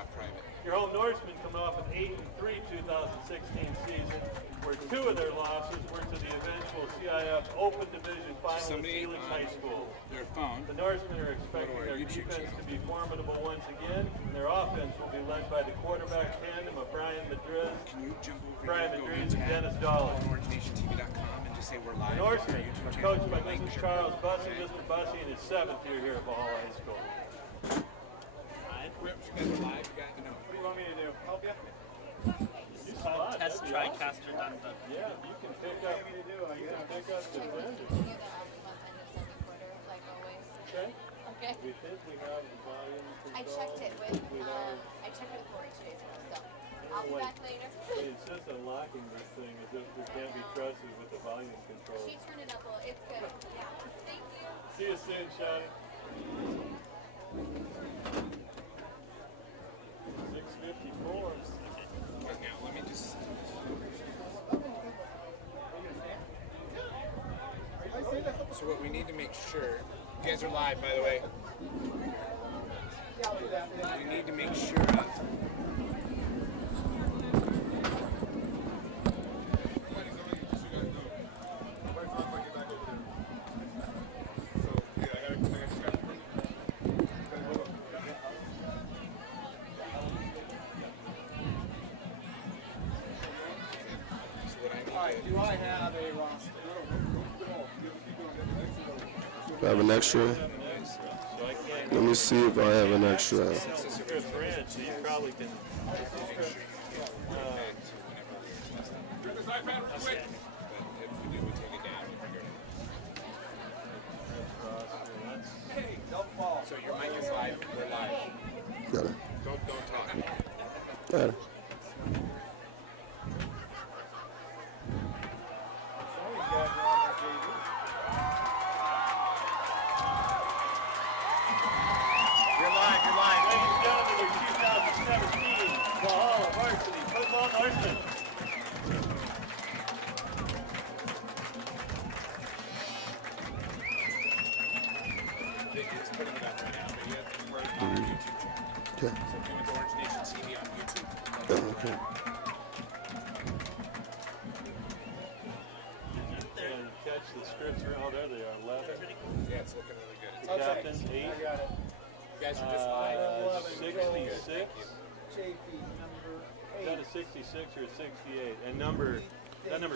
draft private. Your home Norsemen coming off an 8-3 2016 season, where 2 of their losses were to the eventual CIF Open Division Final at Felix High School. Their phone. The Norsemen are expecting their defense to be formidable once again, and their offense will be led by the quarterback tandem of Brian Madrid, and Dennis Dollar. OrangeNationTV.com and just say we're live. The Norsemen are coached by Mr. Charles Bussey. Mr. Bussey in his 7th year here at Valhalla High School. Scripps, you guys are live. You got to know. What do you want me to do? Help you? Test TriCaster done. Yeah, you can pick up. What do you want me to do? I gotta Pick up the vendors. Like always. Okay. Okay. We think we have the volume control. I checked it with Corey 2 days ago, so I'll be back later. It's just unlocking this thing as if we can't be trusted with the volume control. She turned it up a little. It's good. Yeah. Thank you. See you soon, Shawty. 654. Now, let me just... So what we need to make sure... You guys are live, by the way. We need to make sure of... Do I have a roster? Do I have an extra? Let me see if I have an extra. You're a friend, so you probably can. Hey, don't fall. So your mic is live. We're live. Got it. Don't talk. Got it. So if you went to Orange Nation TV on YouTube. Okay. And catch the Scripps. Oh, there they are. 11. Yeah, it's looking really good. The captain's 8. I got it. You guys are just live. 66. JP number 8. Is that a 66 or a 68? And number 6?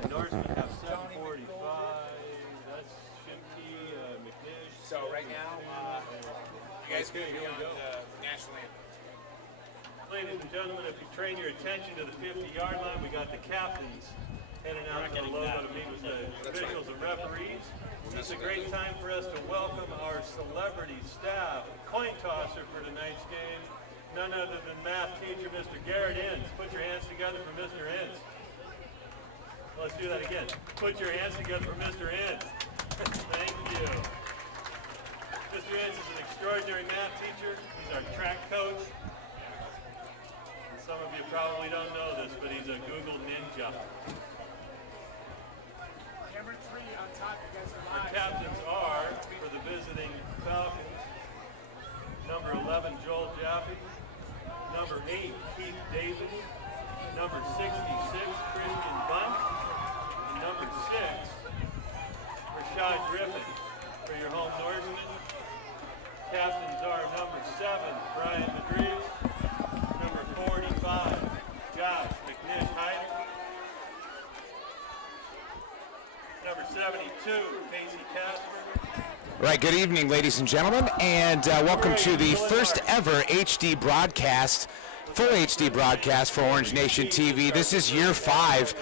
And Norsemen have 745. That's Shimke, McNish. So right now, you guys can be on the national anthem. Ladies and gentlemen, if you train your attention to the 50-yard line, we got the captains heading out to the logo to meet with the officials and referees. This is a great time for us to welcome our celebrity staff. Coin tosser for tonight's game, none other than math teacher, Mr. Garrett Inns. Put your hands together for Mr. Inns. Let's do that again. Put your hands together for Mr. Inns. Thank you. Mr. Inns is an extraordinary math teacher. He's our track coach. And some of you probably don't know this, but he's a Google ninja. Number 3 on top. You guys are Our live. captains are, for the visiting Falcons, number 11, Joel Jaffe, number 8, Keith Davis, number 66, Christian Bunch, and number 6, Rashad Griffin. For your home Norsemen, captains are number 7, Brian Madrid, number 45, Josh McNish Hyder, number 72, Casey Casper. Right, good evening, ladies and gentlemen, and welcome to the first ever HD broadcast, full HD broadcast for Orange Nation TV. This is year 5.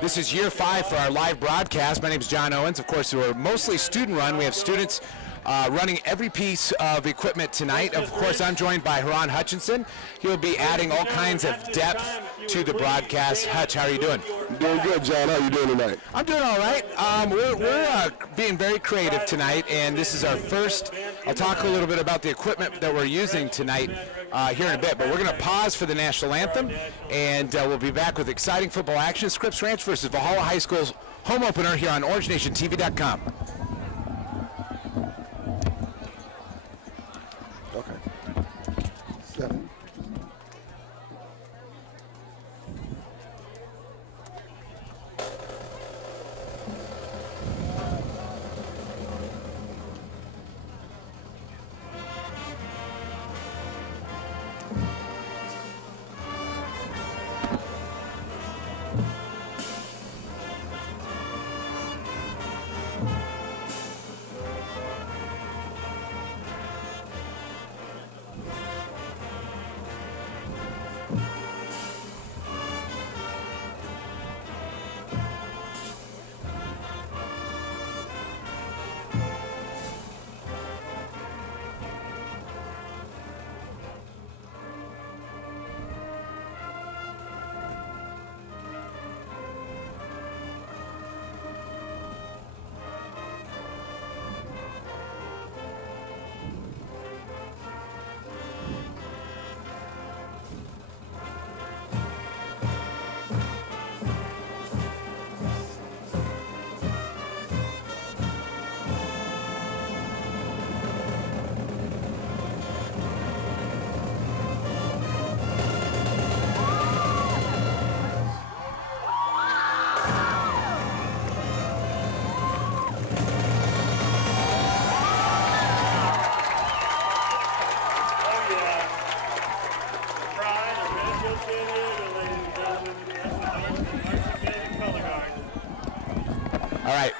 This is year 5 for our live broadcast. My name is John Owens. Of course, we're mostly student-run. We have students running every piece of equipment tonight. Of course, I'm joined by Haran Hutchinson. He'll be adding all kinds of depth to the broadcast. Hutch, how are you doing? Doing good, John. How are you doing tonight? I'm doing all right. We're being very creative tonight, and this is our first. I'll talk a little bit about the equipment that we're using tonight here in a bit, but we're going to pause for the national anthem, and we'll be back with exciting football action. Scripps Ranch versus Valhalla High School's home opener here on OrangeNationTV.com. Okay.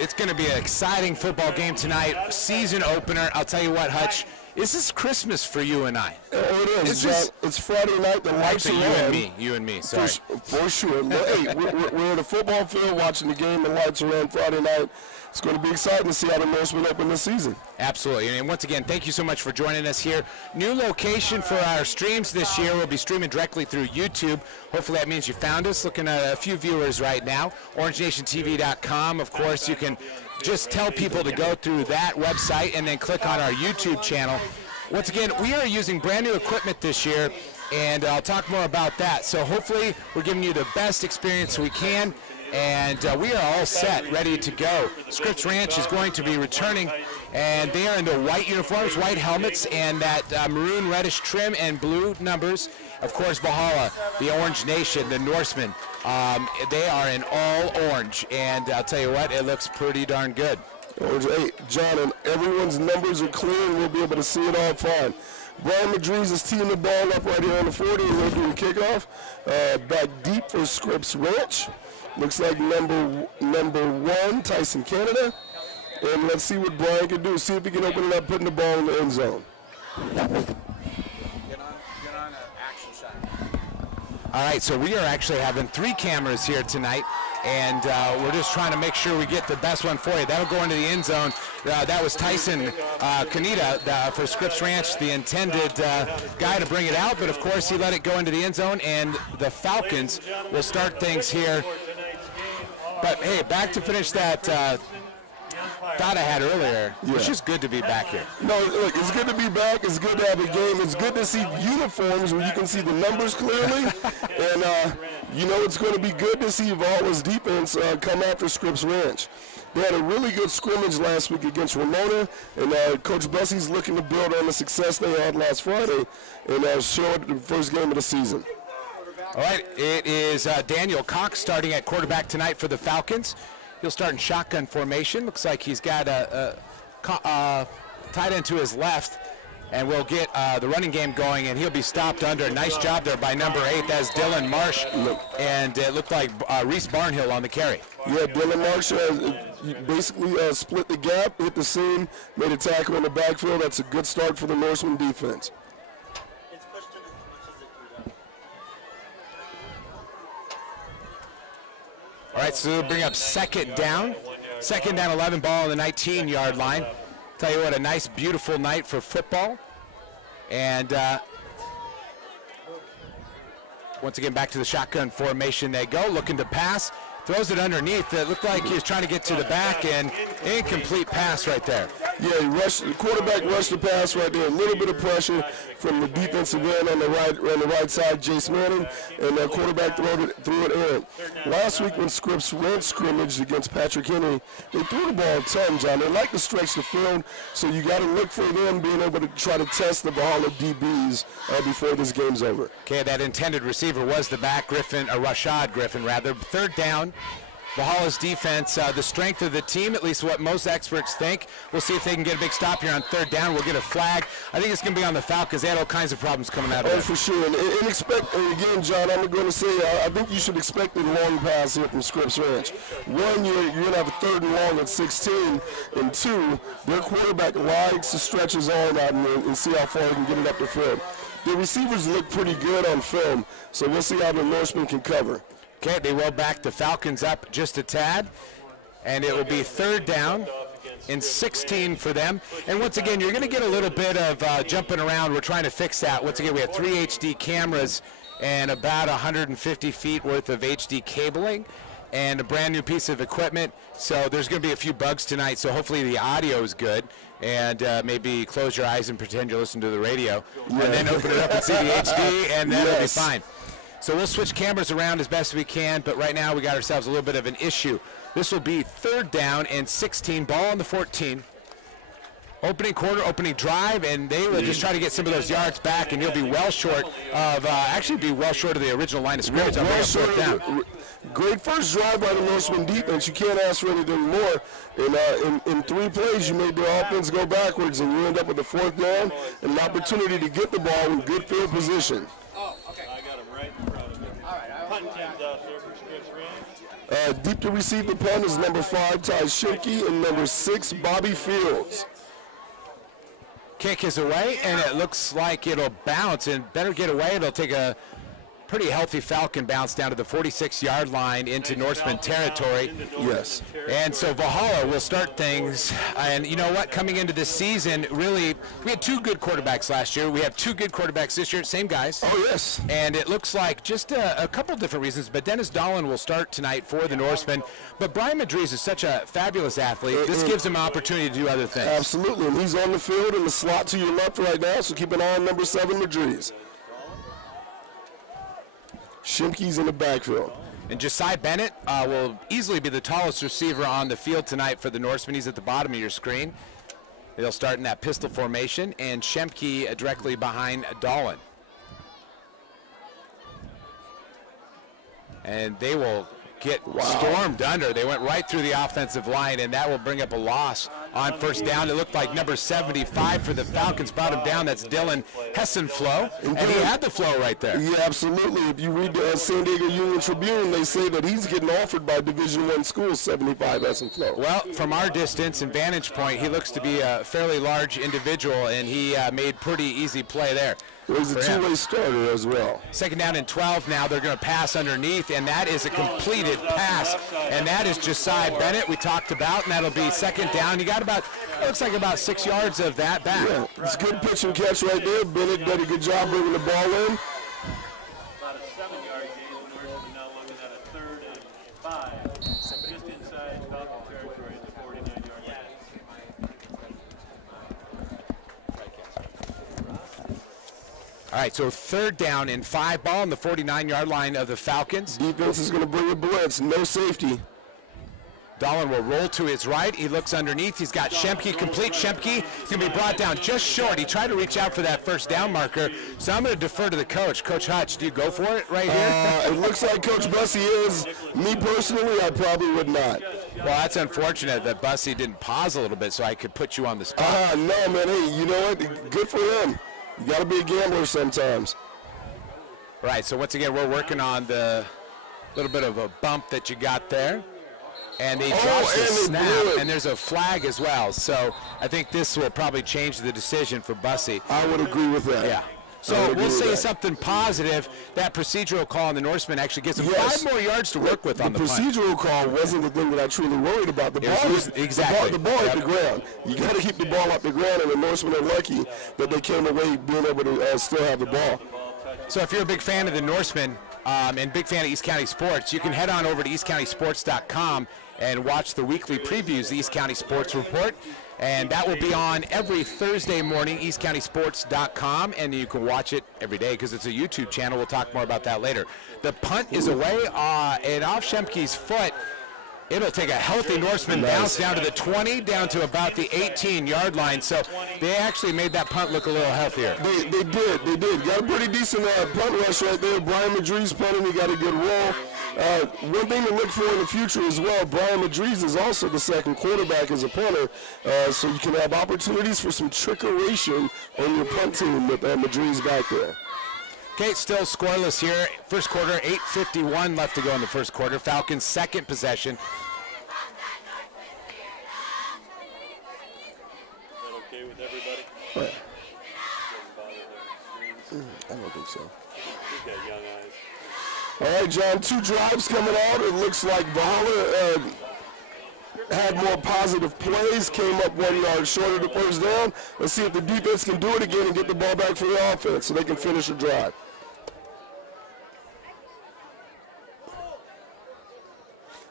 It's going to be an exciting football game tonight, season opener. I'll tell you what, Hutch, this is Christmas for you and I. Oh, it is. It's Friday night. The lights are on. You and me. Sorry. For sure. But, hey, we're at a football field watching the game. The lights are on Friday night. It's going to be exciting to see how the Norsemen open this season. Absolutely. And once again, thank you so much for joining us here. New location for our streams this year. We'll be streaming directly through YouTube. Hopefully that means you found us. Looking at a few viewers right now. OrangeNationTV.com. Of course, you can just tell people to go through that website and then click on our YouTube channel. Once again, we are using brand new equipment this year, and I'll talk more about that. So hopefully we're giving you the best experience we can. And we are all set, ready to go. Scripps Ranch is going to be returning, and they are in the white uniforms, white helmets, and that maroon reddish trim and blue numbers. Of course, Valhalla, the Orange Nation, the Norsemen, they are in all orange. And I'll tell you what, it looks pretty darn good. Hey, John, and everyone's numbers are clear, and we'll be able to see it all fine. Brian Madriz is teeing the ball up right here on the 40, and he'll do a kickoff. Back deep for Scripps Ranch. Looks like number one, Tyson Canada. And let's see what Brian can do. See if he can open it up, putting the ball in the end zone. Get on an action shot. All right, so we are actually having 3 cameras here tonight, and we're just trying to make sure we get the best one for you. That'll go into the end zone. That was Tyson Canida for Scripps Ranch, the intended guy to bring it out, but of course he let it go into the end zone, and the Falcons will start things here. But hey, back to finish that thought I had earlier. Yeah. It's just good to be back here. No, look, it's good to be back. It's good to have a game. It's good to see uniforms where you can see the numbers clearly. And, you know, it's going to be good to see Valhalla's defense come after Scripps Ranch. They had a really good scrimmage last week against Ramona, and Coach Bussey's looking to build on the success they had last Friday and show it the first game of the season. All right, it is Daniel Cox starting at quarterback tonight for the Falcons. He'll start in shotgun formation. Looks like he's got a tight end to his left, and we'll get the running game going, and he'll be stopped under. Nice job there by number 8. That's Dylan Marsh, and it looked like Reese Barnhill on the carry. Yeah, Dylan Marsh basically split the gap, hit the seam, made a tackle in the backfield. That's a good start for the Norseman defense. All right, so we'll bring up second down. Second down, 11, ball on the 19-yard line. Tell you what, a nice, beautiful night for football. And once again, back to the shotgun formation they go, looking to pass. Throws it underneath. It looked like he was trying to get to the back, and incomplete pass right there. Yeah, the quarterback rushed the pass right there. A little bit of pressure from the defensive end on the right side, Jace Manning, and the quarterback threw it in. Last week when Scripps Ranch scrimmaged against Patrick Henry, they threw the ball a ton, John. They like to stretch the field, so you got to look for them being able to try to test the Valhalla DBs before this game's over. Okay, that intended receiver was the back, Rashad Griffin, rather. Third down. Valhalla's defense, the strength of the team, at least what most experts think. We'll see if they can get a big stop here on third down. We'll get a flag. I think it's going to be on the Falcons. They had all kinds of problems coming out of it. Oh, for sure. And again, John, I'm going to say, I think you should expect a long pass here from Scripps Ranch. One, you're going to have a third and long at 16. And two, their quarterback likes to stretch his arm out and see how far he can get it up the field. The receivers look pretty good on film, so we'll see how the Norsemen can cover. Okay, they will back the Falcons up just a tad, and it will be third down and 16 for them. And once again, you're going to get a little bit of jumping around. We're trying to fix that. Once again, we have 3 HD cameras and about 150 feet worth of HD cabling and a brand new piece of equipment. So there's going to be a few bugs tonight, so hopefully the audio is good. And maybe close your eyes and pretend you're listening to the radio, and then open it up and see the HD, and then it'll be fine. So we'll switch cameras around as best we can, but right now we got ourselves a little bit of an issue. This will be third down and 16, ball on the 14. Opening quarter, opening drive, and they will just try to get some of those yards back, and you'll be well short of, the original line of scrimmage on fourth down. Great first drive by the Norseman defense. You can't ask for anything more. In 3 plays, you made the offense go backwards, and you end up with a fourth down and an opportunity to get the ball in good field position. I got him right in front of me. All right, punt team's out there for Scripps Ranch. Deep to receive the punt is number 5, Ty Shimke, and number 6, Bobby Fields. Kick is away, and it looks like it'll bounce, and better get away. It'll take a pretty healthy Falcon bounce down to the 46-yard line into Norseman territory. Yes. And so Valhalla will start things. And you know what? Coming into this season, really, we had 2 good quarterbacks last year. We have 2 good quarterbacks this year, same guys. Oh, yes. And it looks like just a couple different reasons. But Dennis Dolan will start tonight for the Norsemen. But Brian Madriz is such a fabulous athlete. This gives him an opportunity to do other things. Absolutely. And he's on the field in the slot to your left right now, so keep an eye on number 7, Madriz. Shimke's in the backfield. And Josiah Bennett will easily be the tallest receiver on the field tonight for the Norsemen. He's at the bottom of your screen. They'll start in that pistol formation, and Shemke directly behind Dolan. And they will get stormed under. They went right through the offensive line, and that will bring up a loss on first down. It looked like number 75 for the Falcons brought him down. That's Dylan Hessenflow, and he had the flow right there. Yeah, absolutely. If you read the San Diego Union Tribune, they say that he's getting offered by Division I schools, 75 Hessenflow. Well, from our distance and vantage point, he looks to be a fairly large individual, and he made pretty easy play there. Well, he's a two-way starter as well. Second down and 12 now. They're going to pass underneath, and that is a completed pass. And that is Josiah Bennett we talked about, and that'll be second down. You got about, it looks like about 6 yards of that back. Yeah, it's a good pitch and catch right there. Bennett did a good job bringing the ball in. About a 7-yard gain. We're now looking at a 3rd and 5. Just inside Falcon territory at the 49-yard line. All right, so 3rd down and 5, ball on the 49-yard line of the Falcons. Defense is going to bring a blitz, no safety. Dolan will roll to his right. He looks underneath. He's got Shemke complete. Shemke is going to be brought down just short. He tried to reach out for that first down marker, so I'm going to defer to the coach. Coach Hutch, do you go for it right here? It looks like Coach Bussey is. Me personally, I probably would not. Well, that's unfortunate that Bussey didn't pause a little bit so I could put you on the spot. No, man. Hey, you know what? Good for him. You got to be a gambler sometimes. Right, so once again, we're working on the little bit of a bump that you got there. And they dropped the snap, and there's a flag as well. So I think this will probably change the decision for Bussey. I would agree with that. Yeah. So we'll say something positive. That procedural call on the Norseman actually gives them 5 more yards to work with on the punt. The procedural call wasn't the thing that I truly worried about. The ball was exactly the ball hit the ground. You got to keep the ball off the ground, and the Norsemen are lucky that they came away being able to still have the ball. So if you're a big fan of the Norsemen and big fan of East County Sports, you can head on over to eastcountysports.com and watch the weekly previews, the East County Sports Report. And that will be on every Thursday morning, eastcountysports.com, and you can watch it every day because it's a YouTube channel. We'll talk more about that later. The punt is away, and off Shemke's foot. It'll take a healthy Norseman bounce down to the 20, down to about the 18-yard line. So they actually made that punt look a little healthier. They did. Got a pretty decent punt rush right there. Brian Madriz punting. He got a good roll. One thing to look for in the future as well, Brian Madriz is also the second quarterback as a punter, so you can have opportunities for some trickeration on your punt team with Madriz back there. Okay, still scoreless here. First quarter, 8:51 left to go in the first quarter. Falcons' second possession. That okay with everybody? Yeah. Doesn't bother their screens? I don't think so. He's got young eyes. All right, John, 2 drives coming out. It looks like Valhalla had more positive plays, came up 1 yard short of the first down. Let's see if the defense can do it again and get the ball back for the offense so they can finish the drive.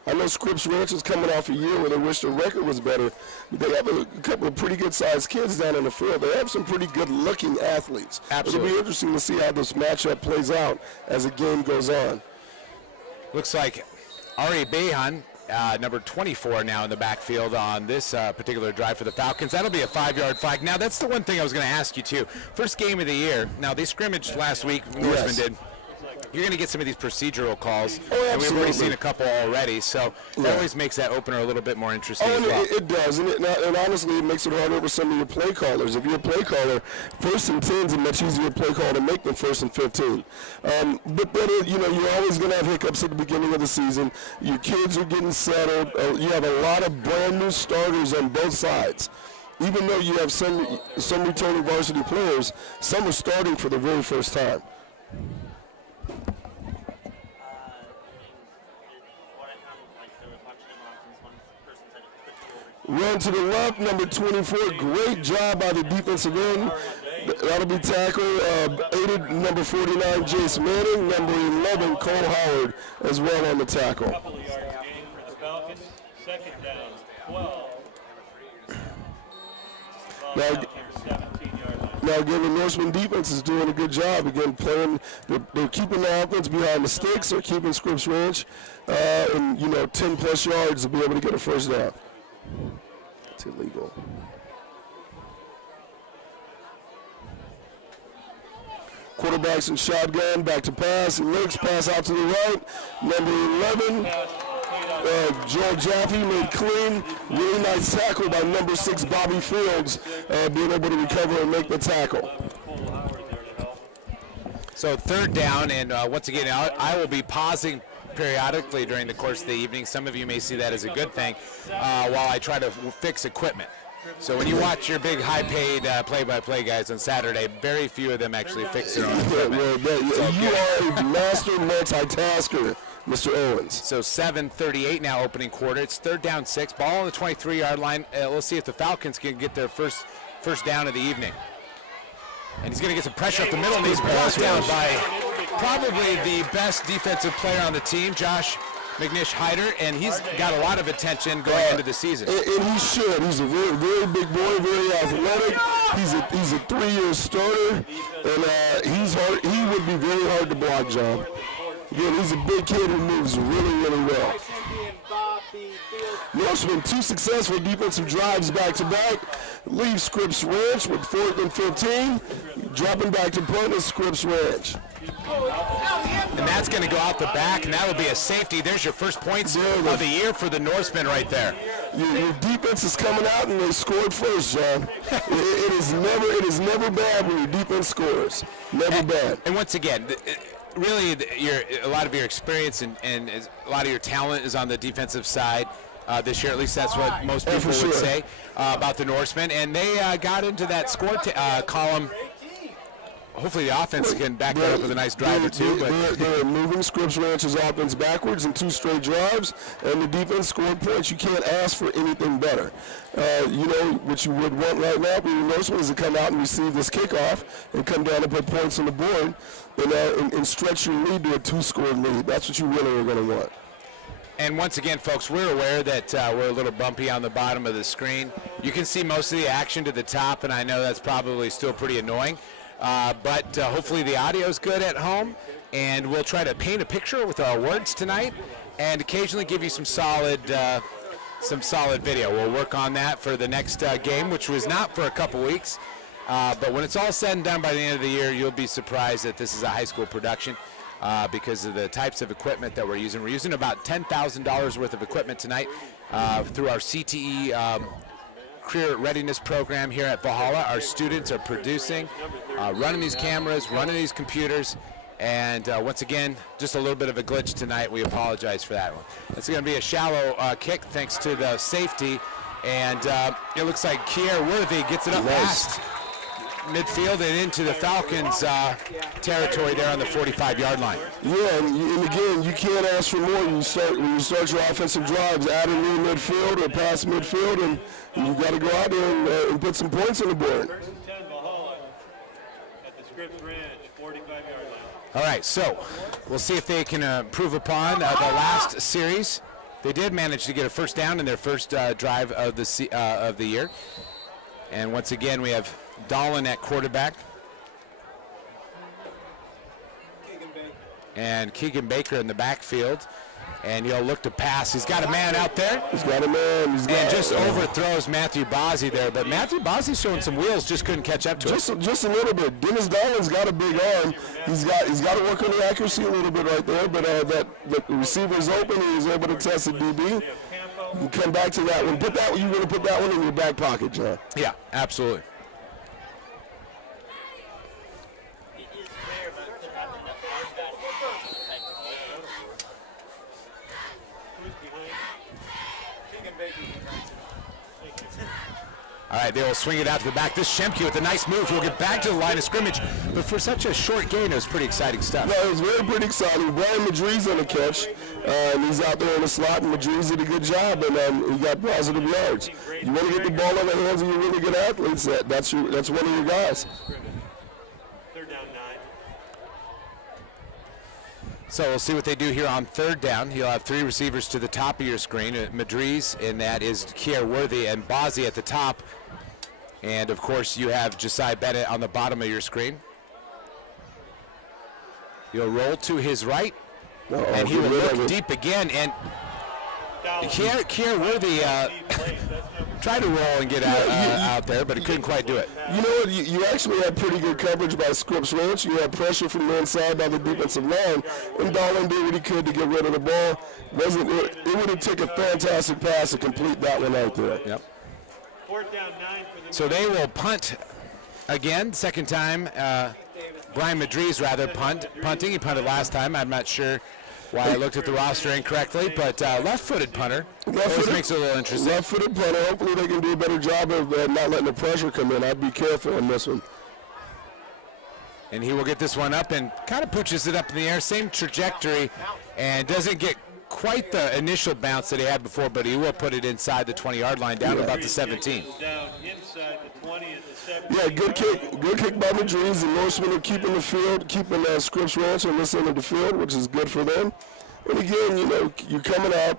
I know Scripps Ranch is coming off a year where they wish their record was better, but they have a couple of pretty good-sized kids down in the field. They have some pretty good-looking athletes. Absolutely. It'll be interesting to see how this matchup plays out as the game goes on. Looks like Ari Behan, number 24 now in the backfield on this particular drive for the Falcons. That'll be a 5-yard flag. Now, that's the one thing I was going to ask you, too. First game of the year. Now, they scrimmaged last week. Norseman did. you're going to get some of these procedural calls. Oh, and we've already absolutely. seen a couple already, so that always makes that opener a little bit more interesting Oh, as and well. it does, and honestly, it makes it harder for some of your play callers. If you're a play caller, 1st and 10 is a much easier play call to make than 1st and 15. But you know, you're always going to have hiccups at the beginning of the season. Your kids are getting settled. You have a lot of brand new starters on both sides. Even though you have some returning varsity players, some are starting for the very first time. Run to the left, number 24. Great job by the defensive end. That'll be tackle. Aided number 49, Jace Manning. Number 11, Cole Howard, as well on the tackle. Couple of yards gain for the Falcons. 2nd down, 12. Now, 17-yard line. Now, again, the Norseman defense is doing a good job. Again, playing, they're keeping the offense behind the sticks. They're keeping Scripps Ranch, and 10+ yards to be able to get a first down. It's illegal. Quarterback's in shotgun, back to pass. He looks, pass out to the right. Number 11, Joel Jaffe made clean. Really nice tackle by number 6, Bobby Fields, being able to recover and make the tackle. So 3rd down, and once again, I will be pausing periodically during the course of the evening. Some of you may see that as a good thing while I try to fix equipment. So when you watch your big high-paid play-by-play guys on Saturday, very few of them actually fix their own equipment. You are a master multitasker, Mr. Owens. So 7:38 now, opening quarter. It's 3rd down 6. Ball on the 23-yard line. Let's see if the Falcons can get their first down of the evening. And he's going to get some pressure up the middle, and he's brought down by probably the best defensive player on the team, Josh McNish-Hyder, and he's got a lot of attention going into the season. And he should. He's a very, very big boy, very athletic. He's a 3-year starter, and he's hard. He would be very hard to block, John. Again, he's a big kid who moves really, really well. Norseman, 2 successful defensive drives back-to-back. Leaves Scripps Ranch with 4th and 15. Dropping back to punt is Scripps Ranch. And that's going to go out the back, and that will be a safety. There's your first points of the year for the Norsemen right there. Your defense is coming out, and they scored first, John. It is never bad when your defense scores. Never bad. And once again, really, a lot of your experience and a lot of your talent is on the defensive side this year. At least that's what most people would say about the Norsemen. And they got into that score column. Hopefully the offense can back that up with a nice drive or two. They're moving Scripps Ranch's offense backwards in 2 straight drives, and the defense scored points. You can't ask for anything better. What you would want right now for your Norsemen is to come out and receive this kickoff and come down and put points on the board and stretch your lead to a 2-score lead. That's what you really are going to want. And once again, folks, we're aware that we're a little bumpy on the bottom of the screen. You can see most of the action to the top, and I know that's probably still pretty annoying. But hopefully the audio is good at home, and we'll try to paint a picture with our words tonight and occasionally give you some solid video. We'll work on that for the next game, which was not for a couple weeks. But when it's all said and done by the end of the year, you'll be surprised that this is a high school production because of the types of equipment that we're using. We're using about $10,000 worth of equipment tonight through our CTE Career Readiness Program here at Valhalla. Our students are producing, running these cameras, running these computers, and once again, just a little bit of a glitch tonight. We apologize for that one. It's going to be a shallow kick thanks to the safety, and it looks like Kier Worthy gets it up past midfield and into the Falcons' territory there on the 45-yard line. Yeah, and again, you can't ask for more when you start your offensive drives. Add a new midfield or past midfield, and you got to go out there and put some points on the board. First and 10, Valhalla at the Scripps Ranch, 45-yard line. All right, so we'll see if they can improve upon the last series. They did manage to get a first down in their first drive of the year. And once again, we have Dolan at quarterback. And Keegan Baker in the backfield. And he'll look to pass. He's got a man out there. He's got a man. And just overthrows Matthew Bozzi there. But Matthew Bozzi's showing some wheels, just couldn't catch up to him. Just a little bit. Dennis Darlin's got a big arm. He's got to work on the accuracy a little bit right there. But the receiver's open. He was able to test the DB. You come back to that one. You're going to put that one in your back pocket, John. Yeah, absolutely. All right, they will swing it out to the back. This Shemke with a nice move. He'll get back to the line of scrimmage. But for such a short gain, it was pretty exciting stuff. Yeah, it was pretty exciting. Brian Madriz on the catch. And he's out there in the slot, and Madriz did a good job, and he got positive yards. You want to get the ball in the hands of your really good athletes, that's one of your guys. Third down 9. So we'll see what they do here on third down. He'll have 3 receivers to the top of your screen. Madriz, and that is Kier Worthy, and Bozzi at the top. And, of course, you have Josiah Bennett on the bottom of your screen. He'll roll to his right, and he will look deep again. And Kier Worthy tried to roll and get out there, but he couldn't quite do it. You know what? You actually had pretty good coverage by Scripps Ranch. You had pressure from the inside by the defensive line, and Darlin did what he could to get rid of the ball. It would have taken a fantastic pass to complete that one right there. Yep. Fourth down 9 for the. So they will punt again, second time. Brian Madriz rather punting. He punted last time. I'm not sure why I looked at the roster incorrectly, but left-footed punter. Always makes it a little interesting. Left-footed punter. Hopefully they can do a better job of not letting the pressure come in. I'd be careful on this one. And he will get this one up and kind of pooches it up in the air. Same trajectory, and doesn't get quite the initial bounce that he had before, but he will put it inside the 20-yard line down to about the 17. Down inside the 20 at the 17. Yeah, good kick by Madriz. The Norsemen are keeping the field, keeping Scripps Ranch on this end of the field, which is good for them. And again, you know, you're coming out.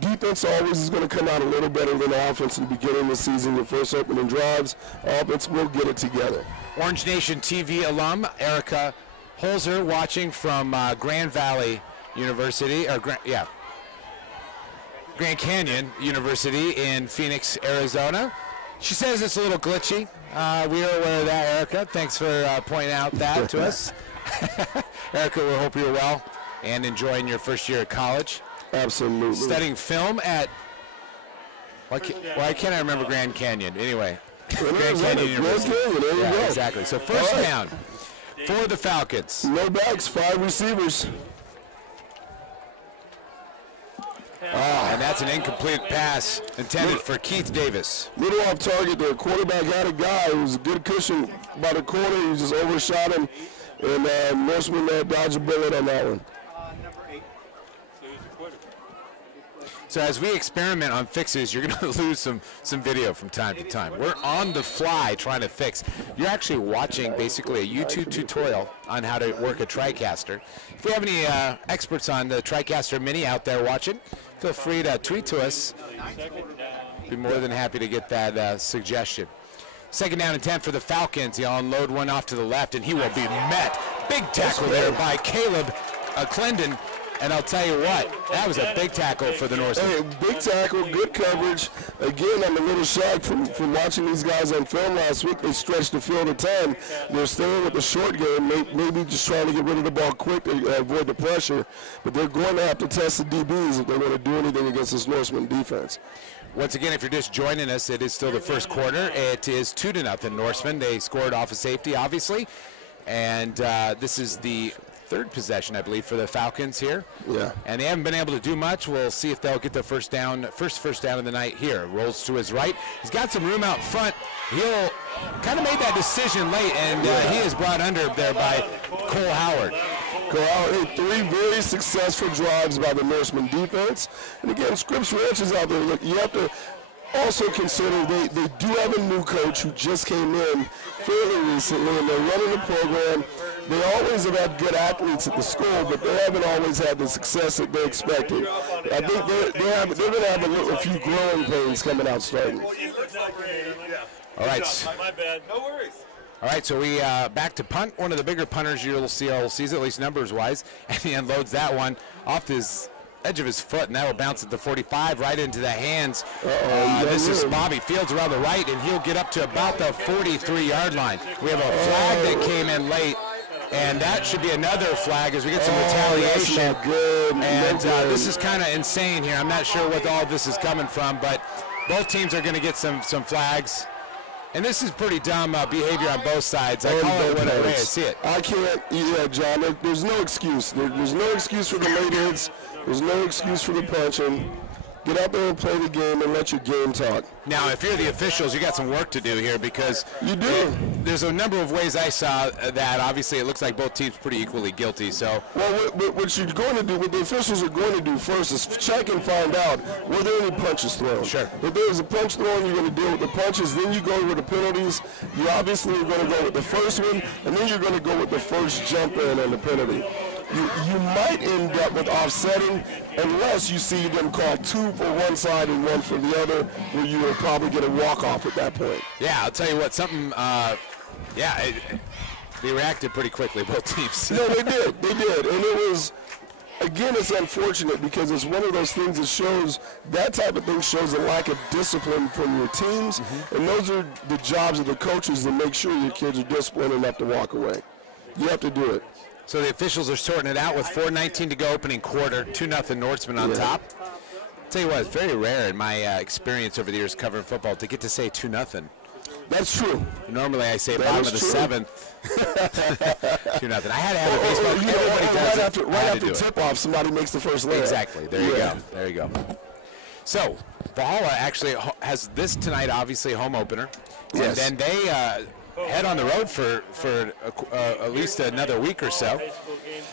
Defense always is going to come out a little better than the offense in the beginning of the season. Your first opening drives, offense will get it together. Orange Nation TV alum Erica Holzer watching from Grand Valley University, or Grand Canyon University in Phoenix, Arizona. She says it's a little glitchy. We are aware of that, Erica. Thanks for pointing out that to us. Erica, we hope you're well and enjoying your first year at college. Absolutely. Studying film at, why can't I remember Grand Canyon? Anyway, Grand Canyon University. There you go. Exactly. So first down for the Falcons. No backs, 5 receivers. And that's an incomplete pass intended for Keith Davis. Little off target there. Quarterback had a guy who was a good cushion by the corner. He just overshot him, and Norseman dodged a bullet on that one. So as we experiment on fixes, you're going to lose some video from time to time. We're on the fly trying to fix. You're actually watching basically a YouTube tutorial on how to work a TriCaster. If we have any experts on the TriCaster Mini out there watching, feel free to tweet to us. Be more than happy to get that suggestion. Second down and 10 for the Falcons. He'll unload one off to the left, and he will be met. Big tackle there by Caleb Clendon. And I'll tell you what, that was a big tackle for the Norsemen. Hey, big tackle, good coverage. Again, I'm a little shocked from watching these guys on film last week. They stretched the field a ton. They're staying with the short game, maybe just trying to get rid of the ball quick to avoid the pressure. But they're going to have to test the DBs if they're going to do anything against this Norseman defense. Once again, if you're just joining us, it is still the first quarter. It is 2-0 Norsemen. They scored off a safety, obviously. And this is the third possession, I believe, for the Falcons here. Yeah. And they haven't been able to do much. We'll see if they'll get their first down of the night here. Rolls to his right. He's got some room out front. He'll kind of made that decision late, and he is brought under there by Cole Howard. Cole Howard, 3 very successful drives by the Norseman defense. And again, Scripps Ranch is out there. Look, you have to also consider they do have a new coach who just came in fairly recently, and they're running the program. They always have had good athletes at the school, but they haven't always had the success that they expected. I think they're going to have a few growing pains coming out starting. All right. My bad. No worries. All right, so we back to punt. One of the bigger punters you'll see all season, at least numbers-wise, and he unloads that one off his edge of his foot, and that will bounce at the 45 right into the hands. This is Bobby Fields around the right, and he'll get up to about the 43-yard line. We have a flag that came in late, and that should be another flag as we get some retaliation. That's not good. And this is kind of insane here. I'm not sure what all this is coming from, but both teams are going to get some flags. And this is pretty dumb behavior on both sides. I call it what it is. See it. I can't. Yeah, John. There's no excuse. There's no excuse for the late hits. There's no excuse for the punching. Get out there and play the game and let your game talk. Now, if you're the officials, you got some work to do here because you do. There's a number of ways I saw that. Obviously, it looks like both teams pretty equally guilty. So, well, what you're going to do, what the officials are going to do first is check and find out were there any punches thrown. Sure. If there's a punch thrown, you're going to deal with the punches. Then you go with the penalties. You obviously are going to go with the first one, and then you're going to go with the first jump in on the penalty. You might end up with offsetting unless you see them call 2 for one side and 1 for the other, where you will probably get a walk-off at that point. Yeah, I'll tell you what, they reacted pretty quickly, both teams. No, they did, and it was, again, it's unfortunate because it's one of those things that shows, that type of thing shows a lack of discipline from your teams, and those are the jobs of the coaches to make sure your kids are disciplined enough to walk away. You have to do it. So the officials are sorting it out with 4:19 to go, opening quarter, 2-0 Norseman on top. I'll tell you what, it's very rare in my experience over the years covering football to get to say 2-0. That's true. Normally I say bottom of the 7th. 2-0. I had to have a baseball. Everybody does right after tip-off, somebody makes the first layup. Exactly. There you go. There you go. So Valhalla actually has this tonight, obviously home opener. Yes. And then they head on the road for at least another week or so.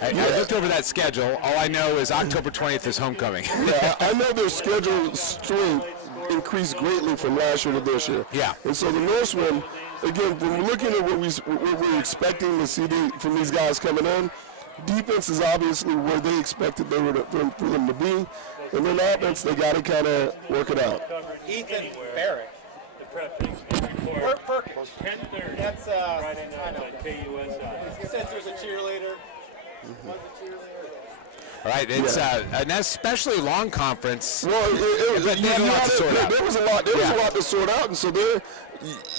I looked over that schedule. All I know is October 20th is homecoming. Yeah, I know their schedule strength increased greatly from last year to this year. Yeah. And so the Norsemen, again, when we're looking at what we're expecting to see from these guys coming in, defense is obviously where they expected for them to be. And then offense, they got to kind of work it out. Ethan Barrett. Perkins. 10:30. That's Friday night on KUSI. He says there's a cheerleader. All right, it's an especially long conference. Well, there was a lot to sort out, and so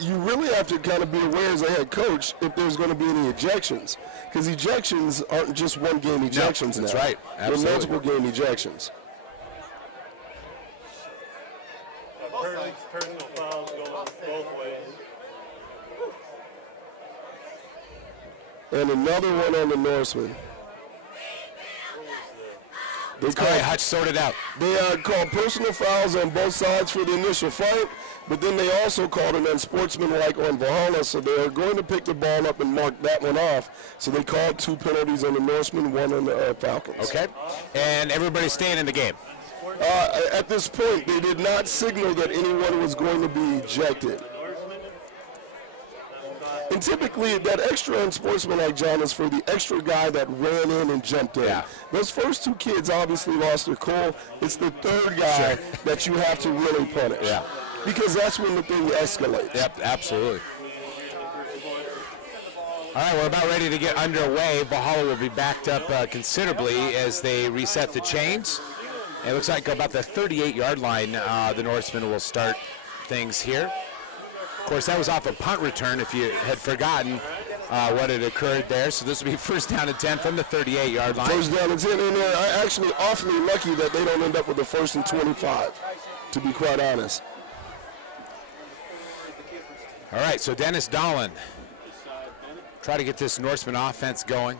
you really have to kind of be aware as a head coach if there's going to be any ejections, because ejections aren't just one game ejections. That's right. Absolutely. They're multiple game ejections. Personal fouls going both ways. And another one on the Norseman. All right, Hutch, sort it out. They called personal fouls on both sides for the initial fight, but then they also called an unsportsmanlike on Valhalla, so they are going to pick the ball up and mark that one off. So they called 2 penalties on the Norsemen, 1 on the Falcons. Okay, and everybody's staying in the game. At this point, they did not signal that anyone was going to be ejected. And typically, that extra unsportsmanlike, John, is for the extra guy that ran in and jumped in. Yeah. Those first 2 kids obviously lost their cool. It's the third guy that you have to really punish. Yeah. Because that's when the thing escalates. Yep, absolutely. All right, we're about ready to get underway. Valhalla will be backed up considerably as they reset the chains. It looks like about the 38-yard line, the Norsemen will start things here. Of course, that was off a punt return if you had forgotten what had occurred there. So this will be first down and 10 from the 38-yard line. First down and 10, and they're actually awfully lucky that they don't end up with the 1st and 25, to be quite honest. All right, so Dennis Dolan, try to get this Norseman offense going.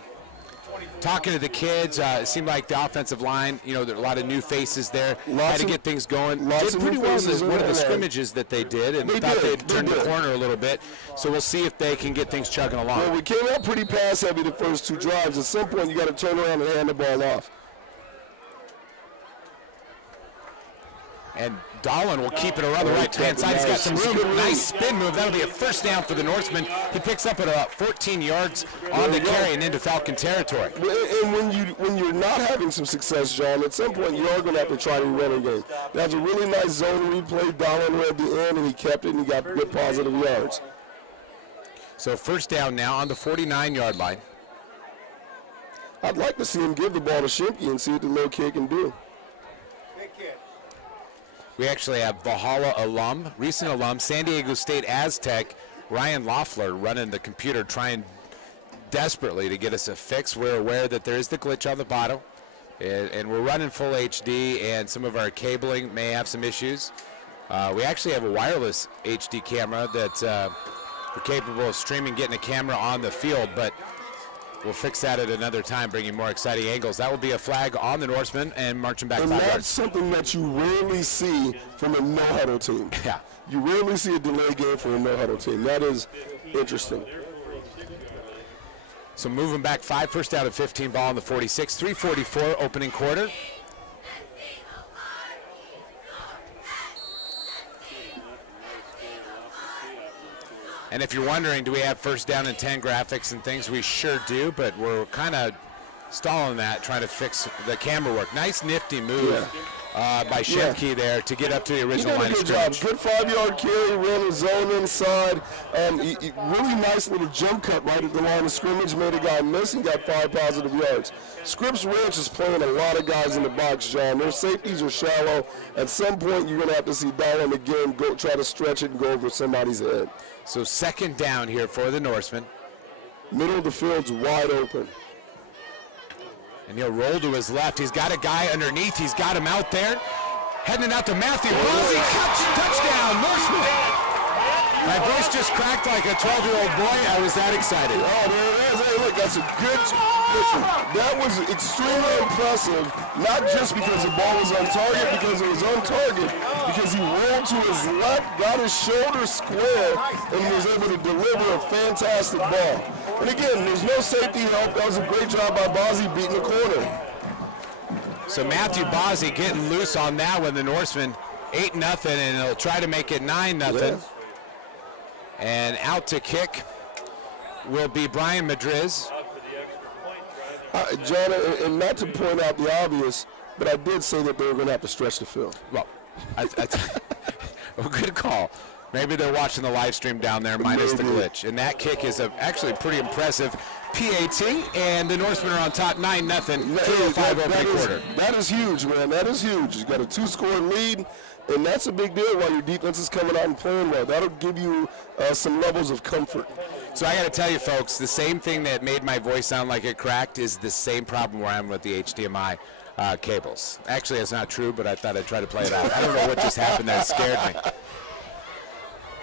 Talking to the kids, it seemed like the offensive line, there are a lot of new faces there. Had to get things going. Did pretty well in one of the scrimmages that they did, and thought they'd turn the corner a little bit. So we'll see if they can get things chugging along. Well, we came out pretty pass heavy the first 2 drives. At some point, you got to turn around and hand the ball off. And Dolan will keep it around the right-hand side. He's got some room. Nice spin move. That'll be a first down for the Norseman. He picks up at about 14 yards on the carry and into Falcon territory. And when you're not having some success, John, at some point you are going to have to try to run a game. That was a really nice zone replay. Dolan read the end, and he kept it, and he got good positive yards. So first down now on the 49-yard line. I'd like to see him give the ball to Shimke and see what the little kid can do. We actually have Valhalla alum, recent alum, San Diego State Aztec, Ryan Loeffler running the computer, trying desperately to get us a fix. We're aware that there is the glitch on the bottom, and we're running full HD, and some of our cabling may have some issues. We actually have a wireless HD camera that we're capable of streaming, getting a camera on the field, but we'll fix that at another time, bringing more exciting angles. That will be a flag on the Norseman and marching back 5 yards. And that's something that you rarely see from a no-huddle team. Yeah. You rarely see a delay game from a no-huddle team. That is interesting. So moving back 5, first down at 15, ball on the 46, 3:44 opening quarter. And if you're wondering, do we have first down and 10 graphics and things? We sure do, but we're kind of stalling that, trying to fix the camera work. Nice nifty move by Shemke there to get up to the original line of scrimmage. Good 5-yard carry, ran the zone inside. Really nice little jump cut right at the line of scrimmage, made a guy miss and got 5 positive yards. Scripps Ranch is playing a lot of guys in the box, John. Their safeties are shallow. At some point, you're going to have to see Dolan again go try to stretch it and go over somebody's head. So second down here for the Norseman. Middle of the field's wide open. And he'll roll to his left. He's got a guy underneath. He's got him out there. Heading out to Matthew Bozzi. Touchdown, Norseman. My voice just cracked like a 12-year-old boy. I was that excited. Oh, there it is. Hey, look, that's a good. Listen, that was extremely impressive, not just because the ball was on target, because it was on target, because he rolled to his left, got his shoulder square, and was able to deliver a fantastic ball. And again, there's no safety help. That was a great job by Bozzi beating the corner. So Matthew Bozzi getting loose on that one. The Norseman 8-0, and he'll try to make it 9-0. Yeah. And out to kick will be Brian Madriz. John, and not to point out the obvious, but I did say that they were going to have to stretch the field. Well, good call. Maybe they're watching the live stream down there minus the glitch. And that kick is actually pretty impressive PAT, and the Norsemen are on top 9-0, 2:05 opening quarter. That is huge, man. That is huge. You got a 2-score lead, and that's a big deal while your defense is coming out and playing well. That'll give you some levels of comfort. So I got to tell you, folks, the same thing that made my voice sound like it cracked is the same problem where I'm with the HDMI cables. Actually, it's not true, but I thought I'd try to play it out. I don't know what just happened there. It scared me.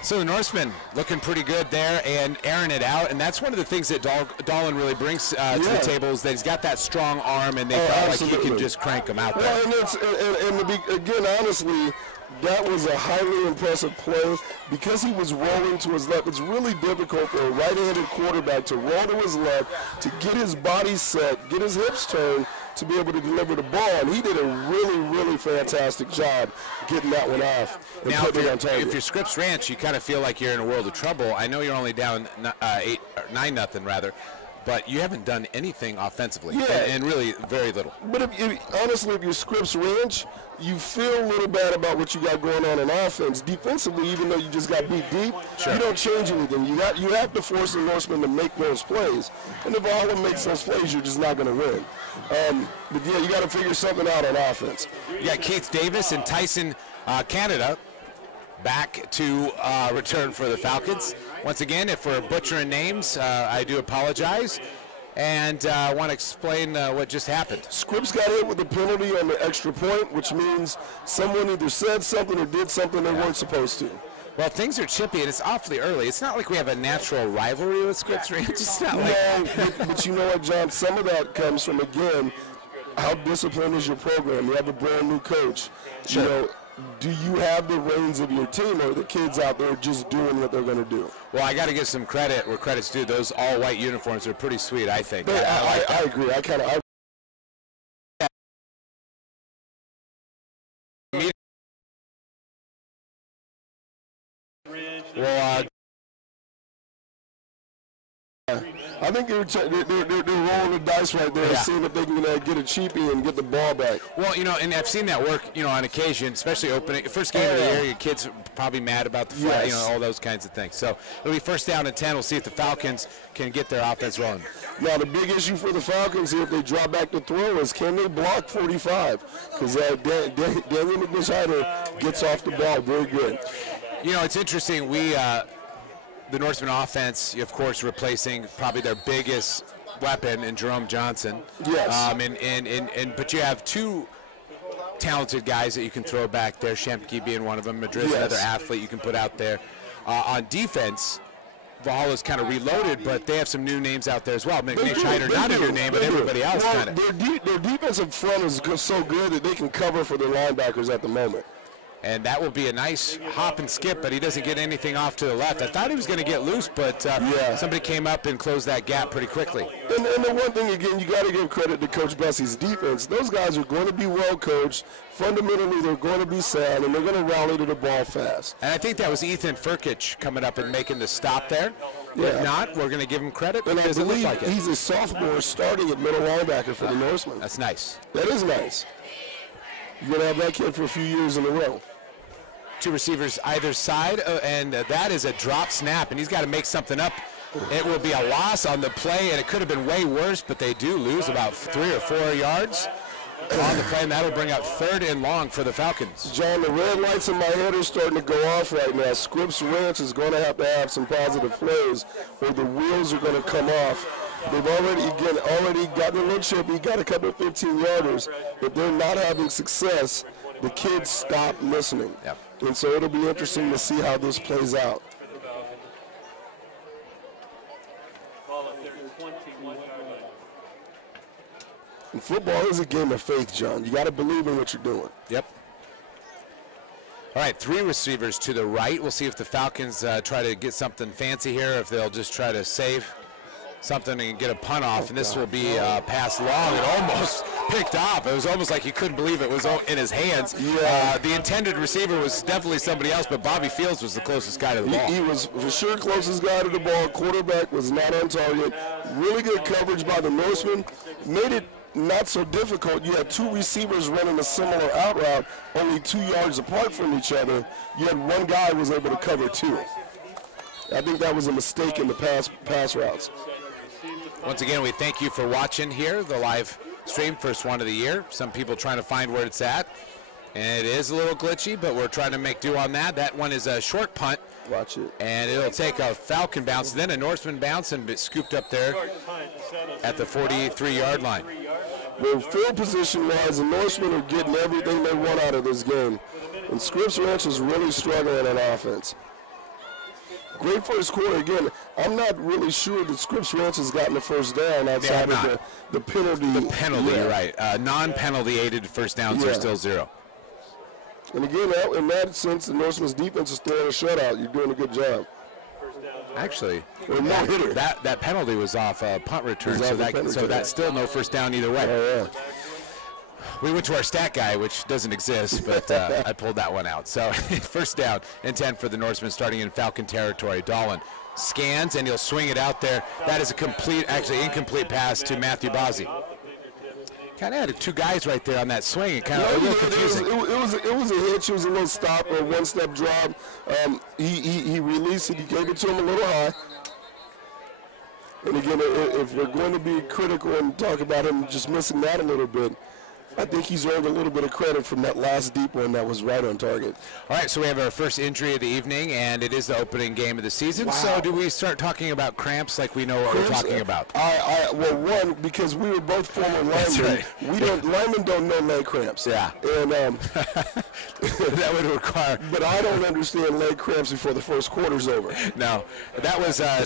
So the Norseman looking pretty good there and airing it out, and that's one of the things that Dolan really brings to the table is that he's got that strong arm, and they felt like he can just crank them out there. Well, again, honestly, that was a highly impressive play. Because he was rolling to his left, it's really difficult for a right-handed quarterback to roll to his left, to get his body set, get his hips turned, to be able to deliver the ball. And he did a really, really fantastic job getting that one off. Now, if you're Scripps Ranch, you kind of feel like you're in a world of trouble. I know you're only down 9-0 rather, but you haven't done anything offensively, and really very little. But honestly, if you're Scripps Ranch, you feel a little bad about what you got going on in offense. Defensively, even though you just got beat deep, you don't change anything. You have to force the Norsemen to make those plays. And if Valhalla makes those plays, you're just not going to win. But yeah, you got to figure something out on offense. You got Keith Davis and Tyson Canada back to return for the Falcons. Once again, if we're butchering names, I do apologize. And I want to explain what just happened. Scripps got hit with a penalty on the extra point, which means someone either said something or did something they weren't supposed to. Well, things are chippy, and it's awfully early. It's not like we have a natural rivalry with Scripps Ranch. It's not but you know what, John? Some of that comes from, again, how disciplined is your program? You have a brand new coach. Sure. You know, do you have the reins of your team, or are the kids out there just doing what they're going to do? Well, I got to give some credit where credit's due. Those all-white uniforms are pretty sweet, I think. I agree. Well, I think they're rolling the dice right there, seeing if they can get a cheapie and get the ball back. Well, and I've seen that work, on occasion, especially opening first game of the year. Your kids are probably mad about the flag, all those kinds of things. So it'll be first down and 10. We'll see if the Falcons can get their offense rolling. Now, the big issue for the Falcons here, if they drop back to throw, is can they block 45? Because Daniel McNish gets off the ball very good. It's interesting. The Norseman offense, of course, replacing probably their biggest weapon in Jerome Johnson. Yes. But you have two talented guys that you can throw back there, Shempke being one of them, Madrid's another athlete you can put out there. On defense, Valhalla's kind of reloaded, but they have some new names out there as well. McNish, not a new name, but everybody else kind of. Their defensive front is so good that they can cover for their linebackers at the moment. And that will be a nice hop and skip, but he doesn't get anything off to the left. I thought he was going to get loose, but somebody came up and closed that gap pretty quickly. And the one thing, again, you got to give credit to Coach Bessie's defense. Those guys are going to be well coached. Fundamentally, they're going to be sound, and they're going to rally to the ball fast. And I think that was Ethan Furkic coming up and making the stop there. Yeah. If not, we're going to give him credit. And I believe he's a sophomore starting at middle linebacker for the Norsemen. That's nice. That is nice. You're going to have that kid for a few years in a row. Two receivers either side, and that is a drop snap, and he's got to make something up. It will be a loss on the play, and it could have been way worse, but they do lose about 3 or 4 yards on the play, and that'll bring up 3rd and long for the Falcons. John, the red lights in my head are starting to go off right now. Scripps Ranch is going to have some positive plays, or the wheels are going to come off. They've already gotten a little chippy, got a couple of 15-yarders. If they're not having success, the kids stop listening. Yep. And so it'll be interesting to see how this plays out. And football is a game of faith, John. You got to believe in what you're doing. Yep. All right, 3 receivers to the right. We'll see if the Falcons try to get something fancy here, if they'll just try to save something and get a punt off. And this will be pass long. It almost picked off. It was almost like you couldn't believe it was in his hands. Yeah. The intended receiver was definitely somebody else, but Bobby Fields was the closest guy to the ball. He was for sure closest guy to the ball. Quarterback was not on target. Really good coverage by the Norsemen. Made it not so difficult. You had 2 receivers running a similar out route, only 2 yards apart from each other. You had one guy who was able to cover 2. I think that was a mistake in the pass routes. Once again, we thank you for watching here, the live stream, first one of the year. Some people trying to find where it's at, and it is a little glitchy, but we're trying to make do on that. That one is a short punt. Watch it. And it'll take a Falcon bounce, then a Norseman bounce, and scooped up there at the 43-yard line. Well, field position-wise, the Norsemen are getting everything they want out of this game. And Scripps Ranch is really struggling on offense. Great first quarter. Again, I'm not really sure that Scripps Ranch has gotten the first down outside of the penalty. The penalty, you're right. Non-penalty aided first downs are still 0. And again, in that sense, the Norsemen's defense is throwing a shutout. You're doing a good job. Actually, that penalty was off a punt return, so that's still no first down either way. Oh, yeah. We went to our stat guy, which doesn't exist, but I pulled that one out. So first down and 10 for the Norsemen starting in Falcon territory. Dolan scans, and he'll swing it out there. That is a incomplete pass to Matthew Bozzi. Kind of had 2 guys right there on that swing. It kind of a little confusing. It was a hitch. It was a little stop or one-step drop. He released it. He gave it to him a little high. And again, if we're going to be critical and talk about him just missing that a little bit, I think he's earned a little bit of credit from that last deep one that was right on target. All right, so we have our first injury of the evening, and it is the opening game of the season. Wow. So do we start talking about cramps like we know what we're talking about? Well, one, because we were both former linemen. Right. Linemen don't know leg cramps. Yeah. And that would require. But I don't understand leg cramps before the first quarter's over. No, that was number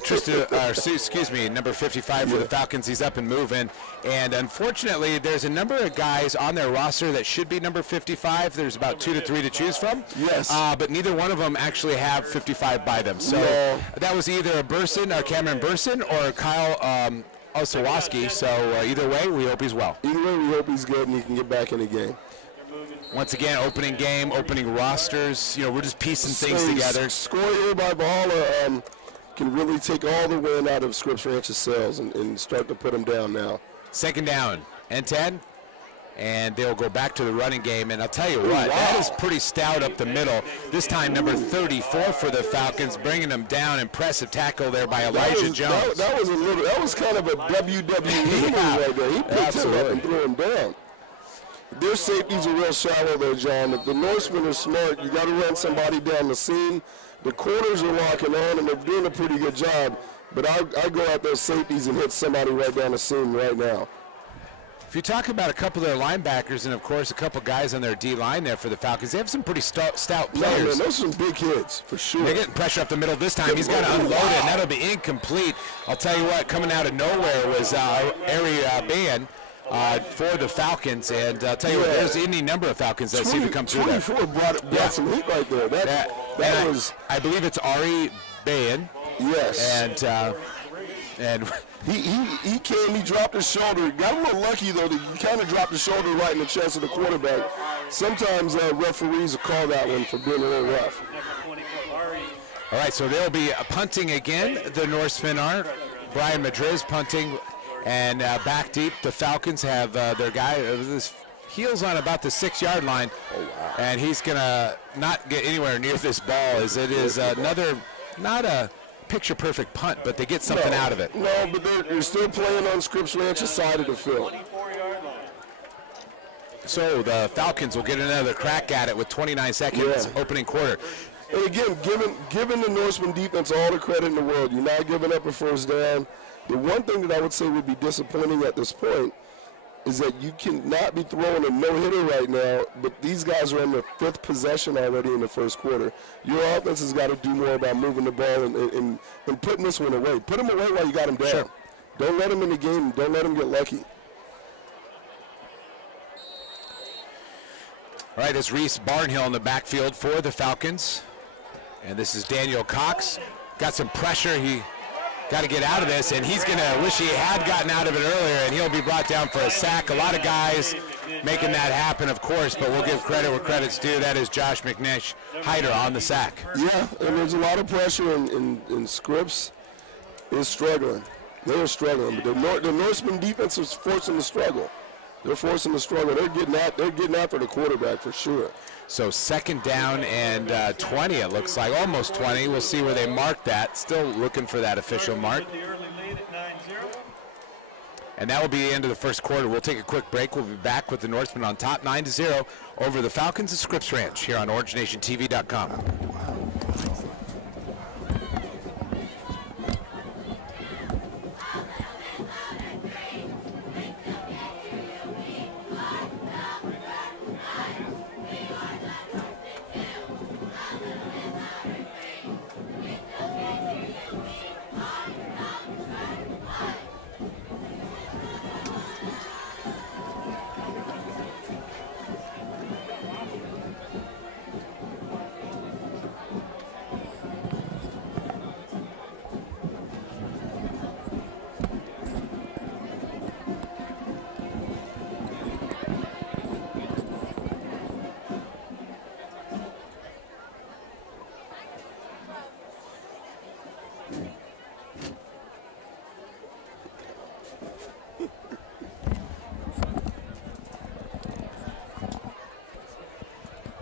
55 for the Falcons. He's up and moving, and unfortunately, there's a number of guys on their roster that should be number 55. There's about 2 to 3 to choose from. Yes. But neither one of them actually have 55 by them. So that was either Cameron Burson, or Kyle Osawaski. So either way, we hope he's well. Either way, we hope he's good and he can get back in the game. Once again, opening game, opening rosters. We're just piecing things together. Score here by Valhalla. can really take all the wind out of Scripps Ranch's sails and start to put them down now. Second down and 10. And they'll go back to the running game. And I'll tell you what, that is pretty stout up the middle. This time, number 34 for the Falcons, bringing them down. Impressive tackle there by Elijah Jones. That was kind of a WWE move right there. He picked him up and threw him down. Their safeties are real shallow though, John. If the Norsemen are smart, you got to run somebody down the seam. The corners are locking on, and they're doing a pretty good job. But I go at those safeties and hit somebody right down the seam right now. If you talk about a couple of their linebackers and, of course, a couple guys on their D-line there for the Falcons, they have some pretty stout players. No, man, those are some big kids, for sure. They're getting pressure up the middle this time. He's got to unload it, and that'll be incomplete. I'll tell you what, coming out of nowhere was Ari Ban for the Falcons. And I'll tell you what, there's any number of Falcons that seem to come through there. 24 brought some heat right there. That was... I believe it's Ari Ban. Yes. And he dropped his shoulder. Got a little lucky, though, that he kind of dropped his shoulder right in the chest of the quarterback. Sometimes referees will call that one for being a little rough. All right, so they'll be punting again. The Norsemen are. Brian Madriz punting. And back deep, the Falcons have their guy. His heels on about the 6-yard line. Oh, wow. And he's going to not get anywhere near this ball, as it is another, not a picture-perfect punt, but they get something out of it. No, but they're still playing on Scripps Ranch's side of the field. So the Falcons will get another crack at it with 29 seconds opening quarter. And again, giving the Norseman defense all the credit in the world, you're not giving up a first down. The one thing that I would say would be disappointing at this point is that you cannot be throwing a no-hitter right now, but these guys are on their 5th possession already in the first quarter. Your offense has got to do more about moving the ball and putting this one away. Put them away while you got them down. Sure. Don't let them in the game. Don't let them get lucky. All right, it's Reese Barnhill in the backfield for the Falcons. And this is Daniel Cox. Got some pressure. He got to get out of this, and he's going to wish he had gotten out of it earlier, and he'll be brought down for a sack. A lot of guys making that happen, of course, but we'll give credit where credit's due. That is Josh McNish Hyder on the sack. Yeah, and there's a lot of pressure, and Scripps is struggling. They are struggling, but the Norseman defense is forcing the struggle. They're forcing the struggle. They're getting after the quarterback for sure. So second down and 20, it looks like, almost 20. We'll see where they mark that. Still looking for that official mark. And that will be the end of the first quarter. We'll take a quick break. We'll be back with the Norsemen on top 9-0 over the Falcons at Scripps Ranch here on OrangeNationTV.com.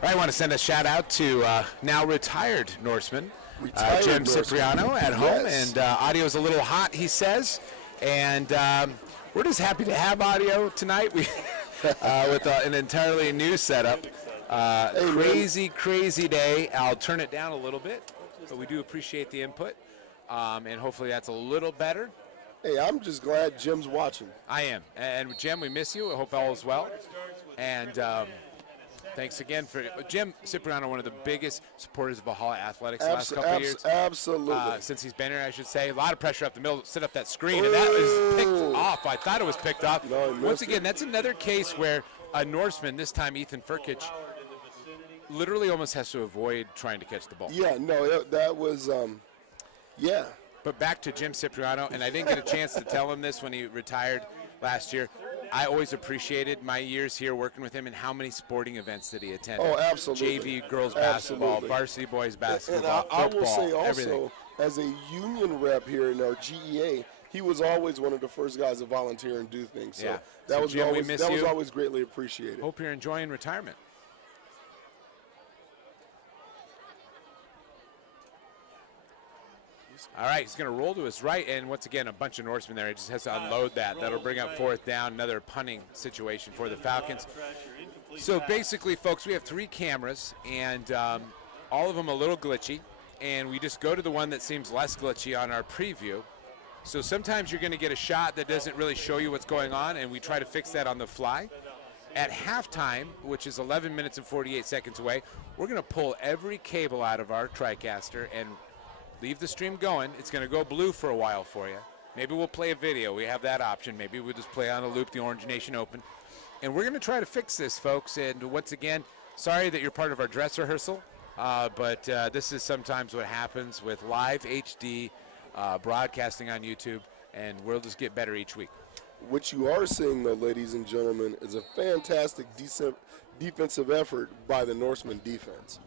I want to send a shout out to now retired Norseman, Jim Cipriano at home. Yes. And audio's a little hot, he says. And we're just happy to have audio tonight with an entirely new setup. Crazy day. I'll turn it down a little bit, but we do appreciate the input. And hopefully that's a little better. Hey, I'm just glad Jim's watching. I am. And Jim, we miss you. I hope all is well. And thanks again for Jim Cipriano, one of the biggest supporters of Valhalla Athletics the last couple of years. Absolutely. Since he's been here, I should say. A lot of pressure up the middle, set up that screen, and that was picked off. I thought it was picked off. No, once again, that's another case where a Norseman, this time Ethan Furkic, literally almost has to avoid trying to catch the ball. Yeah, no, that was, yeah. But back to Jim Cipriano, and I didn't get a chance to tell him this when he retired last year. I always appreciated my years here working with him and how many sporting events that he attended. Oh, absolutely. JV girls basketball, varsity boys basketball, and I football, will say also, everything. as a union rep here in our GEA, he was always one of the first guys to volunteer and do things. So Yeah. that was Jim, always greatly appreciated. Hope you're enjoying retirement. All right, he's going to roll to his right, and once again, a bunch of Norsemen there. He just has to unload that. That'll bring up fourth down, another punting situation for the Falcons. So basically, folks, we have 3 cameras, and all of them a little glitchy, and we just go to the one that seems less glitchy on our preview. So sometimes you're going to get a shot that doesn't really show you what's going on, and we try to fix that on the fly. At halftime, which is 11 minutes and 48 seconds away, we're going to pull every cable out of our TriCaster and leave the stream going. It's going to go blue for a while for you. Maybe we'll play a video. We have that option. Maybe we'll just play on a loop the Orange Nation Open. And we're going to try to fix this, folks. And once again, sorry that you're part of our dress rehearsal, but this is sometimes what happens with live HD broadcasting on YouTube, and we'll just get better each week. What you are seeing, though, ladies and gentlemen, is a fantastic defensive effort by the Norseman defense.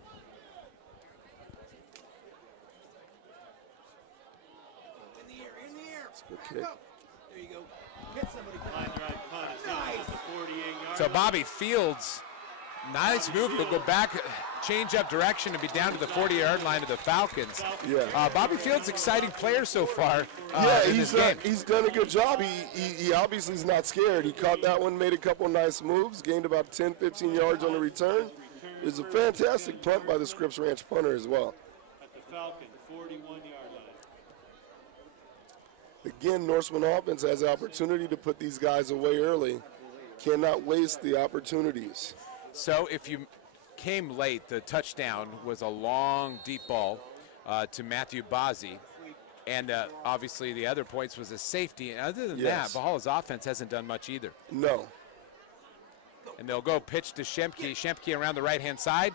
Good kick. There you go. Hit somebody. So Bobby Fields, nice move. He'll go back, change up direction, and be down to the 40-yard line of the Falcons. Yeah. Bobby Fields, exciting player so far. He's done a good job. He obviously is not scared. He caught that one, made a couple nice moves, gained about 10, 15 yards on the return. It was a fantastic punt by the Scripps Ranch punter as well. At the Falcon, 41-yard line. Again, Norseman offense has the opportunity to put these guys away early. Cannot waste the opportunities. So if you came late, the touchdown was a long, deep ball to Matthew Bazzi. And obviously the other points was a safety. And other than that, Valhalla's offense hasn't done much either. No. And they'll go pitch to Shemke. Shemke around the right-hand side.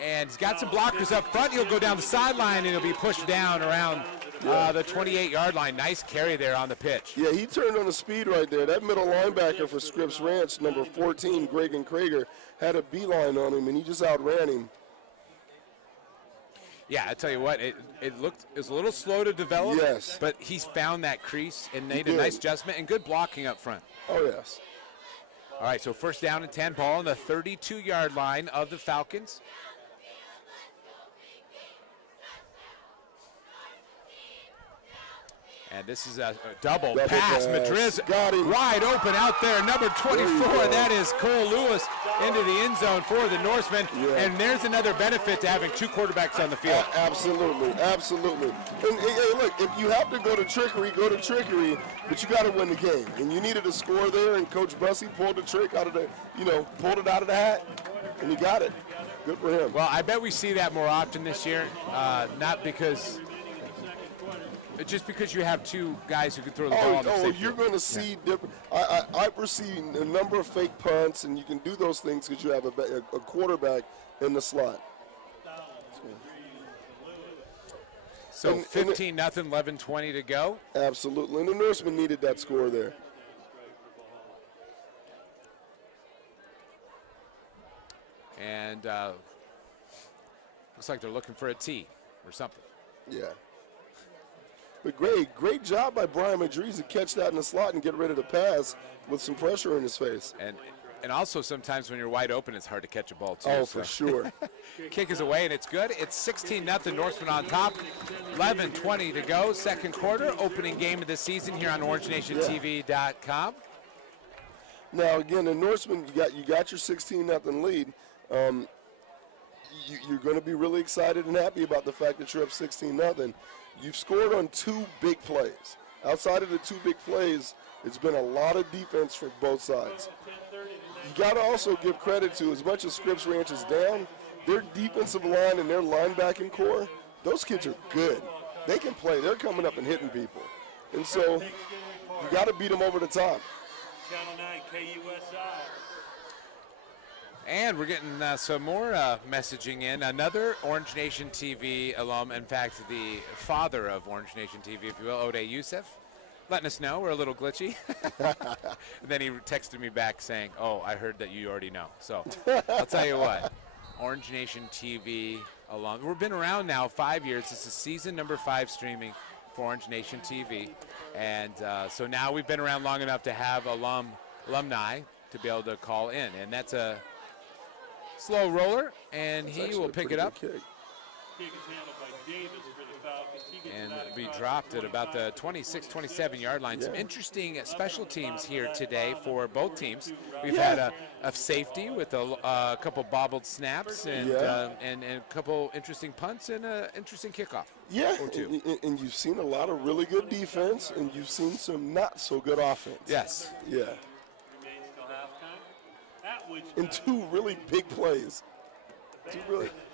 And he's got some blockers up front. He'll go down the sideline, and he'll be pushed down around the 28-yard line. Nice carry there on the pitch. Yeah, he turned on the speed right there. That middle linebacker for Scripps Ranch, number 14, Gregan Krager, had a beeline on him, and he just outran him. Yeah, I tell you what, it was a little slow to develop. Yes. But he's found that crease and made a nice adjustment and good blocking up front. Oh, yes. All right, so first down and 10, ball on the 32-yard line of the Falcons. And this is a double pass. Madriz got him wide open out there. Number 24, that is Cole Lewis into the end zone for the Norsemen. Yeah. And there's another benefit to having 2 quarterbacks on the field. Absolutely, absolutely. And hey, look, if you have to go to trickery, go to trickery, but you got to win the game. And you needed a score there, and Coach Bussey pulled the trick out of the, pulled it out of the hat, and he got it. Good for him. Well, I bet we see that more often this year, not because... Just because you have 2 guys who can throw the ball on the same you're going to see different. I foresee a number of fake punts, and you can do those things because you have a quarterback in the slot. So 15-0, 11:20 to go. Absolutely, and the Norsemen needed that score there. And looks like they're looking for a T or something. Yeah. But great job by Brian Madriz to catch that in the slot and get rid of the pass with some pressure in his face. And also sometimes when you're wide open, it's hard to catch a ball too. Oh, for sure. Kick is away and it's good. It's 16-0, Norsemen on top. 11:20 to go, second quarter, opening game of the season here on OrangeNationTV.com. Now again, the Norsemen, you got your 16-0 lead. You're going to be really excited and happy about the fact that you're up 16-0. You've scored on 2 big plays. Outside of the 2 big plays, it's been a lot of defense from both sides. You got to also give credit to, as much as Scripps Ranch is down, their defensive line and their linebacking core, those kids are good. They can play. They're coming up and hitting people. And so you got to beat them over the top. Channel 9 KUSI. And we're getting some more messaging in. Another Orange Nation TV alum, in fact, the father of Orange Nation TV, if you will, Ode Youssef, letting us know we're a little glitchy. Then he texted me back saying, oh, I heard that you already know. So I'll tell you what, Orange Nation TV alum. We've been around now 5 years. This is season number 5 streaming for Orange Nation TV. And so now we've been around long enough to have alumni to be able to call in. And that's a slow roller, and he will pick it up. Kick is handled by Davis for the Falcons. He gets And it out it'll be across dropped the at about the 26, 27-yard line. Some interesting special teams here today for both teams. We've had a safety with a couple bobbled snaps and a couple interesting punts and an interesting kickoff. Yeah, or two. and you've seen a lot of really good defense, and you've seen some not so good offense. Yes. Yeah. remains till halftime. At which And 2 really big plays.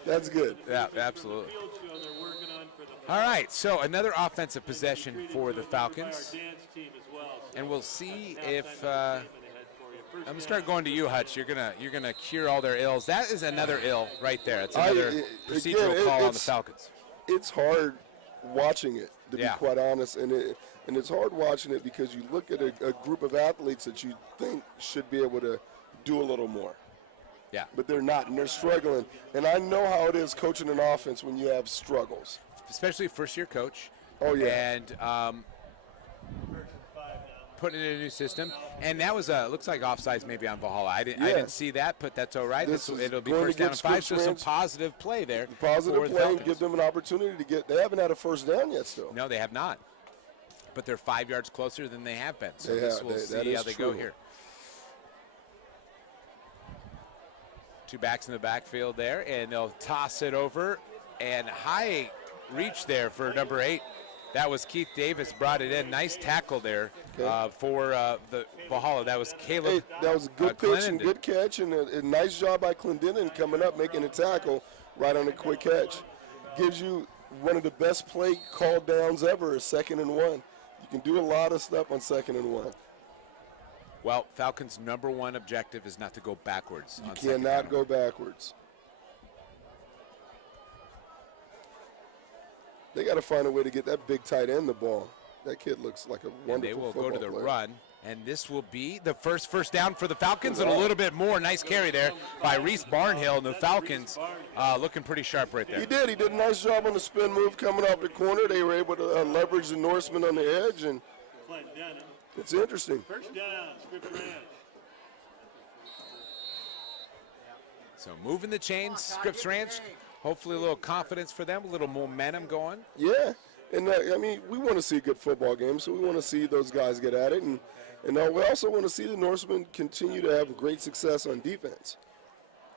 That's good. Yeah, absolutely. field show they're working on for the All right, so another offensive possession for the by our Falcons. dance team as well. So And we'll see if halftime statement ahead for you. First I'm gonna down. start going to you, Hutch. You're gonna cure all their ills. That is another ill right there. It's another procedural call on the Falcons. It's hard watching it, to be Yeah. quite honest, and it's hard watching it because you look at a group of athletes that you think should be able to do a little more. Yeah. But they're not, and they're struggling. And I know how it is coaching an offense when you have struggles. Especially first-year coach. Oh, yeah. And putting in a new system. And that was looks like offsides maybe on Valhalla. I didn't see that, but that's all right. This is It'll be going to first down give and 5, so Scripps some Ranch positive play there. Positive for the play and Falcons. give them an opportunity to get. They haven't had a first down yet still. No, they have not. But they're 5 yards closer than they have been. So They this have. we'll That see is how they go true. here. 2 backs in the backfield there, and they'll toss it over. And high reach there for number 8. That was Keith Davis, brought it in. Nice tackle there for the Valhalla. That was Caleb. Hey, that was a good pitch and Clendenin. good catch, and a nice job by Clendenin coming up, making a tackle right on the quick catch. Gives you one of the best play call downs ever, a 2nd and 1. You can do a lot of stuff on 2nd and 1. Well, Falcons' number 1 objective is not to go backwards. You on second cannot down. go backwards. They got to find a way to get that big tight end the ball. That kid looks like a wonderful And they will go to the player. run, and this will be the first down for the Falcons, and a little bit more. Nice carry there by Reese Barnhill, and the Falcons looking pretty sharp right there. He did a nice job on the spin move coming off the corner. They were able to leverage the Norseman on the edge, and Clendenin. it's interesting. First down, Scripps Ranch. So moving the chains, Scripps Ranch. Hopefully a little confidence for them, a little momentum going. Yeah, and I mean, we want to see a good football game, so we want to see those guys get at it, and we also want to see the Norsemen continue to have great success on defense.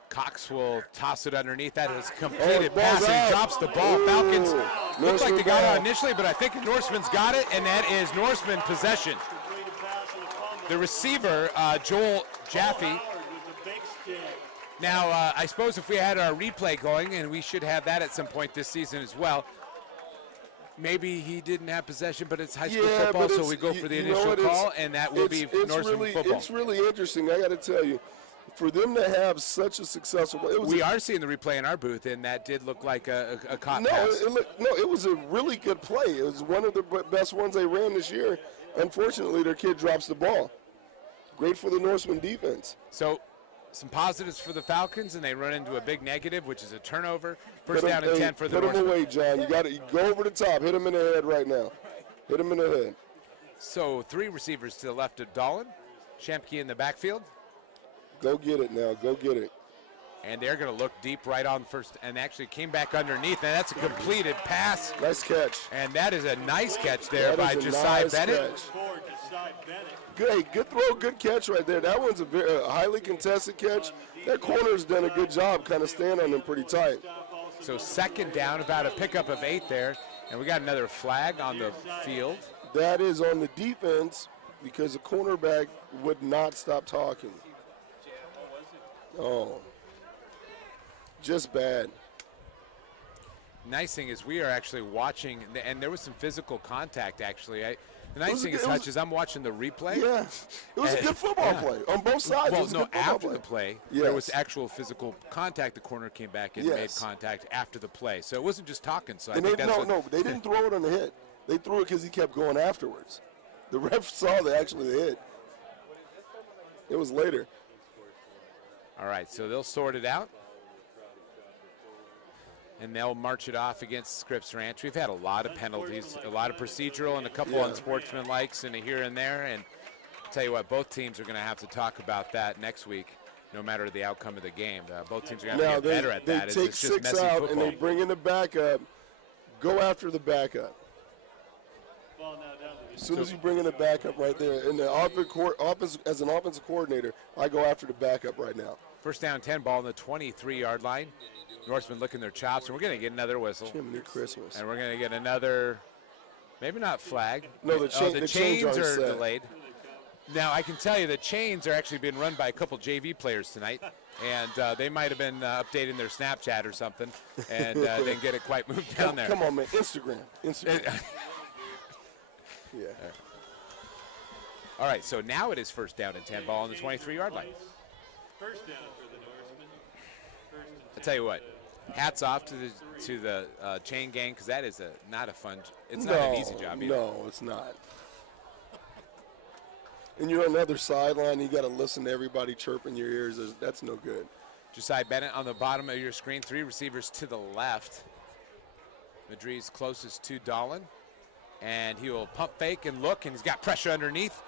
Cox will toss it underneath. That is completed ball's pass, and out. he drops the ball. Ooh, Falcons look like Norseman they got it ball. initially, but I think the Norseman's got it, and that is Norseman possession. Completed pass and a fumble. The receiver, Joel Jaffe. Howard with the big stick. Now, I suppose if we had our replay going, and we should have that at some point this season as well, maybe he didn't have possession, but it's high school football, but so we go for the initial call, and that will be Norseman football. It's really interesting. I got to tell you, for them to have such a successful, We are seeing the replay in our booth, and that did look like a caught No, pass. it was a really good play. It was one of the best ones they ran this year. Unfortunately, their kid drops the ball. Great for the Norseman defense. So some positives for the Falcons, and they run into a big negative, which is a turnover. First Put down him- and hey, 10 for the Put him Norsemen. away, John. You got to go over the top. Hit him in the head right now. Hit him in the head. So 3 receivers to the left of Dolan. Shempke in the backfield. Go get it now. Go get it. And they're going to look deep right on first, and actually came back underneath. And that's a completed pass. Nice catch. And that is a nice catch there That by is a Josiah nice Bennett. catch. Forward to Cy Bennett. Good throw, good catch right there. That one's a highly contested catch. That corner's done a good job kind of staying on them pretty tight. So second down, about a pickup of 8 there. And we got another flag on the field. That is on the defense because the cornerback would not stop talking. Oh, just bad. Nice thing is we are actually watching, and there was some physical contact actually. The nice was a thing good- is, it was- Hutch, is I'm watching the replay. Yeah, it was a good football Yeah. play on both sides. It Well, was a no, good football after the play, Yes. there was actual physical contact. The corner came back and made Yes. contact after the play. So it wasn't just talking. So I And think they, that's no, they didn't throw it on the hit. They threw it because he kept going afterwards. The ref saw the hit. It was later. All right, so they'll sort it out. and they'll march it off against Scripps Ranch. We've had a lot of penalties, a lot of procedural, and a couple unsportsmanlikes and a here and there. And I'll tell you what, both teams are going to have to talk about that next week, no matter the outcome of the game. Both teams are going to have to get better at that. They take it's just 6 messy out football. and they bring in the backup. Go after the backup. Ball now down to the As soon as you bring in the backup right there, in the as an offensive coordinator, I go after the backup right now. First down 10, ball on the 23-yard line. Norsemen licking their chops, and we're going to get another whistle. Jiminy Christmas. And we're going to get another, maybe not flag. No, the chains are set. delayed. Now, I can tell you the chains are actually being run by a couple JV players tonight, and they might have been updating their Snapchat or something, and didn't get it quite moved down there. Come on, man. Instagram. Yeah. All right, so now it is first down and 10, ball on the 23-yard line. first down for the Norsemen. I'll tell you what, hats off to the chain gang, because that is not a fun, it's not an easy job either. No, it's not. And you're on the other sideline, you got to listen to everybody chirping your ears. That's no good. Josiah Bennett on the bottom of your screen, 3 receivers to the left. Madri's closest to Dolan, and he will pump fake and look, and he's got pressure underneath.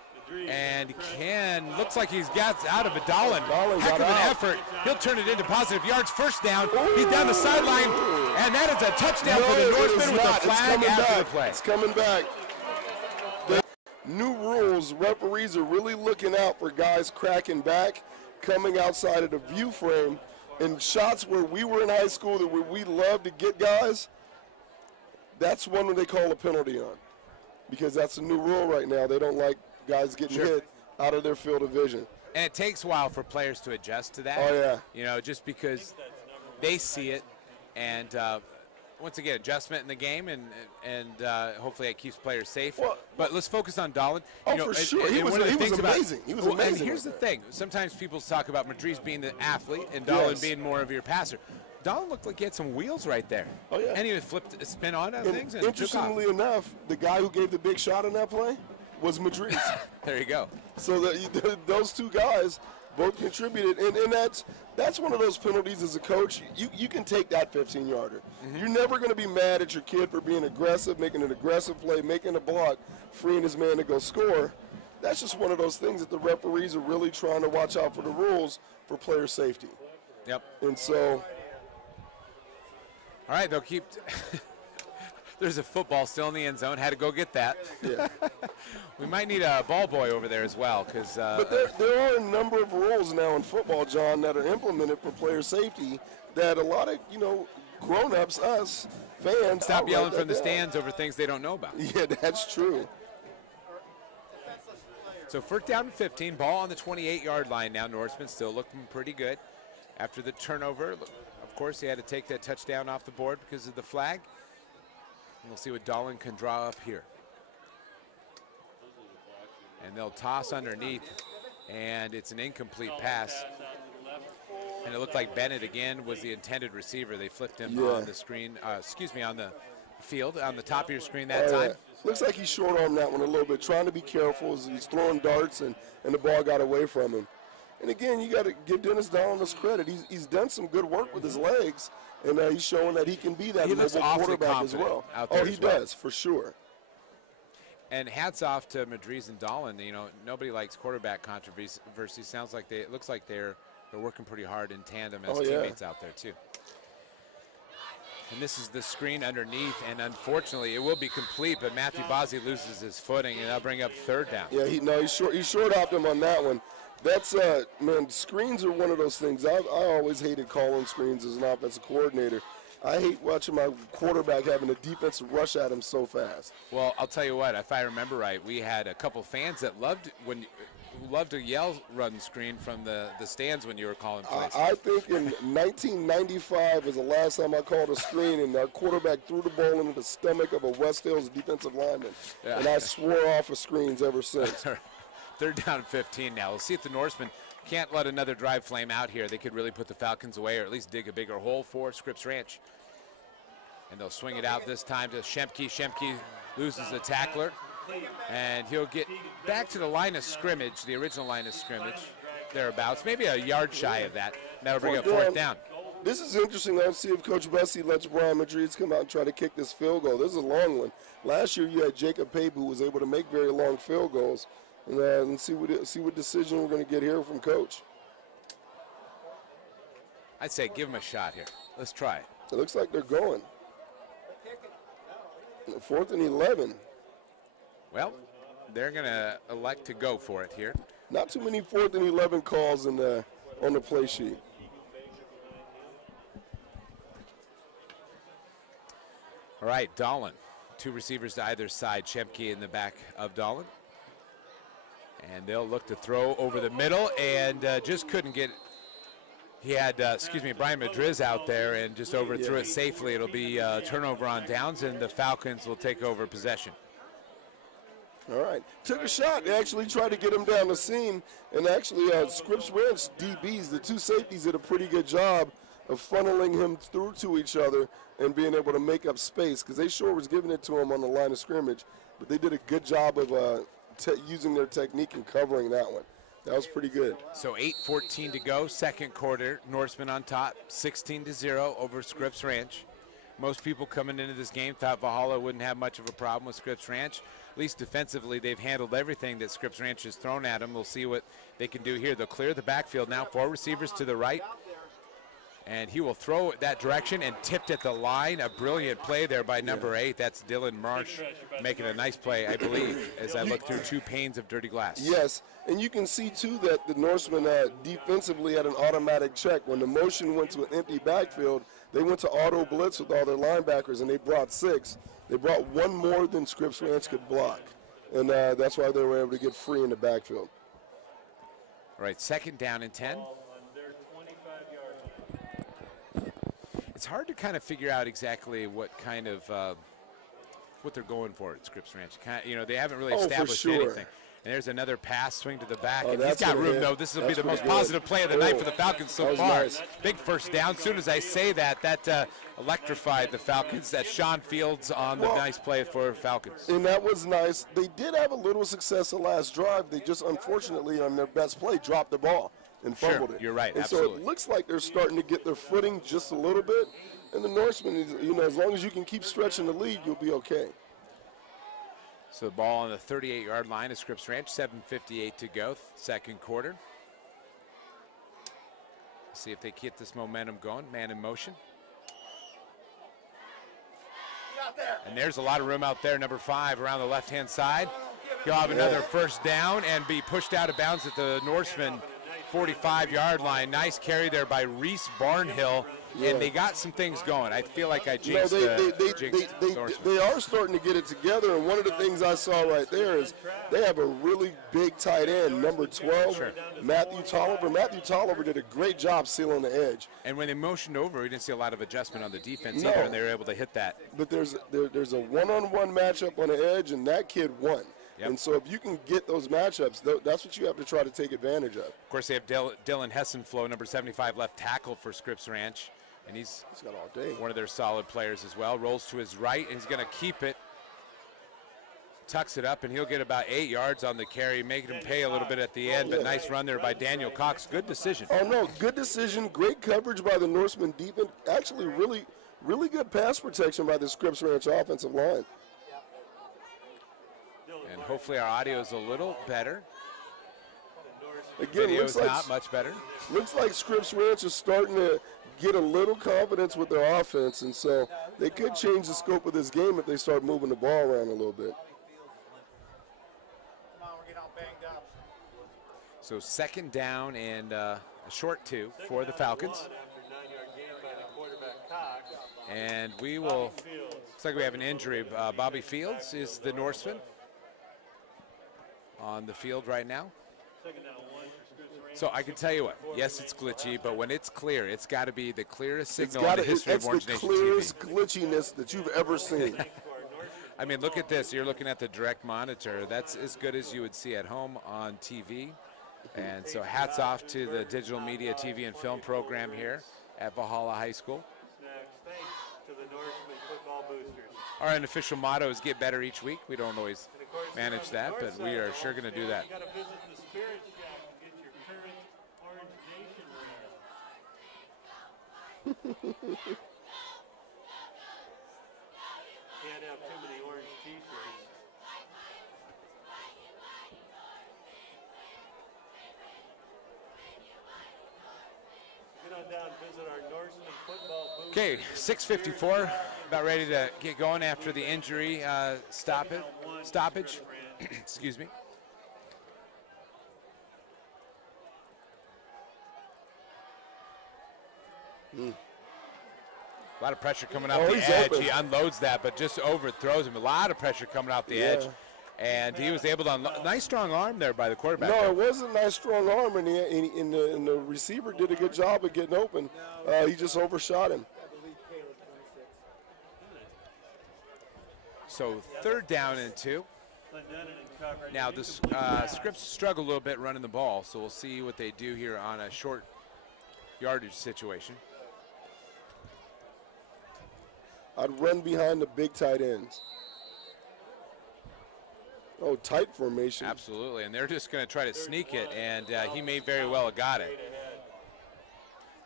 And looks like he's got out of it. Dolan, heck of an effort. He'll turn it into positive yards. First down, he's down the sideline, and that is a touchdown for the Norsemen with a flag after the play. It's coming back. The new rules, referees are really looking out for guys cracking back, coming outside of the view frame, and shots where we were in high school that we love to get guys, that's one that they call a penalty on, because that's a new rule right now. They don't like guys getting hit out of their field of vision. And it takes a while for players to adjust to that. Oh, yeah. You know, just because they see it, and once again, adjustment in the game, and hopefully it keeps players safe. Well, but let's focus on Dolan. Oh, for sure. He was amazing. He was amazing. And here's the thing. Sometimes people talk about Madriz being the athlete and Dolan being more of your passer. Dolan looked like he had some wheels right there. Oh, yeah. And he flipped a spin on things and interestingly enough, the guy who gave the big shot in that play was Madriz. There you go. So those two guys both contributed, and that's one of those penalties as a coach. You can take that 15-yarder. Mm-hmm. You're never going to be mad at your kid for being aggressive, making an aggressive play, making a block, freeing his man to go score. That's just one of those things that the referees are really trying to watch out for the rules for player safety. Yep. And so, all right, they'll keep. There's a football still in the end zone. Had to go get that. Yeah. We might need a ball boy over there as well, because. But there are a number of rules now in football, John, that are implemented for player safety that a lot of grown-ups, us fans. Stop yelling from the stands over things they don't know about. Yeah, that's true. So first down and 15, ball on the 28-yard line now. Norseman still looking pretty good after the turnover. Of course, he had to take that touchdown off the board because of the flag. And we'll see what Dolan can draw up here. And they'll toss underneath, and it's an incomplete pass. And it looked like Bennett again was the intended receiver. They flipped him on the screen, on the field, on the top of your screen that time. Looks like he short-armed that one a little bit, trying to be careful as he's throwing darts, and the ball got away from him. And again, you got to give Dennis Dolan his credit. He's done some good work with his legs, and he's showing that he can be that mobile quarterback as well. Oh, he does, for sure. And hats off to Madriz and Dolan. Nobody likes quarterback controversy. Sounds like it looks like they're working pretty hard in tandem as teammates out there too. And this is the screen underneath, and unfortunately it will be complete, but Matthew Bozzi loses his footing, and they'll bring up third down. Yeah, he short-hopped him on that one. That's, man, screens are one of those things. I always hated calling screens as an offensive coordinator. I hate watching my quarterback having a defensive rush at him so fast. Well, I'll tell you what, if I remember right, we had a couple fans that loved to yell run screen from the stands when you were calling plays. I think in 1995 was the last time I called a screen, and our quarterback threw the ball into the stomach of a West Hills defensive lineman. Yeah. And I swore off of screens ever since. Third down 15 now. We'll see if the Norsemen can't let another drive flame out here. They could really put the Falcons away, or at least dig a bigger hole for Scripps Ranch. And they'll swing it out this time to Shemke. Shemke loses the tackler, and he'll get back to the line of scrimmage, the original line of scrimmage, thereabouts, maybe a yard shy of that. That'll bring up fourth down. This is interesting. Let's see if Coach Bessie lets Brian Madrid come out and try to kick this field goal. This is a long one. Last year you had Jacob Pape, who was able to make very long field goals. And see what decision we're going to get here from Coach. I'd say give him a shot here. Let's try it. It looks like they're going. 4th and 11. Well, they're going to elect to go for it here. Not too many 4th and 11 calls on the play sheet. All right, Dolan. 2 receivers to either side. Shemke in the back of Dolan. And they'll look to throw over the middle and just couldn't get. He had, Brian Madriz out there and just overthrew it safely. It'll be turnover on downs, and the Falcons will take over possession. All right. Took a shot. They actually tried to get him down the seam. And actually, Scripps Ranch DBs, the 2 safeties, did a pretty good job of funneling him through to each other and being able to make up space, because they sure was giving it to him on the line of scrimmage. But they did a good job of using their technique and covering that one. That was pretty good. So 8:14 to go, second quarter. Norseman on top, 16-0 over Scripps Ranch. Most people coming into this game thought Valhalla wouldn't have much of a problem with Scripps Ranch. At least defensively, they've handled everything that Scripps Ranch has thrown at them. We'll see what they can do here. They'll clear the backfield now. 4 receivers to the right. And he will throw it that direction and tipped at the line. A brilliant play there by number 8. That's Dylan Marsh making a nice play, I believe, as I look through 2 panes of dirty glass. Yes, and you can see, too, that the Norsemen defensively had an automatic check. When the motion went to an empty backfield, they went to auto blitz with all their linebackers, and they brought 6. They brought 1 more than Scripps Ranch could block, and that's why they were able to get free in the backfield. All right, 2nd down and 10. It's hard to kind of figure out exactly what kind of what they're going for at Scripps Ranch. They haven't really established anything. And there's another pass, swing to the back. And he's got room, though. This will be the most positive play of the night for the Falcons so far. Nice. Big first down. As soon as I say that electrified the Falcons. That's Sean Fields on the nice play for Falcons. And that was nice. They did have a little success the last drive. They just, unfortunately, on their best play, dropped the ball and fumbled it. You're right, and absolutely. So it looks like they're starting to get their footing just a little bit. And the Norsemen, as long as you can keep stretching the lead, you'll be okay. So the ball on the 38-yard line of Scripps Ranch, 7:58 to go, second quarter. See if they get this momentum going. Man in motion. And there's a lot of room out there, number 5 around the left-hand side. He'll have another first down and be pushed out of bounds at the Norseman 45-yard line. Nice carry there by Reese Barnhill. And they got some things going. I feel like I jinxed they are starting to get it together, and one of the things I saw right there is they have a really big tight end, number 12, Matthew Tolliver. Matthew Tolliver did a great job sealing the edge. And when they motioned over, we didn't see a lot of adjustment on the defense either, and they were able to hit that. But there's a one-on-one matchup on the edge, and that kid won. Yep. And so if you can get those matchups, that's what you have to try to take advantage of. Of course, they have Dylan Hessenflow, number 75, left tackle for Scripps Ranch. And he's got all day. One of their solid players as well. Rolls to his right, and he's going to keep it. Tucks it up, and he'll get about 8 yards on the carry, making him pay a little bit at the end. But nice run there by Daniel Cox. Good decision. Oh, no, good decision. Great coverage by the Norseman defense. Actually, really, really good pass protection by the Scripps Ranch offensive line. And hopefully our audio is a little better. Again, Video's not much better. Looks like Scripps Ranch is starting to get a little confidence with their offense, and so they could change the scope of this game if they start moving the ball around a little bit. So 2nd down and a short 2 for the Falcons. And we will, looks like we have an injury. Bobby Fields is the Norseman on the field right now. So I can tell you what, yes, it's glitchy, but when it's clear, it's got to be the clearest signal in the history of Orange Nation TV. It's the clearest glitchiness that you've ever seen. I mean, look at this. You're looking at the direct monitor. That's as good as you would see at home on TV. And so hats off to the digital media TV and film program here at Valhalla High School. Our unofficial motto is get better each week. We don't always manage that, but we are sure going to do that. Can't have too many orange t-shirts. Get on down and visit our Norseman football booth. Okay, 6:54, about ready to get going after the injury stoppage. Excuse me. A lot of pressure coming off the edge. Open. He unloads that, but just overthrows him. A lot of pressure coming off the edge. And he was able to nice strong arm there by the quarterback. No, it was a nice strong arm, and the receiver did a good job of getting open. He just overshot him. So 3rd down and 2. Now the Scripps struggle a little bit running the ball, so we'll see what they do here on a short yardage situation. I'd run behind the big tight ends. Oh, tight formation. Absolutely, and they're just going to try to sneak it, and he may very well have got it.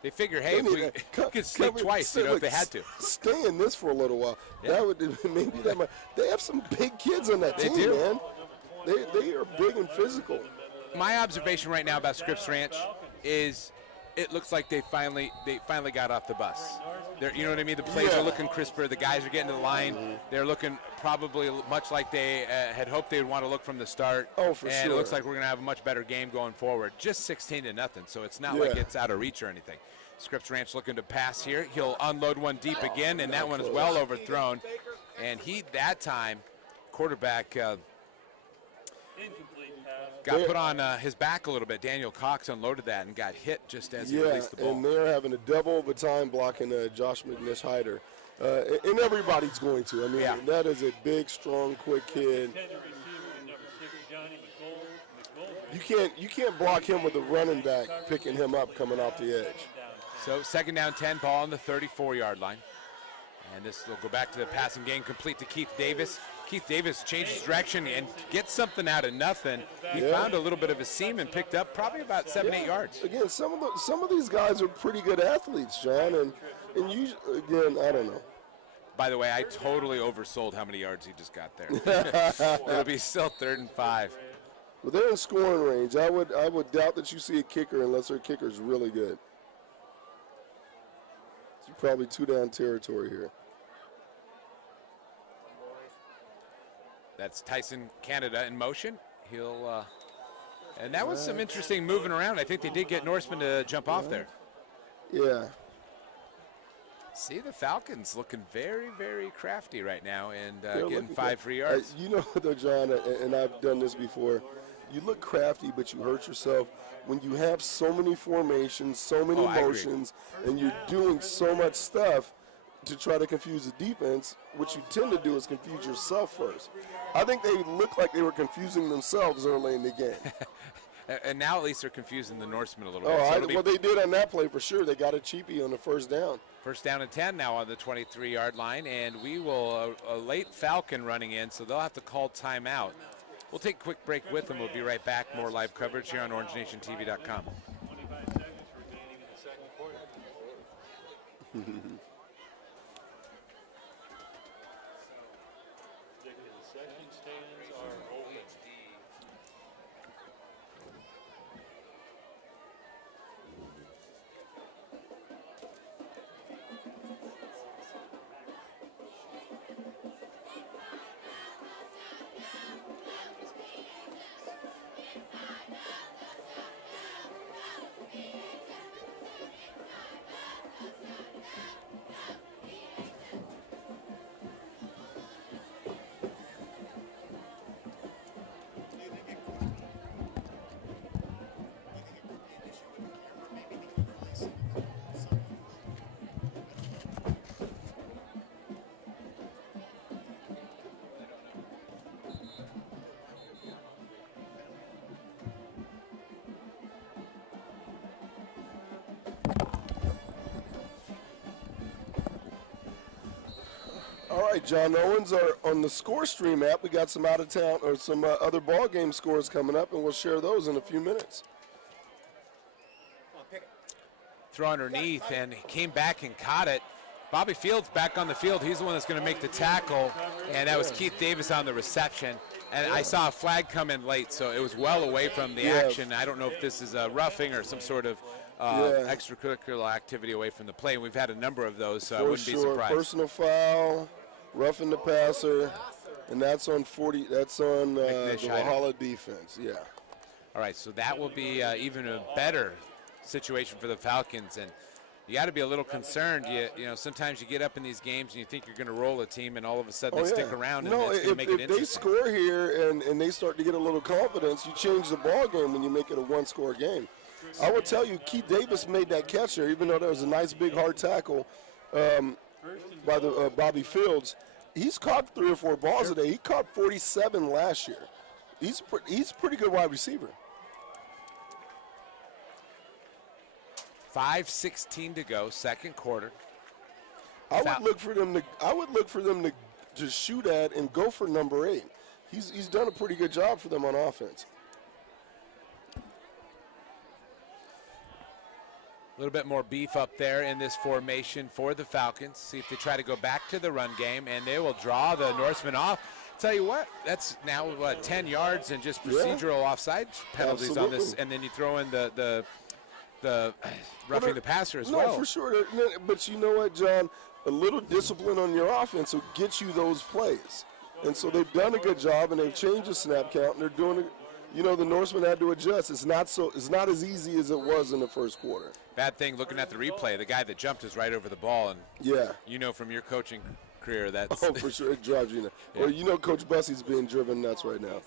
They figure, hey, if we could sneak twice, if they had to. Stay in this for a little while. Yeah. That would maybe that might. They have some big kids on that team, man. They are big and physical. My observation right now about Scripps Ranch is it looks like they finally got off the bus. You know what I mean? The plays are looking crisper. The guys are getting to the line. They're looking probably much like they had hoped they would want to look from the start. Oh, for sure. And it looks like we're going to have a much better game going forward. Just 16-0, so it's not like it's out of reach or anything. Scripps Ranch looking to pass here. He'll unload one deep again, and that one is well overthrown. And that time, quarterback got put on his back a little bit. Daniel Cox unloaded that and got hit just as he released the ball. And they're having a double of a time blocking Josh McNish-Hyder. And everybody's going to. I mean, that is a big, strong, quick kid. You can't block him with a running back picking him up coming off the edge. So 2nd down 10, ball on the 34-yard line. And this will go back to the passing game, complete to Keith Davis. Keith Davis changes direction and gets something out of nothing. He found a little bit of a seam and picked up probably about 7-8 yards. Again, some of these guys are pretty good athletes, John, and usually, again, I don't know. By the way, I totally oversold how many yards he just got there. It'll be still 3rd and 5. Well, they're in scoring range. I would doubt that you see a kicker unless their kicker's really good. It's probably 2-down territory here. That's Tyson Canada in motion. He'll, and that was some interesting moving around. I think they did get Norseman to jump off there. Yeah. See the Falcons looking very, very crafty right now and getting 5 free yards. You know, though, John, and I've done this before, you look crafty, but you hurt yourself when you have so many formations, so many motions, and you're doing so much stuff to try to confuse the defense. What you tend to do is confuse yourself first. I think they looked like they were confusing themselves early in the game. And now at least they're confusing the Norsemen a little bit. Well, they did on that play for sure. They got a cheapie on the 1st down. 1st down and 10 now on the 23-yard line, and we will a late Falcon running in, so they'll have to call timeout. We'll take a quick break with them. We'll be right back. More live coverage here on OrangeNationTV.com. 25 seconds remaining in the 2nd quarter. The concession stands are open. All right, John Owens, are on the ScoreStream app. We got some out of town or some other ball game scores coming up, and we'll share those in a few minutes. throw underneath, and he came back and caught it. Bobby Fields back on the field. He's the one that's going to make the tackle, and that was Keith Davis on the reception. And I saw a flag come in late, so it was well away from the action. I don't know if this is a roughing or some sort of extracurricular activity away from the play. And we've had a number of those, so I wouldn't be surprised. Personal foul, roughing the passer, and that's on 40. That's on the Valhalla defense. Yeah. All right, so that will be even a better situation for the Falcons, and you got to be a little concerned. You know, sometimes you get up in these games and you think you're going to roll a team, and all of a sudden they stick around, and it's going to make it interesting. If they score here and they start to get a little confidence, you change the ball game when you make it a one-score game. I will tell you, Keith Davis made that catch there, even though there was a nice big hard tackle by the Bobby Fields. He's caught 3 or 4 balls today. He caught 47 last year. He's a pretty good wide receiver. 5:16 to go, second quarter. I would look for them to just shoot at and go for number 8. He's done a pretty good job for them on offense. A little bit more beef up there in this formation for the Falcons. See if they try to go back to the run game, and they will draw the Norsemen off. Tell you what, that's now 10 yards and just procedural offside penalties on this, and then you throw in the roughing the passer as well. No, for sure. But you know what, John? A little discipline on your offense will get you those plays. And so they've done a good job, and they've changed the snap count, and they're doing it. You know, the Norsemen had to adjust. It's not as easy as it was in the first quarter. Bad thing, looking at the replay, the guy that jumped is right over the ball, and you know from your coaching career that's for sure, it drives you nuts. Well, you know Coach Bussey's being driven nuts right now.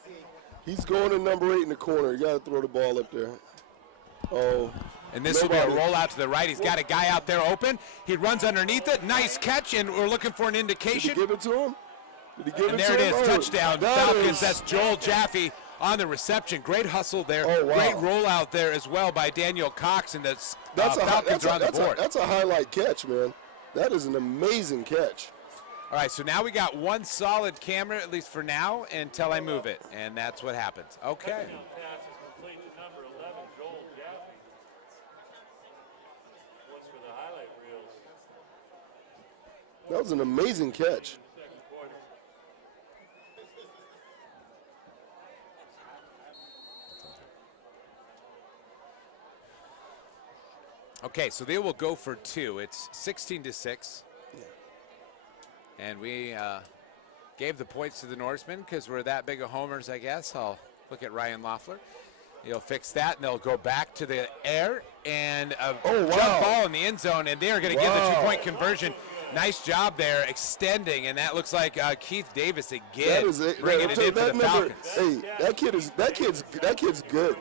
He's going to number 8 in the corner. You got to throw the ball up there. Oh. And this will be a rollout to the right. He's got a guy out there open. He runs underneath it. Nice catch, and we're looking for an indication. Did he give it to him? And there it is, touchdown. Falcons, that's Joel Jaffe on the reception. Great hustle there. Oh, wow. Great rollout there as well by Daniel Cox, and Falcons are on the board. That's a highlight catch, man. That is an amazing catch. All right, so now we got one solid camera, at least for now, until I move it, and that's what happens. Okay. That was an amazing catch. Okay, so they will go for 2. It's 16-6. And we gave the points to the Norsemen because we're that big of homers, I guess. I'll look at Ryan Loeffler. He'll fix that, and they'll go back to the air, and a jump ball in the end zone, and they're going to get the 2-point conversion. Nice job there, extending, and that looks like Keith Davis again, bringing it in for the Falcons. Hey, that kid's good.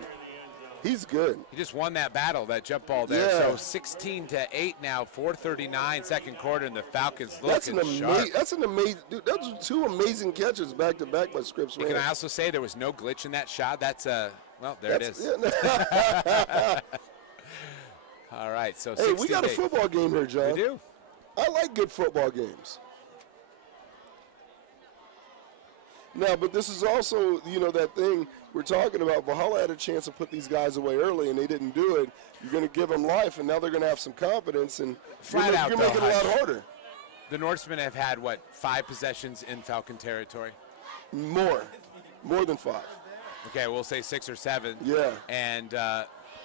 He's good. He just won that battle, that jump ball there. So 16-8 now, 4:39 second quarter, and the Falcons looking sharp. That's an amazing, dude. Those are 2 amazing catches back to back by Scripps. Can I also say there was no glitch in that shot? That's well, there it is. Yeah. All right, so hey, we got a football game here, John. We do. I like good football games. Now, but this is also, you know, that thing we're talking about. Valhalla had a chance to put these guys away early, and they didn't do it. You're going to give them life, and now they're going to have some confidence, and you're making it a lot harder. The Norsemen have had, 5 possessions in Falcon territory? More than 5. Okay, we'll say 6 or 7. Yeah. And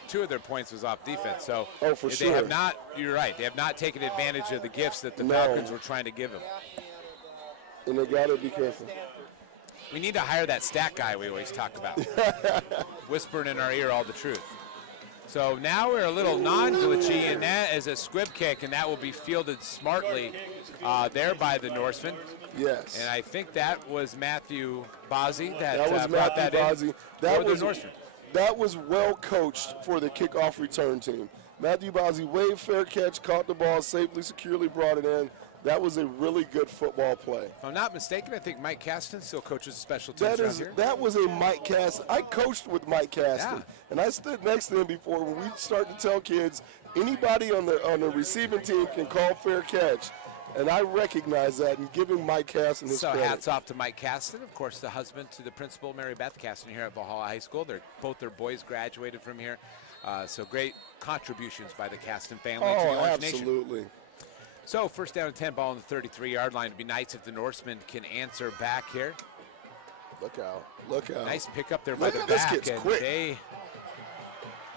2 of their points was off defense. So for they sure. have not, you're right, they have not taken advantage of the gifts that the Falcons were trying to give them. And they got to be careful. We need to hire that stat guy we always talk about, whispering in our ear all the truth. So now we're a little non-glitchy, and that is a squib kick, and that will be fielded smartly there by the Norsemen. Yes. And I think that was Matthew Bozzi that was brought Matthew that Bozzi. in for the Norsemen. That was well coached for the kickoff return team. Matthew Bozzi waved, fair catch, caught the ball, safely, securely brought it in. That was a really good football play. If I'm not mistaken, I think Mike Caston still coaches special teams around here. That was a Mike Caston. I coached with Mike Caston, and I stood next to him before when we started to tell kids anybody on the receiving team can call fair catch. And I recognize that and giving Mike Caston his So credit. hats off to Mike Caston, of course, the husband to the principal, Mary Beth Caston, here at Valhalla High School. Both their boys graduated from here. So great contributions by the Caston family to the Orange Nation. Absolutely. So first down and 10, ball on the 33-yard line. It'd be nice if the Norsemen can answer back here. Look out. Look out. Nice pickup there by the This back. kid's And quick.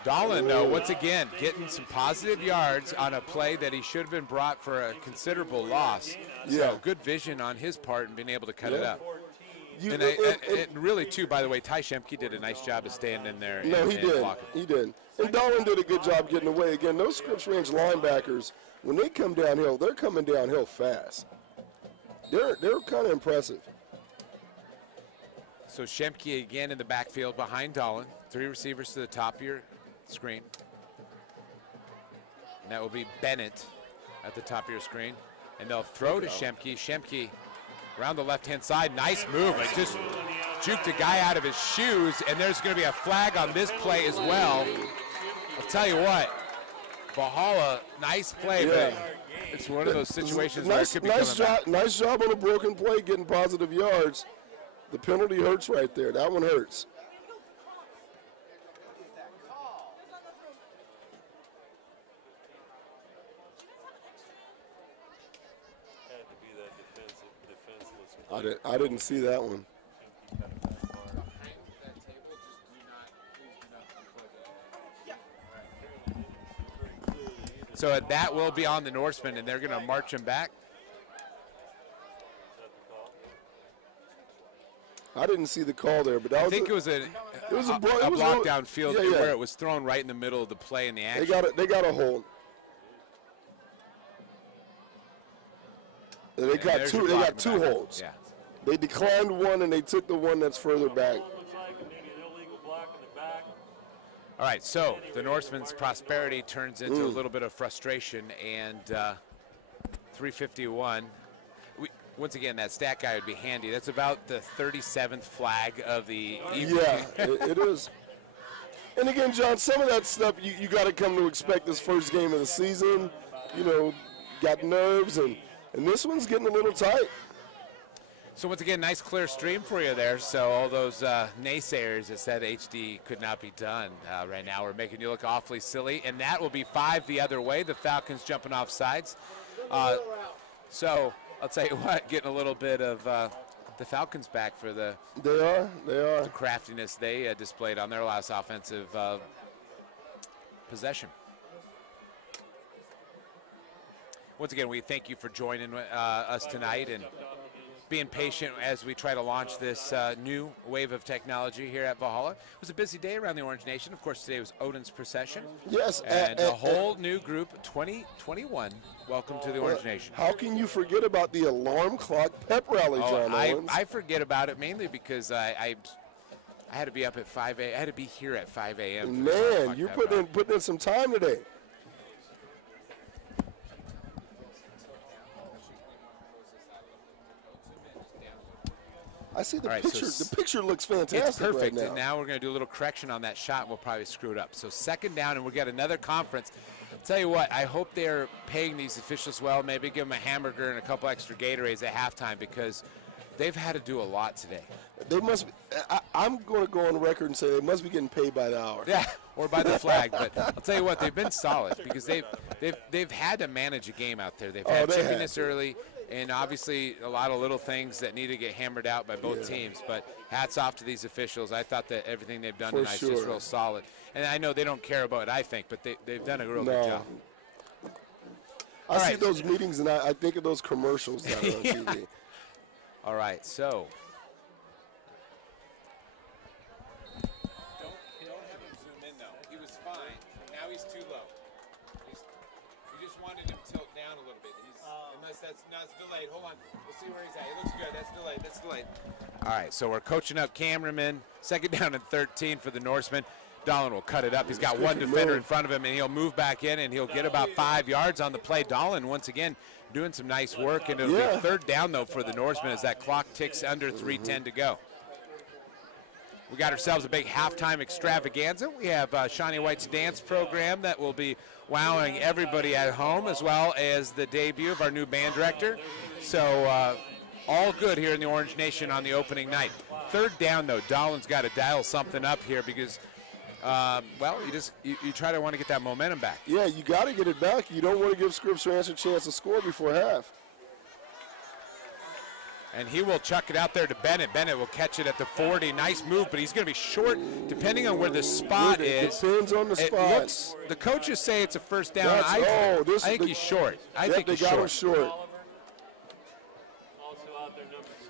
Dahlin, though, once again, getting some positive yards on a play that he should have been brought for a considerable loss. Yeah. So good vision on his part and being able to cut it up. You- And really, too, by the way, Ty Shemke did a nice job of staying in there. No, he and did. blocking. He did. And Dahlin did a good job getting away. Again, those Scripps range linebackers, when they come downhill, they're coming downhill fast. They're kind of impressive. So Shemke again in the backfield behind Dahlin. 3 receivers to the top of your screen. And that will be Bennett at the top of your screen. And they'll throw to Shemke. Shemke around the left-hand side. Nice move. It just juked a guy out of his shoes. And there's going to be a flag on this play as well. I'll tell you what. Valhalla, nice play, but it's one of those situations where it could be nice job on a broken play, getting positive yards. The penalty hurts right there. That one hurts. I didn't see that one. So that will be on the Norsemen, and they're going to march him back. I didn't see the call there, but that I think it was a block downfield where it was thrown right in the middle of the play in the action. They got a hold. They got two holds. Yeah. They declined one and they took the one that's further back. All right, so the Norsemen's prosperity turns into a little bit of frustration, and 351. Once again, that stat guy would be handy. That's about the 37th flag of the evening. Yeah, it is. And again, John, some of that stuff you got to come to expect this first game of the season. You know, got nerves, and this one's getting a little tight. So once again, nice clear stream for you there. So all those naysayers that said HD could not be done right now, we're making you look awfully silly. And that will be 5 the other way. The Falcons jumping off sides. So I'll tell you what, getting a little bit of the Falcons back for the the craftiness they displayed on their last offensive possession. Once again, we thank you for joining us tonight and being patient as we try to launch this new wave of technology here at Valhalla. It was a busy day around the Orange Nation. Of course, today was Odin's procession. Yes. And a whole new group, 2021. Welcome to the Orange Nation. How can you forget about the alarm clock pep rally, John Owens? I forget about it mainly because I had to be up at 5 a.m. I had to be here at 5 a.m. Man, you're putting in some time today. I see the picture. The picture looks fantastic. It's perfect. Right now. And now we're going to do a little correction on that shot, and we'll probably screw it up. So second down, and we'll get another conference. I'll tell you what, I hope they're paying these officials well. Maybe give them a hamburger and a couple extra Gatorades at halftime because they've had to do a lot today. They must be, I'm going to go on record and say they must be getting paid by the hour. Yeah, or by the flag. But I'll tell you what, they've been solid because they've had to manage a game out there. They've had chippiness early. And obviously a lot of little things that need to get hammered out by both teams. But hats off to these officials. I thought that everything they've done tonight is just real solid. And I know they don't care about it, I think, but they've done a real good job. I see those meetings and I think of those commercials that are on TV. All right, so. Don't have him zoom in, though. He was fine. Now he's too low. We just wanted him tilt down a little bit. Unless that's delayed. Hold on. We'll see where he's at. It looks good. That's delayed. That's delayed. All right, so we're coaching up cameramen. Second down and 13 for the Norsemen. Dahlin will cut it up. He's got one defender in front of him, and he'll move back in, and he'll get about 5 yards on the play. Dahlin, once again, doing some nice work. And it'll be third down, though, for the Norsemen as that clock ticks under 3:10 to go. We got ourselves a big halftime extravaganza. We have Shawnee White's dance program that will be wowing everybody at home, as well as the debut of our new band director. So all good here in the Orange Nation on the opening night. Third down, though, Dolan's got to dial something up here because, well, you try to want to get that momentum back. Yeah, you got to get it back. You don't want to give Scripps Ranch a chance to score before half. And he will chuck it out there to Bennett. Bennett will catch it at the 40. Nice move, but he's going to be short depending on where the spot is. Depends on the spot. The coaches say it's a first down. I think he's short. I think he's short. Him short.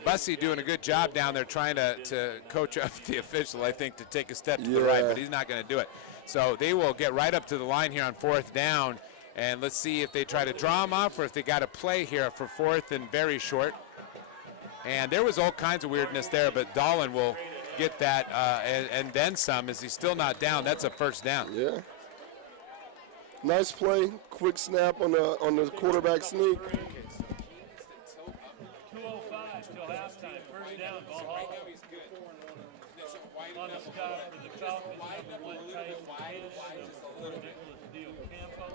Bussy doing a good job down there trying to coach up the official, I think, to take a step to the right, but he's not going to do it. So they will get right up to the line here on 4th down, and let's see if they try to draw him off or if they got a play here for 4th and very short. And there was all kinds of weirdness there, but Dolan will get that and then some as he's still not down. That's a first down. Yeah. Nice play, quick snap on the quarterback sneak. 2:05 till halftime. First down, Valhalla. On the stop for the Falcons, number 1 Tyson Hayes, number 4 Nicholas Diocampo.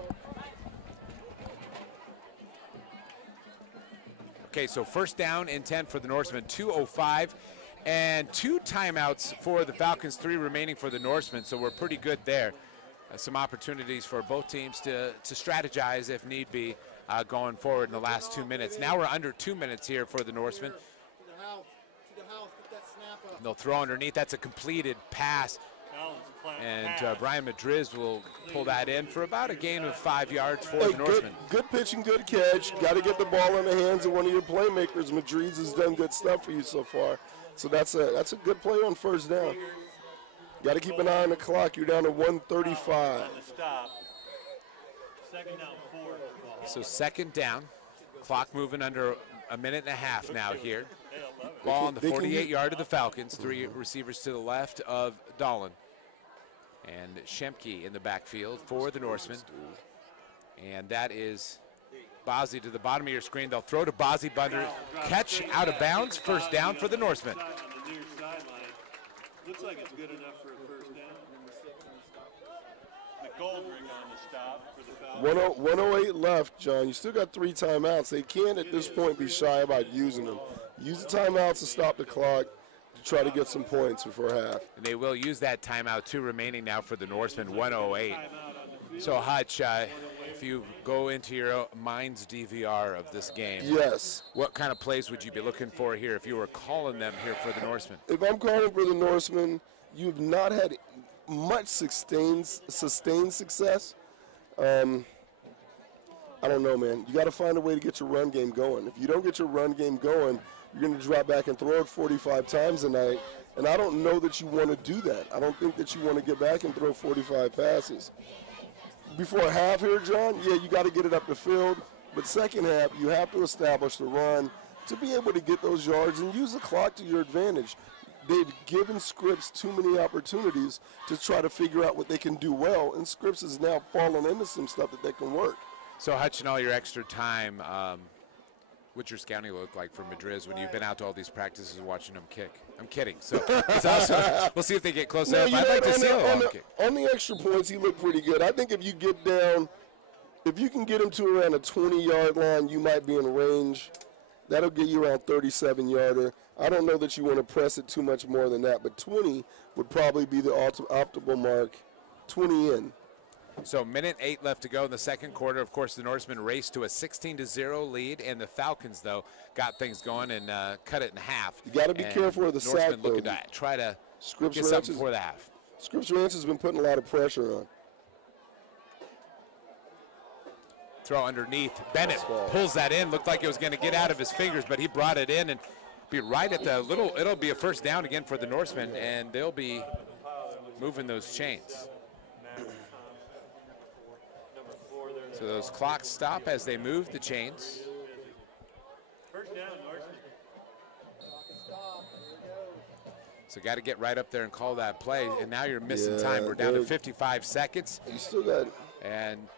Okay, so first down and 10 for the Norsemen, 2:05, and 2 timeouts for the Falcons, 3 remaining for the Norsemen, so we're pretty good there. Some opportunities for both teams to strategize if need be going forward in the last 2 minutes. Now we're under 2 minutes here for the Norsemen. They'll throw underneath. That's a completed pass. And Brian Madriz will pull that in for about a gain of 5 yards for the Norsemen. Good pitch and good catch. Got to get the ball in the hands of one of your playmakers. Madriz has done good stuff for you so far. So that's a good play on first down. Got to keep an eye on the clock. You're down to 1:35. So second down. Clock moving under a minute and a half now here. Ball on the 48-yard of the Falcons. 3 receivers to the left of Dolan. And Shemke in the backfield for the Norsemen. And that is Bozzi to the bottom of your screen. They'll throw to Bozzi, Bunder. Catch out of bounds. First down for the Norsemen. Looks like it's good enough for a first down. McGoldrick on the stop for the Falcons. 108 left, John. You still got 3 timeouts. They can't at this point be shy about using them. Use the timeouts to stop the clock to try to get some points before half. And they will use that timeout, 2 remaining now for the Norsemen, 108. So, Hutch, if you go into your mind's DVR of this game, yes, what kind of plays would you be looking for here if you were calling them here for the Norsemen? If I'm calling for the Norsemen, you've not had much sustained success. I don't know, man. You got to find a way to get your run game going. If you don't get your run game going, you're going to drop back and throw it 45 times a night, and I don't know that you want to do that. I don't think that you want to get back and throw 45 passes. Before half here, John, yeah, you got to get it up the field, but second half, you have to establish the run to be able to get those yards and use the clock to your advantage. They've given Scripps too many opportunities to try to figure out what they can do well, and Scripps is now falling into some stuff that they can work. So, Hutch, in all your extra time, what's your scouting look like for Madriz when you've been out to all these practices and watching them kick? I'm kidding. So it's awesome. We'll see if they get close enough. I'd like to see a long kick. On the extra points, he looked pretty good. I think if you get down, if you can get him to around a 20-yard line, you might be in range. That'll get you around 37-yarder. I don't know that you want to press it too much more than that, but 20 would probably be the optimal mark. 20 in. So minute 8 left to go in the second quarter. Of course, the Norsemen raced to a 16-0 lead, and the Falcons, though, got things going and cut it in half. You got to be careful of the sack, though. Looking to try to get something before the half. Scripps Ranch has been putting a lot of pressure on. Throw underneath. Bennett pulls that in. Looked like it was going to get out of his fingers, but he brought it in and be right at the little. It'll be a first down again for the Norsemen, and they'll be moving those chains. So those clocks stop as they move the chains. First down, Norseman. So got to get right up there and call that play. And now you're missing time. We're down to 55 seconds. You still got. And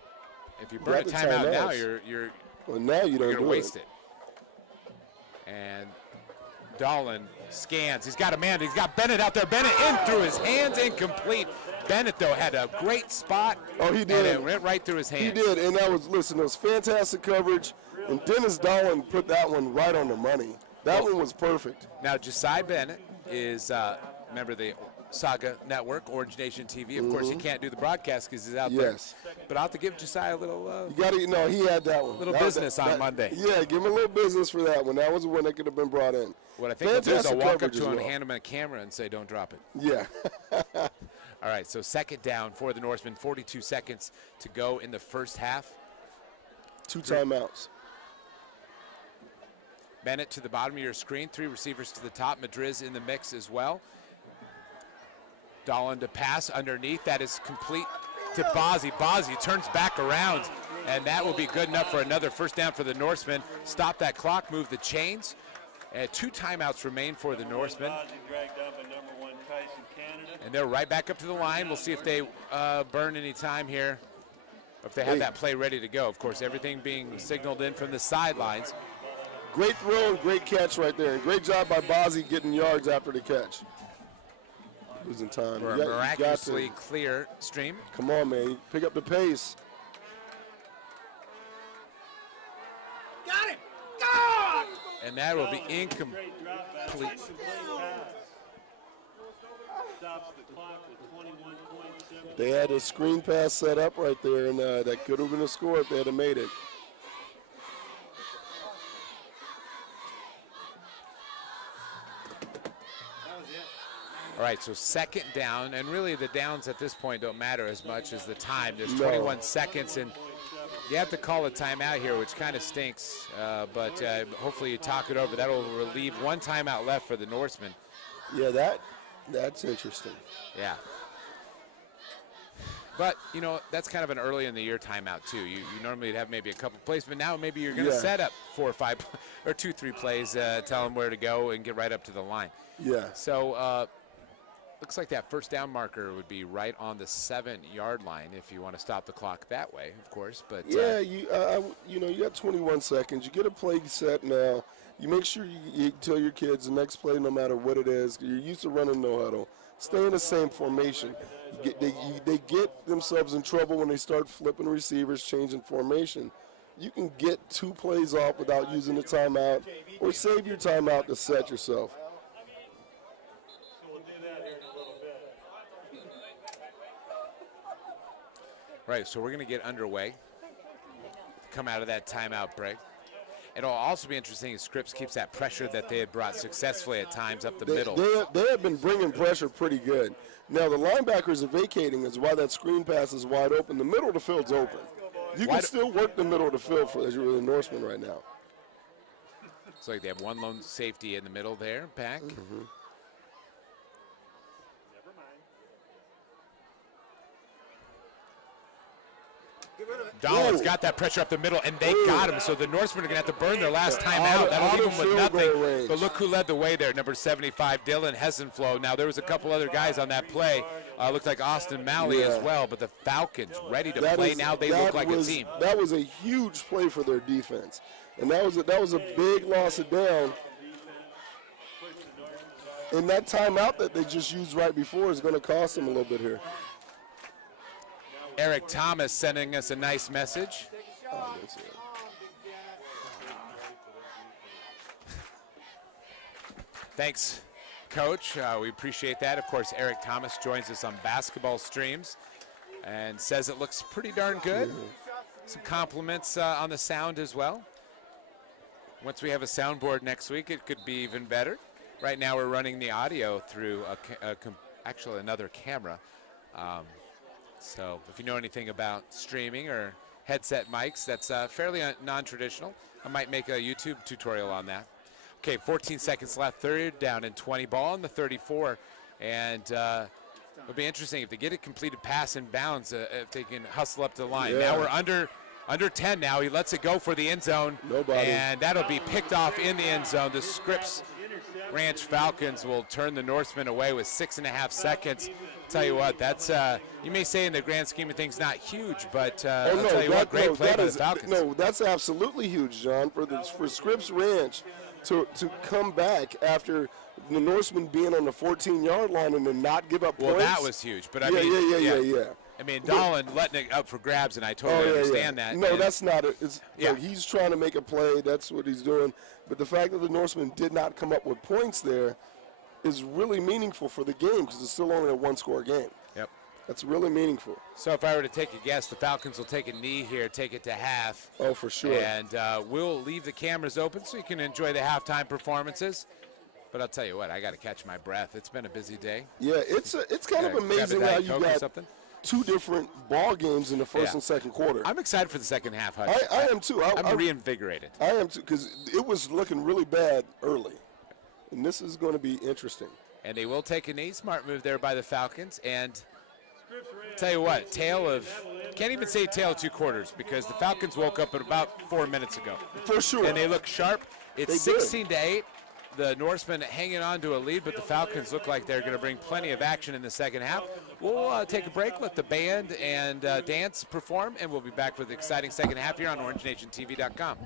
if you burn a timeout now, you're well, now you don't going to waste it. And Dahlin scans. He's got a man. He's got Bennett out there. Bennett in through his hands, incomplete. Bennett, though, had a great spot. Oh, he did. And it went right through his hands. He did, and that was, listen, it was fantastic coverage, and Dennis Dahlin put that one right on the money. That one was perfect. Now, Josiah Bennett is member of the Saga Network, Orange Nation TV. Of course, he can't do the broadcast because he's out there. But I'll have to give Josiah a little. You got to, no, he had that one. Little business on Monday. Yeah, give him a little business for that one. That was the one that could have been brought in. What I think is I'll walk up to him, hand him a camera, and say, "Don't drop it." Yeah. All right, so second down for the Norsemen. 42 seconds to go in the first half. 2 timeouts. Bennett to the bottom of your screen. 3 receivers to the top. Madriz in the mix as well. Dahlin to pass underneath. That is complete to Bozzi. Bozzi turns back around, and that will be good enough for another first down for the Norsemen. Stop that clock, move the chains. 2 timeouts remain for the Norsemen. And they're right back up to the line. We'll see if they burn any time here, if they have that play ready to go. Of course, everything being signaled in from the sidelines. Great throw and great catch right there. And great job by Bozzi getting yards after the catch. Losing time. For a miraculously clear stream. Come on, man. Pick up the pace. Got him! God! And that will be incomplete. They had a screen pass set up right there, and that could have been a score if they had made it. All right, so second down, and really the downs at this point don't matter as much as the time. There's 21 seconds, and you have to call a timeout here, which kind of stinks, but hopefully you talk it over. That'll relieve 1 timeout left for the Norsemen. Yeah, that's interesting. Yeah. But, you know, that's kind of an early in the year timeout, too. You normally would have maybe a couple plays, but now maybe you're going to set up 4 or 5 or 2, 3 plays, tell them where to go and get right up to the line. Yeah. So, looks like that first down marker would be right on the 7-yard line if you want to stop the clock that way, of course. But yeah, you know, you got 21 seconds. You get a play set now. You make sure you tell your kids the next play, no matter what it is. You're used to running no huddle. Stay in the same formation. They get themselves in trouble when they start flipping receivers, changing formation. You can get 2 plays off without using the timeout, or save your timeout to set yourself. Right, so we're going to get underway, come out of that timeout break. It'll also be interesting if Scripps keeps that pressure that they had brought successfully at times up the middle. They have been bringing pressure pretty good. Now, the linebackers are vacating is why that screen pass is wide open. The middle of the field's open. You can still work the middle of the field for the Norsemen right now. Looks like they have 1 lone safety in the middle there, back. Dahlin's got that pressure up the middle, and they got him. So the Norsemen are going to have to burn their last time out. That'll leave them with nothing. But look who led the way there, number 75, Dylan Hessenflow. Now, there was a couple other guys on that play. Looked like Austin Malley as well. But the Falcons ready to play now. They look like a team. That was a huge play for their defense. And that was a big loss of down. And that timeout that they just used right before is going to cost them a little bit here. Eric Thomas sending us a nice message. Thanks, Coach. We appreciate that. Of course, Eric Thomas joins us on basketball streams and says it looks pretty darn good. Some compliments on the sound as well. Once we have a soundboard next week, it could be even better. Right now, we're running the audio through actually another camera. So if you know anything about streaming or headset mics, that's fairly non-traditional. I might make a YouTube tutorial on that. Okay, 14 seconds left, 3rd down and 20, ball on the 34. And it'll be interesting if they get a completed pass in bounds, if they can hustle up to the line. Now we're under 10 now. He lets it go for the end zone. And that'll be picked off in the end zone. The Scripps Ranch Falcons will turn the Norsemen away with 6.5 seconds. Tell you what, that's you may say in the grand scheme of things not huge, but I'll tell you what, great play by the Falcons. No, that's absolutely huge, John. For Scripps Ranch, to come back after the Norsemen being on the 14-yard line and then not give up points. Well, that was huge. But I yeah, mean, yeah. I mean, Dolan letting it up for grabs, and I totally understand that. No, and that's not it. It's, look, he's trying to make a play. That's what he's doing. But the fact that the Norsemen did not come up with points there is really meaningful for the game because it's still only a one-score game. Yep. That's really meaningful. So if I were to take a guess, the Falcons will take a knee here, take it to half. Oh, for sure. And we'll leave the cameras open so you can enjoy the halftime performances. But I'll tell you what, I got to catch my breath. It's been a busy day. Yeah, it's kind of amazing how you got two different ball games in the first and second quarter. I'm excited for the second half, Hutch. I am too. I'm reinvigorated. I am too, because it was looking really bad early. And this is going to be interesting. And they will take a knee. Smart move there by the Falcons. And I'll tell you what, can't even say tale of two quarters because the Falcons woke up at about 4 minutes ago. For sure. And they look sharp. It's 16-8. The Norsemen hanging on to a lead, but the Falcons look like they're going to bring plenty of action in the second half. We'll take a break, let the band and dance perform, and we'll be back with the exciting second half here on OrangeNationTV.com.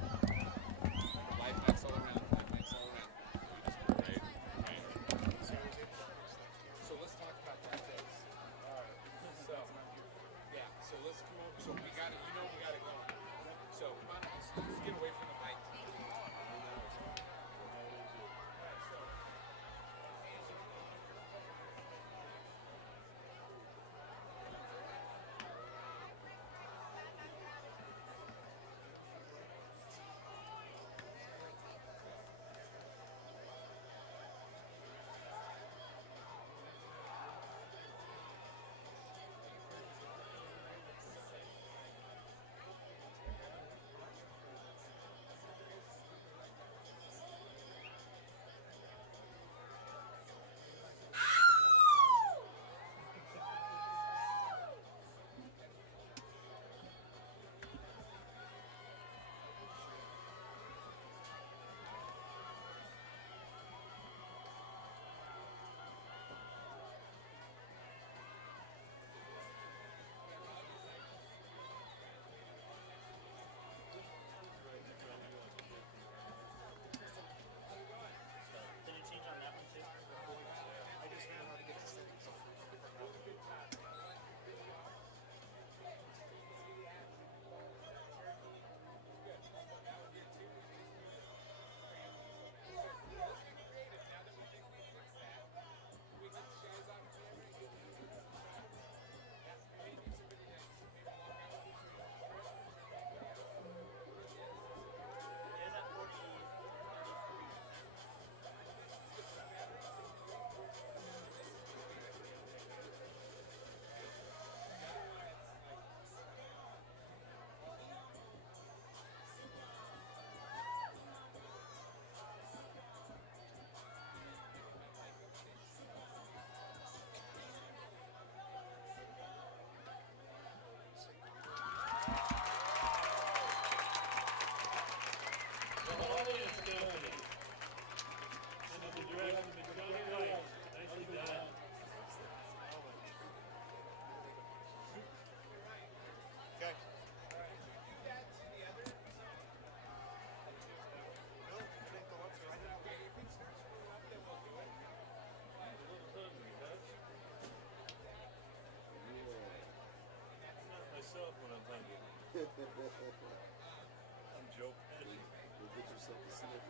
I'm joking. Go get yourself a Snickers.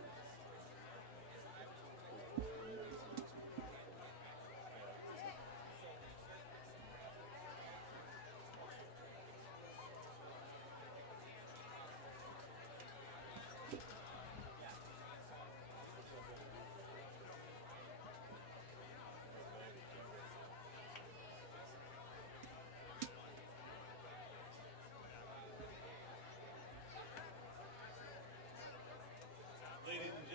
Ladies and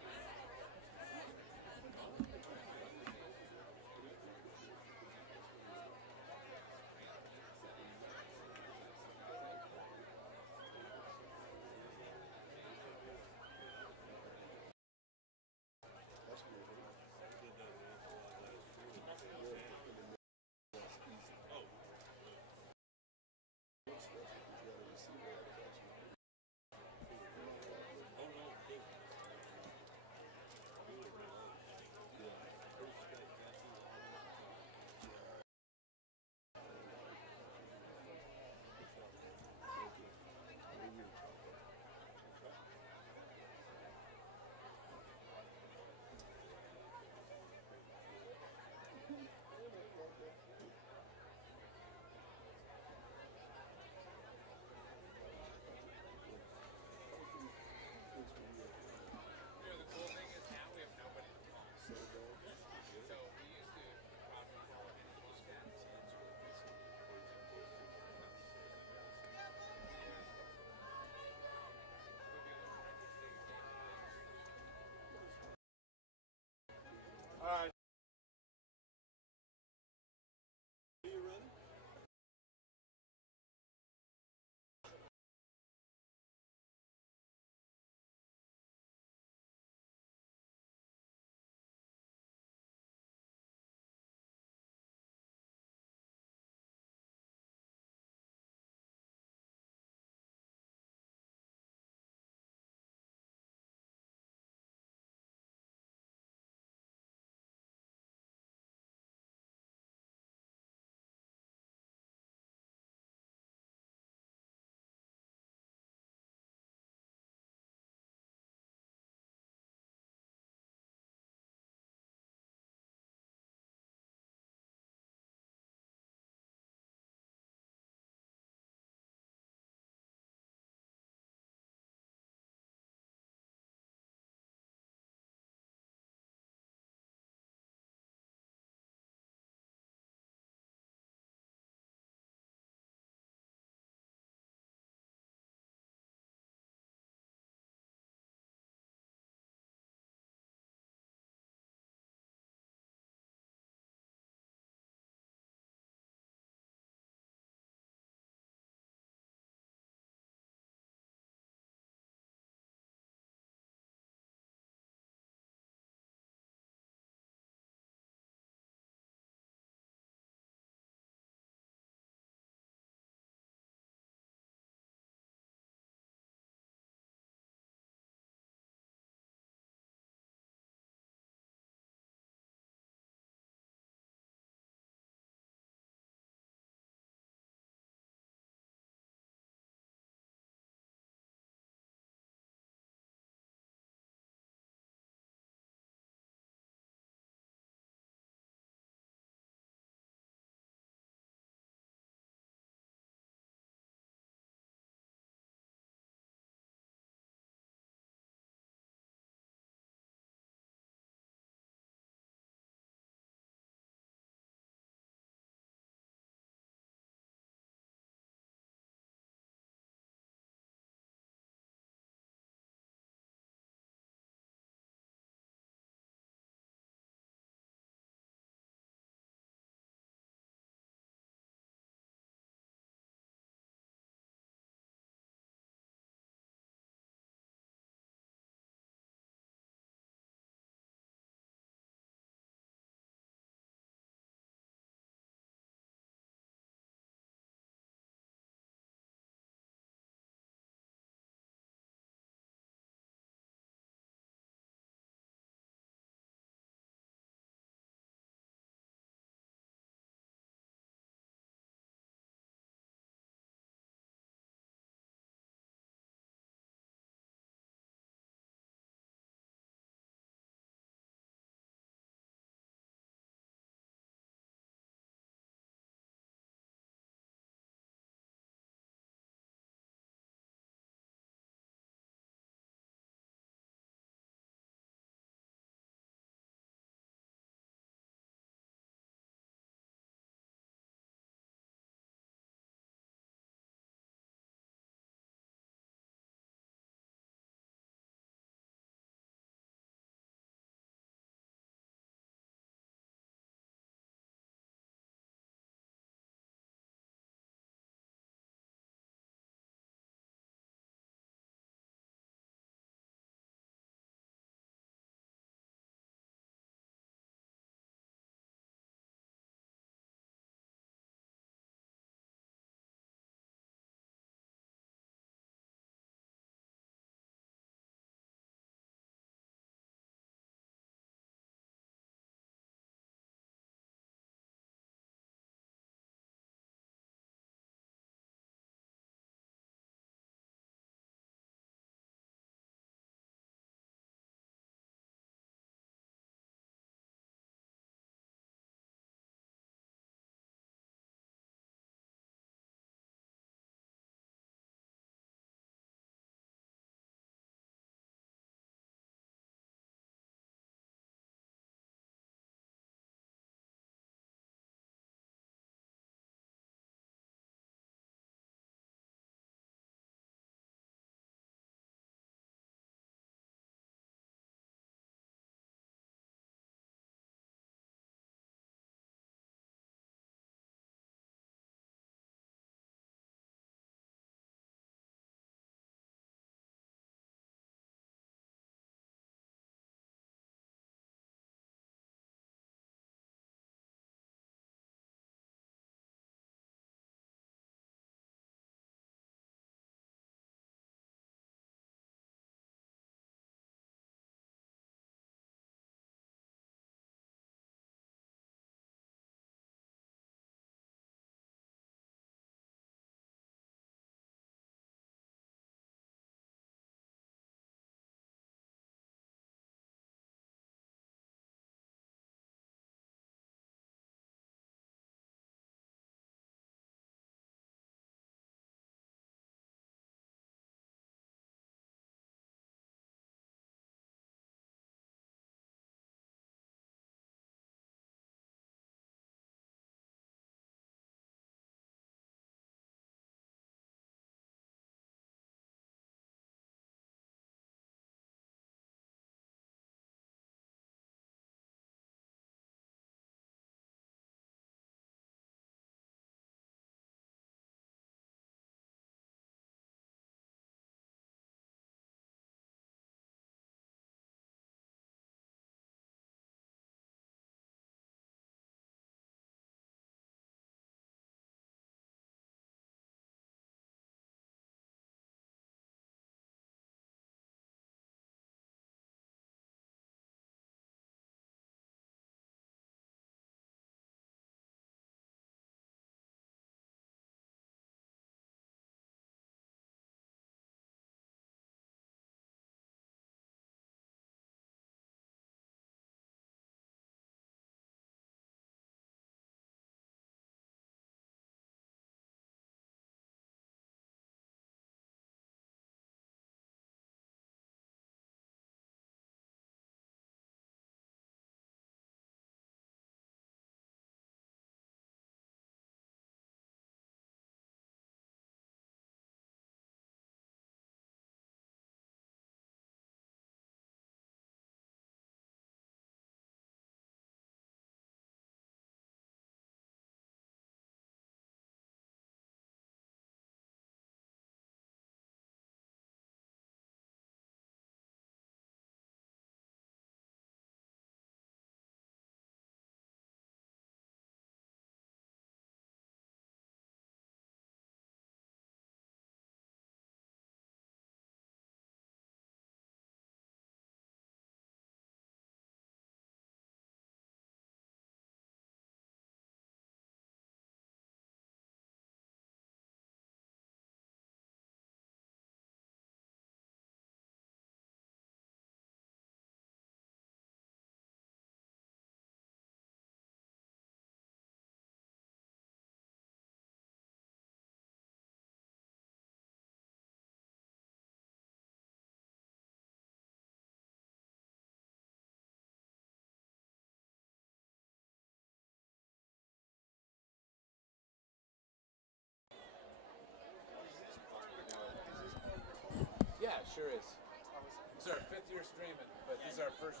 first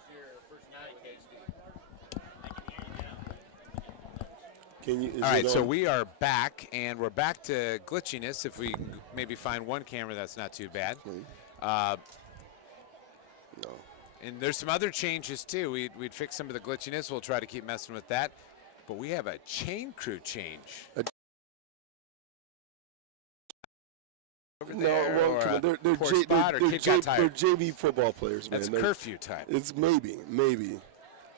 night at HD. All right, so we are back, and we're back to glitchiness. If we can maybe find one camera, that's not too bad. No. And there's some other changes, too. We'd fix some of the glitchiness. We'll try to keep messing with that. But we have a chain crew change. They're JV football players, man. That's curfew time. It's maybe.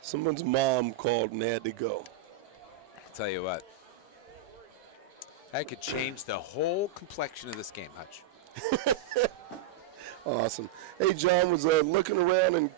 Someone's mom called and they had to go. Tell you what, that could change the whole complexion of this game, Hutch. Awesome. Hey, John was looking around and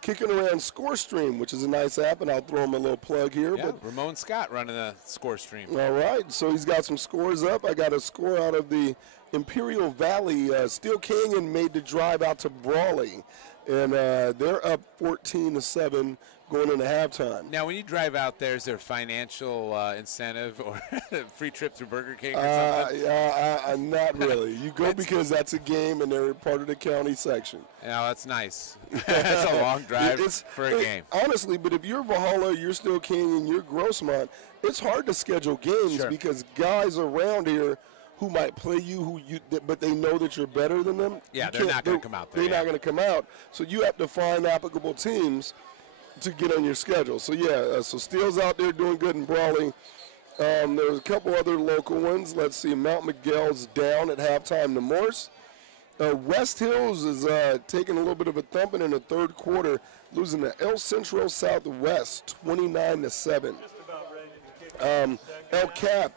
kicking around ScoreStream, which is a nice app, and I'll throw him a little plug here. Yeah, but Ramon Scott running the ScoreStream. All right, so he's got some scores up. I got a score out of the Imperial Valley. Steel Canyon made the drive out to Brawley, and they're up 14-7. Going into halftime. Now, when you drive out there, is there financial incentive or free trip through Burger King or something? Not really. You go because that's a game and they're part of the county section. Yeah, that's nice. That's a long drive for a game. Honestly, but if you're Valhalla, you're Steel Canyon, you're Grossmont, it's hard to schedule games because guys around here who might play you, but they know that you're better than them. Yeah, they're not going to come out there. They're not going to come out. So you have to find applicable teams to get on your schedule. So so Steele's out there doing good in Brawley. There's a couple other local ones. Let's see, Mount Miguel's down at halftime to Morse. West Hills is taking a little bit of a thumping in the third quarter, losing to El Centro Southwest 29-7. El Cap,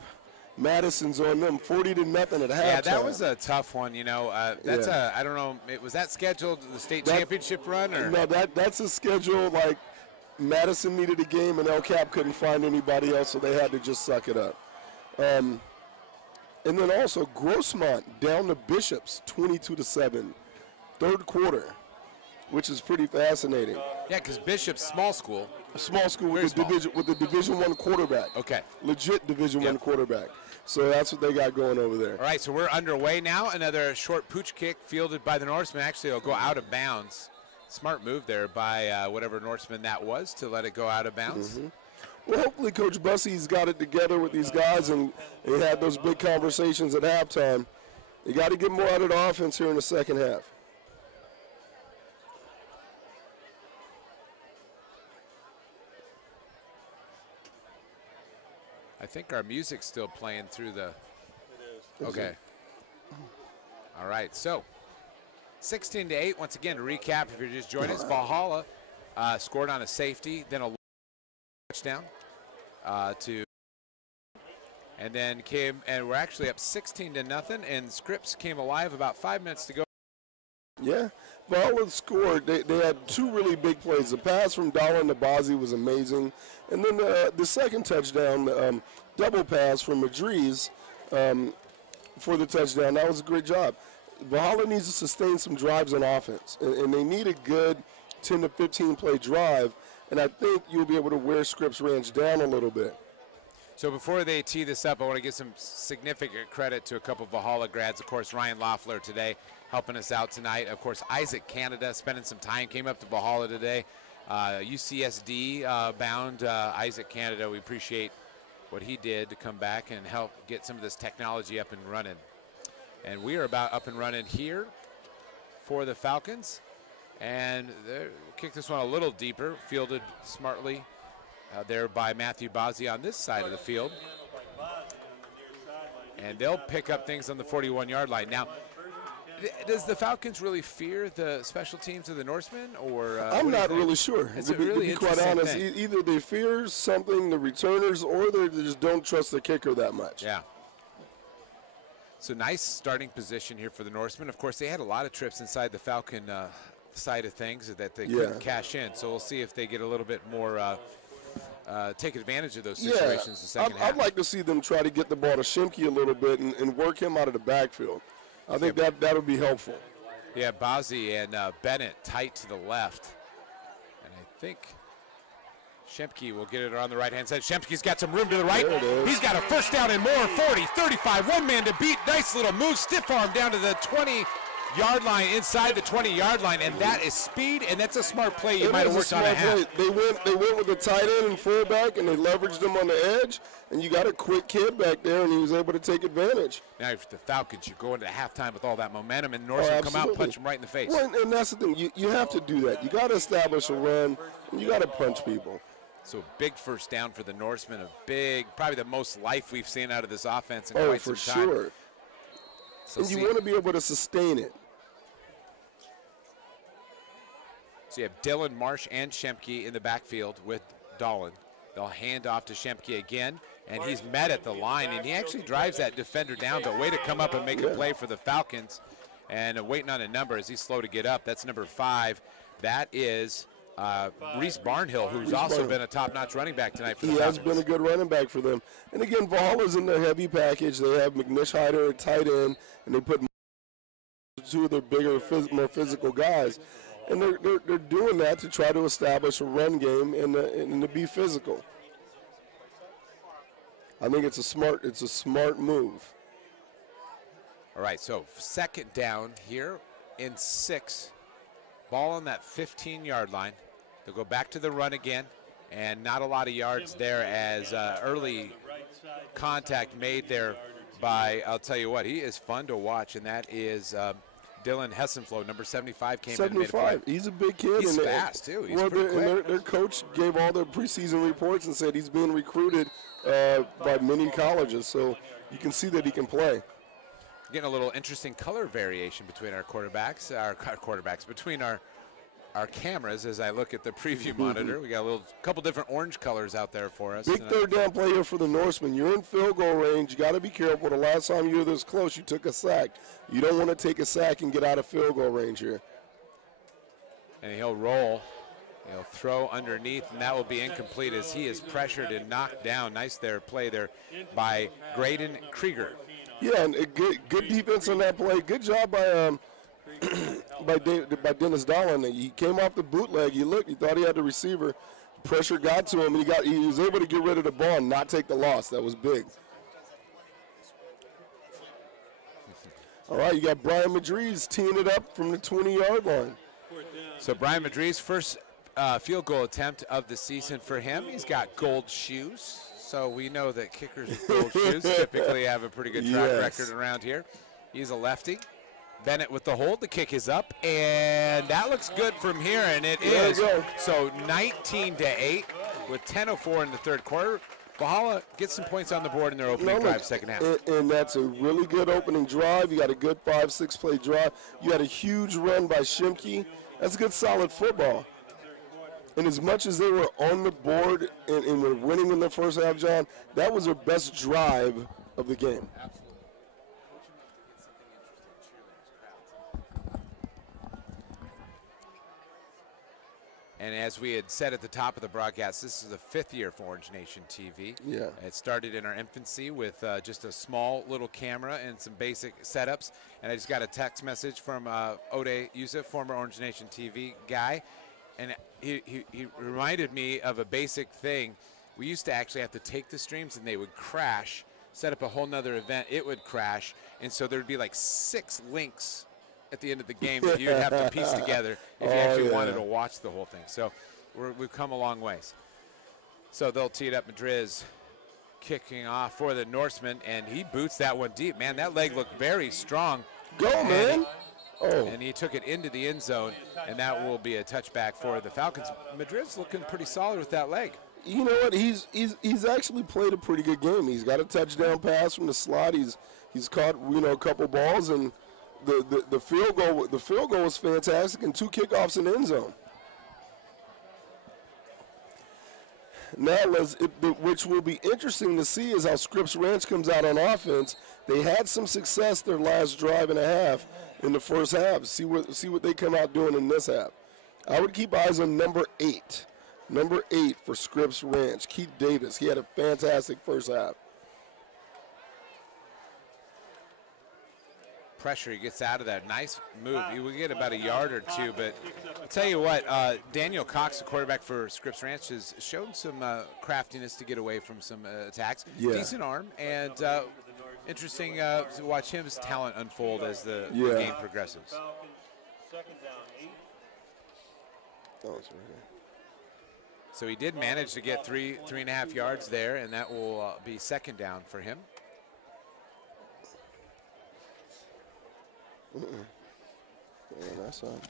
Madison's on them 40-0 at halftime. Yeah, that was a tough one. That's I don't know. Was that scheduled the state championship run or? No, that's a schedule like. Madison needed a game, and El Cap couldn't find anybody else, so they had to just suck it up. And then also Grossmont down to Bishops, 22-7, third quarter, which is pretty fascinating. Yeah, because Bishops small school with the Division I quarterback. Okay, legit Division I quarterback. So that's what they got going over there. All right, so we're underway now. Another short pooch kick fielded by the Norseman. Actually, it'll go out of bounds. Smart move there by whatever Norseman that was to let it go out of bounds. Mm-hmm. Well, hopefully Coach Bussey's got it together with these guys, and they had those big conversations at halftime. You got to get more out of the offense here in the second half. I think our music's still playing through the. It is. Okay. All right, so 16-8. Once again, to recap, if you're just joining us, Valhalla scored on a safety, then a touchdown and then came, and we're actually up 16-0. And Scripps came alive about 5 minutes to go. Yeah, Valhalla scored. They had two really big plays. The pass from Darwin to Bazzi was amazing, and then the second touchdown, double pass from Madriz for the touchdown. That was a great job. Valhalla needs to sustain some drives on offense, and they need a good 10 to 15 play drive, and I think you'll be able to wear Scripps Ranch down a little bit. So before they tee this up, I want to give some significant credit to a couple of Valhalla grads. Of course, Ryan Loeffler today helping us out tonight. Of course, Isaac Canada spending some time, came up to Valhalla today. UCSD bound Isaac Canada. We appreciate what he did to come back and help get some of this technology up and running. And we are about up and running here for the Falcons. And we'll kick this one a little deeper, fielded smartly there by Matthew Bazzi on this side of the field. And they'll pick up things on the 41-yard line. Now, does the Falcons really fear the special teams of the Norsemen? Or I'm not really sure. It's to really be quite honest, thing. Either they fear something, the returners, or they just don't trust the kicker that much. Yeah. So nice starting position here for the Norsemen. Of course, they had a lot of trips inside the Falcon side of things that they couldn't cash in. So we'll see if they get a little bit more, take advantage of those situations in the second half. I'd like to see them try to get the ball to Shimke a little bit and work him out of the backfield. I think that would be helpful. Yeah, Bazzi and Bennett tight to the left. And I think Shemke will get it on the right-hand side. Shemke's got some room to the right. He's got a first down and more. 40, 35, one man to beat. Nice little move. Stiff arm down to the 20. yard line, inside the 20-yard line, and that is speed, and that's a smart play. You might have worked on a half. They went with the tight end and fullback, and they leveraged him on the edge, and you got a quick kid back there, and he was able to take advantage. Now, if the Falcons, you go into halftime with all that momentum, and Northern come out and punch him right in the face. Well, and that's the thing. You have to do that. You got to establish a run, and you got to punch people. So big first down for the Norsemen, probably the most life we've seen out of this offense in quite some time. Oh, for sure. So and you want to be able to sustain it. So you have Dylan, Marsh, and Shemke in the backfield with Dolan. They'll hand off to Shemke again, and he's met at the line, and he actually drives that defender down, but way to come up and make a play for the Falcons. And waiting on a number as he's slow to get up. That's number 5. That is Reese Barnhill, who's also been a top-notch running back tonight for the Falcons. He has been a good running back for them. And again, Valhalla's in their heavy package. They have McNish Hyder at tight end, and they put 2 of their bigger, more physical guys. And they're doing that to try to establish a run game and to be physical. I think it's a smart move. All right, so second down here in 6. Ball on that 15-yard line. They'll go back to the run again, and not a lot of yards there as early contact made there by, I'll tell you what, he is fun to watch, and that is Dylan Hessenflow, number 75, came in and made a play. He's a big kid. He's fast, too. He's pretty quick. And their coach gave all their preseason reports and said he's being recruited by many colleges, so you can see that he can play. Getting a little interesting color variation between our quarterbacks, between our cameras as I look at the preview monitor. We got a couple different orange colors out there for us. Big third down play here for the Norsemen. You're in field goal range. You got to be careful. The last time you were this close, you took a sack. You don't want to take a sack and get out of field goal range here. And he'll roll. He'll throw underneath, and that will be incomplete as he is pressured and knocked down. Nice play there by Graydon Krieger. Yeah, and good defense on that play. Good job by Dennis Dolan. He came off the bootleg. He thought he had the receiver. Pressure got to him, and he was able to get rid of the ball and not take the loss. That was big. All right, you got Brian Madriz teeing it up from the 20-yard line. So Brian Madriz, first field goal attempt of the season for him. He's got gold shoes. So we know that kickers with gold shoes typically have a pretty good track record around here. He's a lefty. Bennett with the hold. The kick is up, and that looks good from here, and it is. So 19-8 with 10:04 in the third quarter. Valhalla gets some points on the board in their opening drive, second half. And that's a really good opening drive. You got a good 5-6 play drive. You had a huge run by Shimke. That's good, solid football. And as much as they were on the board and were winning in the first half, John, that was their best drive of the game. And as we had said at the top of the broadcast, this is the 5th year for Orange Nation TV. Yeah. It started in our infancy with just a small little camera and some basic setups. And I just got a text message from Ode Yusuf, former Orange Nation TV guy. And he reminded me of a basic thing. We used to actually have to take the streams and they would crash, set up a whole nother event, it would crash. And so there would be like 6 links at the end of the game that you'd have to piece together if you actually wanted to watch the whole thing. So we've come a long ways. So they'll tee it up. Madriz kicking off for the Norseman, and he boots that one deep. Man, that leg looked very strong. Go, man. And he took it into the end zone, and that will be a touchback for the Falcons. Madrid's looking pretty solid with that leg. You know what? He's actually played a pretty good game. He's got a touchdown pass from the slot. He's caught a couple balls, and the field goal was fantastic, and 2 kickoffs in the end zone. Now, which will be interesting to see is how Scripps Ranch comes out on offense. They had some success their last drive and a half in the first half. See what they come out doing in this half. I would keep eyes on number 8. Number 8 for Scripps Ranch, Keith Davis. He had a fantastic first half. Pressure, he gets out of that. Nice move. He will get about a yard or 2, but I'll tell you what, Daniel Cox, the quarterback for Scripps Ranch, has shown some craftiness to get away from some attacks. Yeah. Decent arm, and interesting to watch his talent unfold as the game progresses. Falcons, second down, 8. Oh, it's right here. So he did manage to get 3.5 yards there, and that will be second down for him. Yeah, that's on.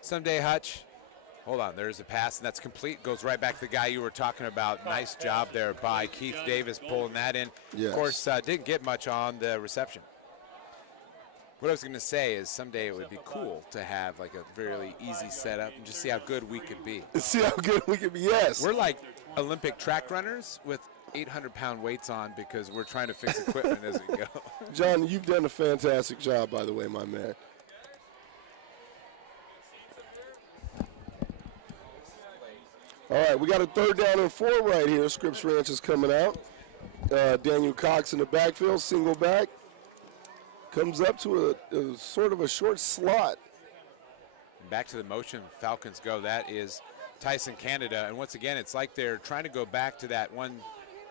Someday, Hutch. Hold on, there's a pass, and that's complete. Goes right back to the guy you were talking about. Nice job there by Keith Davis pulling that in. Yes. Of course, didn't get much on the reception. What I was going to say is someday it would be cool to have like a really easy setup and just see how good we could be. See how good we could be, yes. We're like Olympic track runners with 800-pound weights on because we're trying to fix equipment as we go. John, you've done a fantastic job, by the way, my man. All right, we got a 3rd down and 4 right here. Scripps Ranch is coming out. Daniel Cox in the backfield, single back. Comes up to a sort of a short slot. Back to the motion, Falcons go. That is Tyson Canada. And once again, it's like they're trying to go back to that one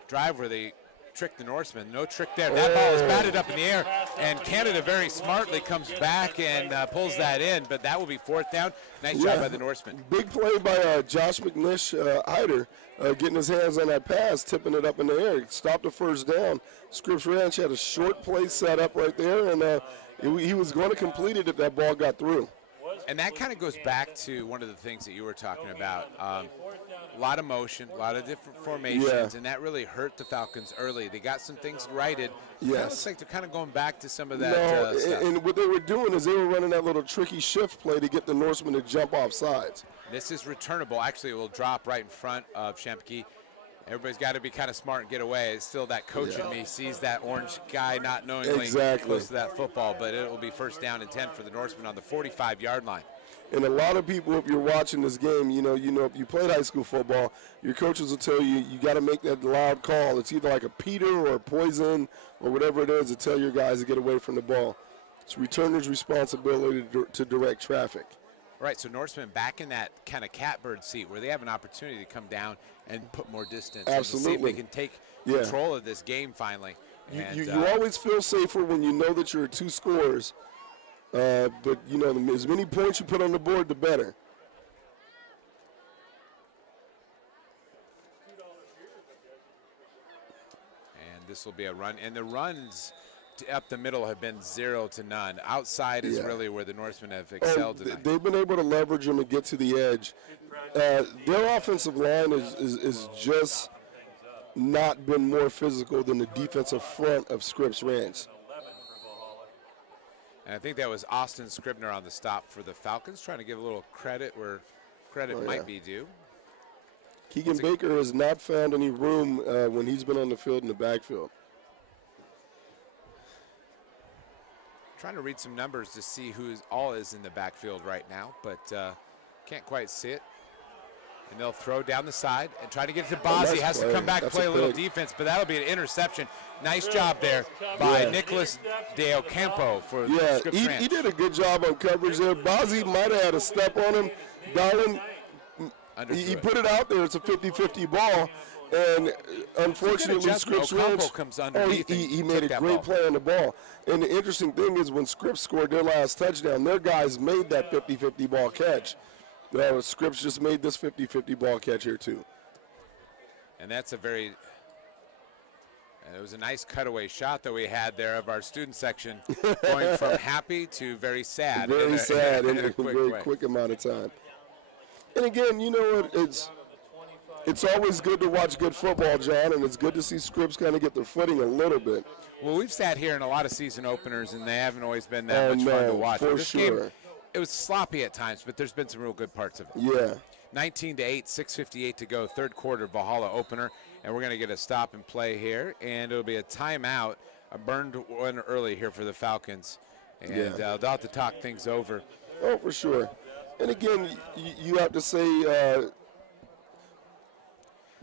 drive where they tricked the Norseman. No trick there. That ball is batted up in the air, and Canada very smartly comes back and pulls that in, but that will be 4th down. Nice job by the Norseman. Big play by Josh McNish Hyder, getting his hands on that pass, tipping it up in the air. Stopped the 1st down. Scripps Ranch had a short play set up right there, and he was going to complete it if that ball got through. And that kind of goes back to one of the things that you were talking about. A lot of motion, a lot of different formations, and that really hurt the Falcons early. They got some things righted. Yes. It looks like they're kind of going back to some of that stuff. And what they were doing is they were running that little tricky shift play to get the Norseman to jump off sides. This is returnable. Actually, it will drop right in front of Shempke. Everybody's got to be kind of smart and get away. It's still that coach in me sees that orange guy not knowingly close to that football, but it will be 1st down and 10 for the Norseman on the 45-yard line. And a lot of people, if you're watching this game, you know, if you played high school football, your coaches will tell you you got to make that loud call. It's either like a Peter or a poison or whatever it is to tell your guys to get away from the ball. It's returner's responsibility to direct traffic. Right, so Norseman back in that kind of catbird seat where they have an opportunity to come down and put more distance. Absolutely. See if they can take control of this game finally. You always feel safer when you know that you're 2 scores. But, you know, as many points you put on the board, the better. And this will be a run. And the runs up the middle have been 0 to none. Outside is really where the Norsemen have excelled tonight. They've been able to leverage them and get to the edge. Their offensive line is just not been more physical than the defensive front of Scripps Ranch. And I think that was Austin Scribner on the stop for the Falcons, trying to give a little credit where credit might be due. Keegan Baker has not found any room when he's been on the field in the backfield. Trying to read some numbers to see who all is in the backfield right now, but can't quite see it. And they'll throw down the side and try to get it to Bozzi. Has to come back, play a little defense, but that'll be an interception. Nice job there by Nicholas De Ocampo for Scripps Ranch. He did a good job on coverage there. Bozzi might have had a step on him. Darlin, he put it out there. It's a 50-50 ball. And unfortunately, Scripps Ranch, he made a great play on the ball. And the interesting thing is when Scripps scored their last touchdown, their guys made that 50-50 ball catch. Scripps just made this 50-50 ball catch here too. And that's a very, it was a nice cutaway shot that we had there of our student section going from happy to very sad. Very sad in a very way. quick amount of time. And again, you know, it's always good to watch good football, John, and it's good to see Scripps kind of get their footing a little bit. Well, we've sat here in a lot of season openers, and they haven't always been that much fun to watch. For sure. It was sloppy at times, but there's been some real good parts of it. Yeah. 19-8, 6:58 to go, 3rd quarter Valhalla opener, and we're going to get a stop and play here, and it'll be a timeout, a burned one early here for the Falcons, and they'll have to talk things over. Oh, for sure. And again, you have to say the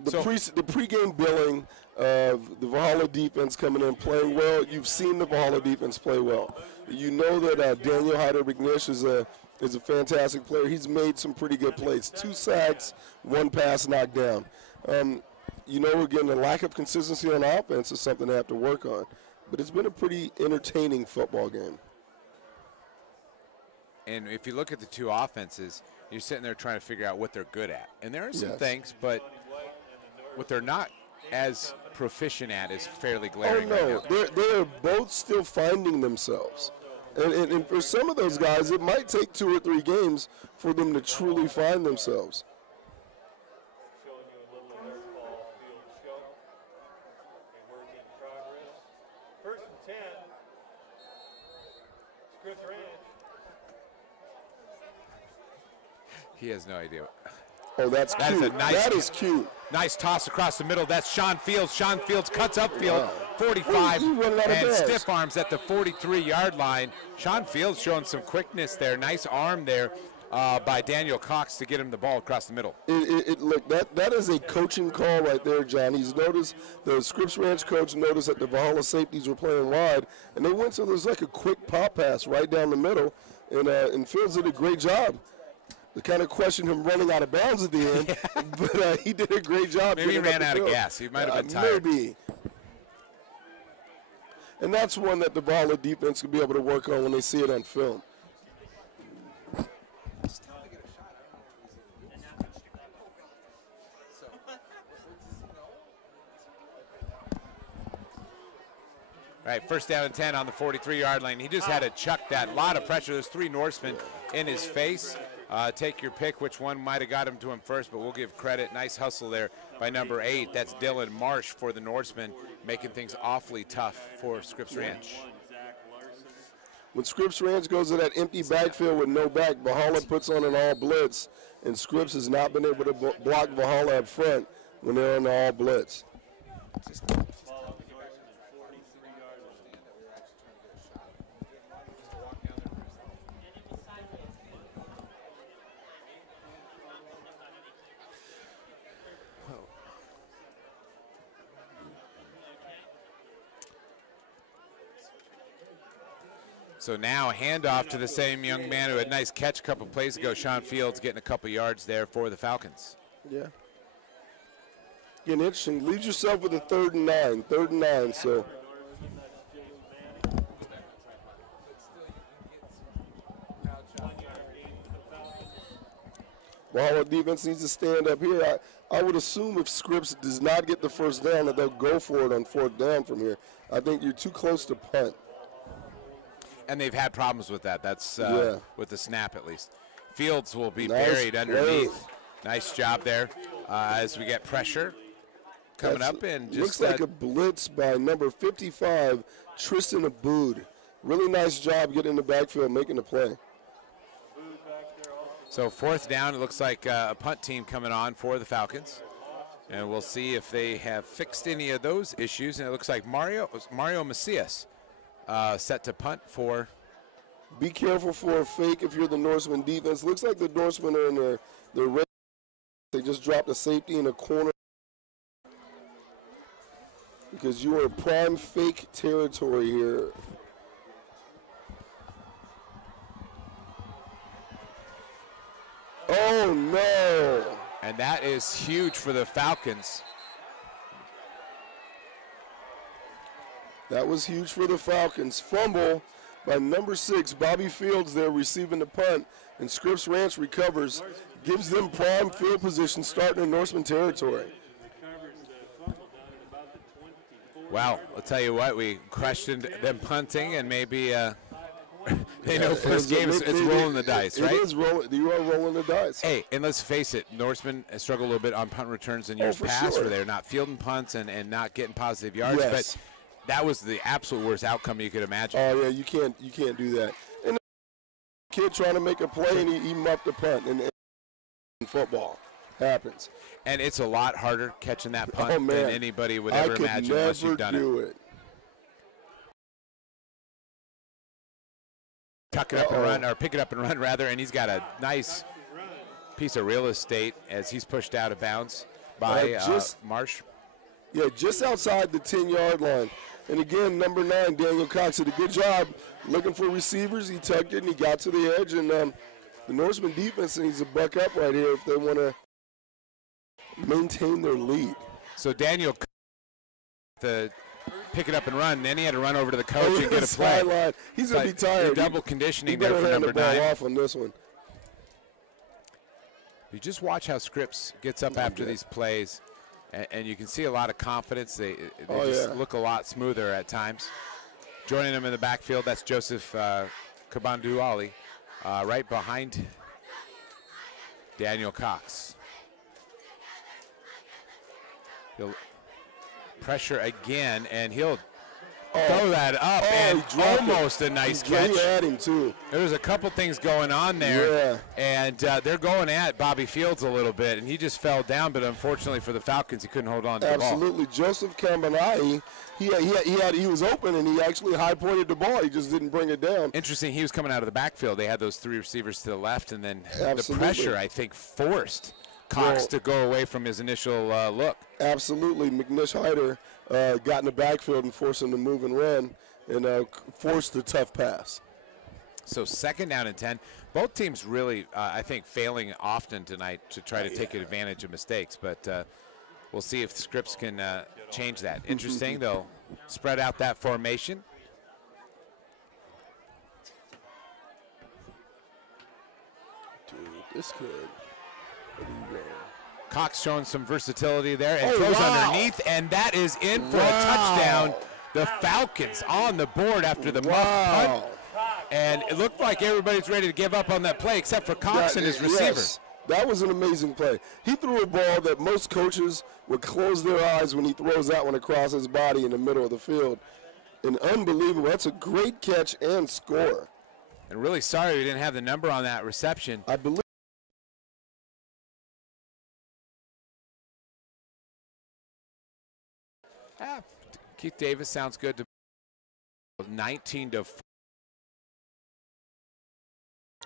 pregame billing of the Valhalla defense coming in playing well. You've seen the Valhalla defense play well. You know that Daniel Hyder McNish is a fantastic player. He's made some pretty good plays. 2 sacks, 1 pass knocked down. you know, again, the lack of consistency on offense is something they have to work on. But it's been a pretty entertaining football game. And if you look at the two offenses, you're sitting there trying to figure out what they're good at. And there are some things, but what they're not as proficient at is fairly glaring. Oh, no. Right now. They're both still finding themselves. And for some of those guys, it might take 2 or 3 games for them to truly find themselves. Showing you a little of their fall field show. A work in progress. First and 10. Scripps Ranch. He has no idea. Oh, that's cute. That is cute. Nice toss across the middle. That's Sean Fields. Sean Fields cuts upfield, 45, He running out of and gas. stiff arms at the 43-yard line. Sean Fields showing some quickness there. Nice arm there by Daniel Cox to get him the ball across the middle. Look, that is a coaching call right there, John. He's noticed, the Scripps Ranch coach noticed that the Valhalla safeties were playing wide, and they went to, there's like a quick pop pass right down the middle, and Fields did a great job. We kind of questioned him running out of bounds at the end, but he did a great job. Maybe he ran out of gas. He might have been tired. Maybe. And that's one that the Valhalla defense could be able to work on when they see it on film. All right, first down and 10 on the 43-yard line. He just had to chuck that. Lot of pressure. There's 3 Norsemen in his face. Take your pick which one might have got him to him first, but we'll give credit. Nice hustle there by number 8. That's Dylan Marsh for the Norsemen, making things awfully tough for Scripps Ranch. When Scripps Ranch goes to that empty backfield with no back, Valhalla puts on an all blitz, and Scripps has not been able to block Valhalla up front when they're on the all blitz. So now a handoff to the same young man who had a nice catch a couple plays ago. Sean Fields getting a couple yards there for the Falcons. Yeah. Getting interesting. Leave yourself with a 3rd and 9. 3rd and 9, so. Valhalla defense needs to stand up here. I would assume if Scripps does not get the first down that they'll go for it on 4th down from here. I think you're too close to punt. And they've had problems with that. That's with the snap at least. Fields will be Nice buried underneath. play. Nice job there as we get pressure coming up. And just looks like a blitz by number 55, Tristan Abood. Really nice job getting in the backfield, making the play. So 4th down, it looks like a punt team coming on for the Falcons. And we'll see if they have fixed any of those issues. And it looks like Mario Macias set to punt for. Be careful for a fake if you're the Norseman defense. Looks like the Norsemen are in their red. They just dropped a safety in a corner because you are prime fake territory here. Oh, no. And that is huge for the Falcons. That was huge for the Falcons. Fumble by number 6, Bobby Fields there receiving the punt, and Scripps Ranch recovers, gives them prime field position starting in Norseman territory. Wow, I'll tell you what, we questioned them punting, and maybe they know first game it's rolling the dice, right? It is rolling. You are rolling the dice. Hey, and let's face it, Norsemen struggle a little bit on punt returns in years past where they're not fielding punts and not getting positive yards. Yes. But that was the absolute worst outcome you could imagine. Oh, yeah, you can't do that. And the kid trying to make a play, and he muffed the punt. And football happens. And it's a lot harder catching that punt than anybody would ever imagine unless you've done it. Tuck it up and run, or pick it up and run, rather, and he's got a nice piece of real estate as he's pushed out of bounds by Marsh. Yeah, just outside the 10-yard line. And again, number 9, Daniel Cox did a good job looking for receivers. He tucked it, and he got to the edge. And the Norseman defense needs to buck up right here if they want to maintain their lead. So Daniel pick it up and run. Then he had to run over to the coach and get a play. Line. He's going to be tired. Double conditioning there for number 9. Off on this one. You just watch how Scripps gets up after these plays, and you can see a lot of confidence. They just look a lot smoother at times. Joining him in the backfield, that's Joseph Kabandu-Ali, right behind Daniel Cox. He'll pressure again, and he'll throw that up, and almost a nice catch. At him too. There was a couple things going on there, and they're going at Bobby Fields a little bit, and he just fell down, but unfortunately for the Falcons, he couldn't hold on to the ball. Absolutely. Joseph Kambanai, he was open, and he actually high-pointed the ball. He just didn't bring it down. Interesting, he was coming out of the backfield. They had those 3 receivers to the left, and then the pressure, I think, forced Cox to go away from his initial look. Absolutely. McNish Hyder got in the backfield and forced him to move and run, and forced the tough pass. So 2nd down and 10. Both teams really, I think, failing often tonight to try to take advantage of mistakes, but we'll see if Scripps can change that. Interesting, they'll spread out that formation. Dude, this kid. Cox showing some versatility there and throws underneath, and that is in for a touchdown. The Falcons on the board after the muff punt. And it looked like everybody's ready to give up on that play except for Cox and his receiver. Yes, that was an amazing play. He threw a ball that most coaches would close their eyes when he throws that one across his body in the middle of the field. And unbelievable. That's a great catch and score. And really sorry we didn't have the number on that reception. I believe. Keith Davis sounds good to 19-4.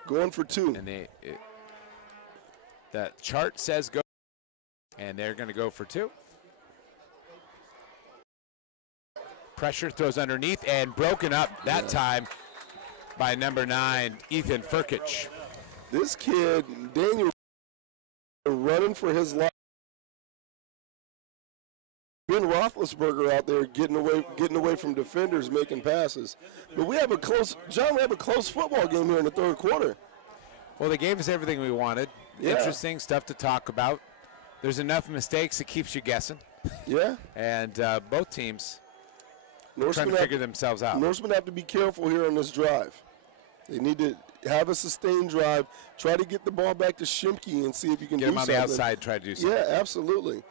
Going for 2. And the chart says go, and they're going to go for 2. Pressure, throws underneath, and broken up that time by number 9, Ethan Furkic. This kid, Daniel, running for his life. Ben Roethlisberger out there getting away from defenders, making passes. But we have a close football game here in the 3rd quarter. Well, they gave us everything we wanted. Yeah. Interesting stuff to talk about. There's enough mistakes that keeps you guessing. Yeah. And both teams trying to figure themselves out. Norsemen have to be careful here on this drive. They need to have a sustained drive. Try to get the ball back to Shimke and see if you can get him on the outside, try to do something. Yeah, absolutely.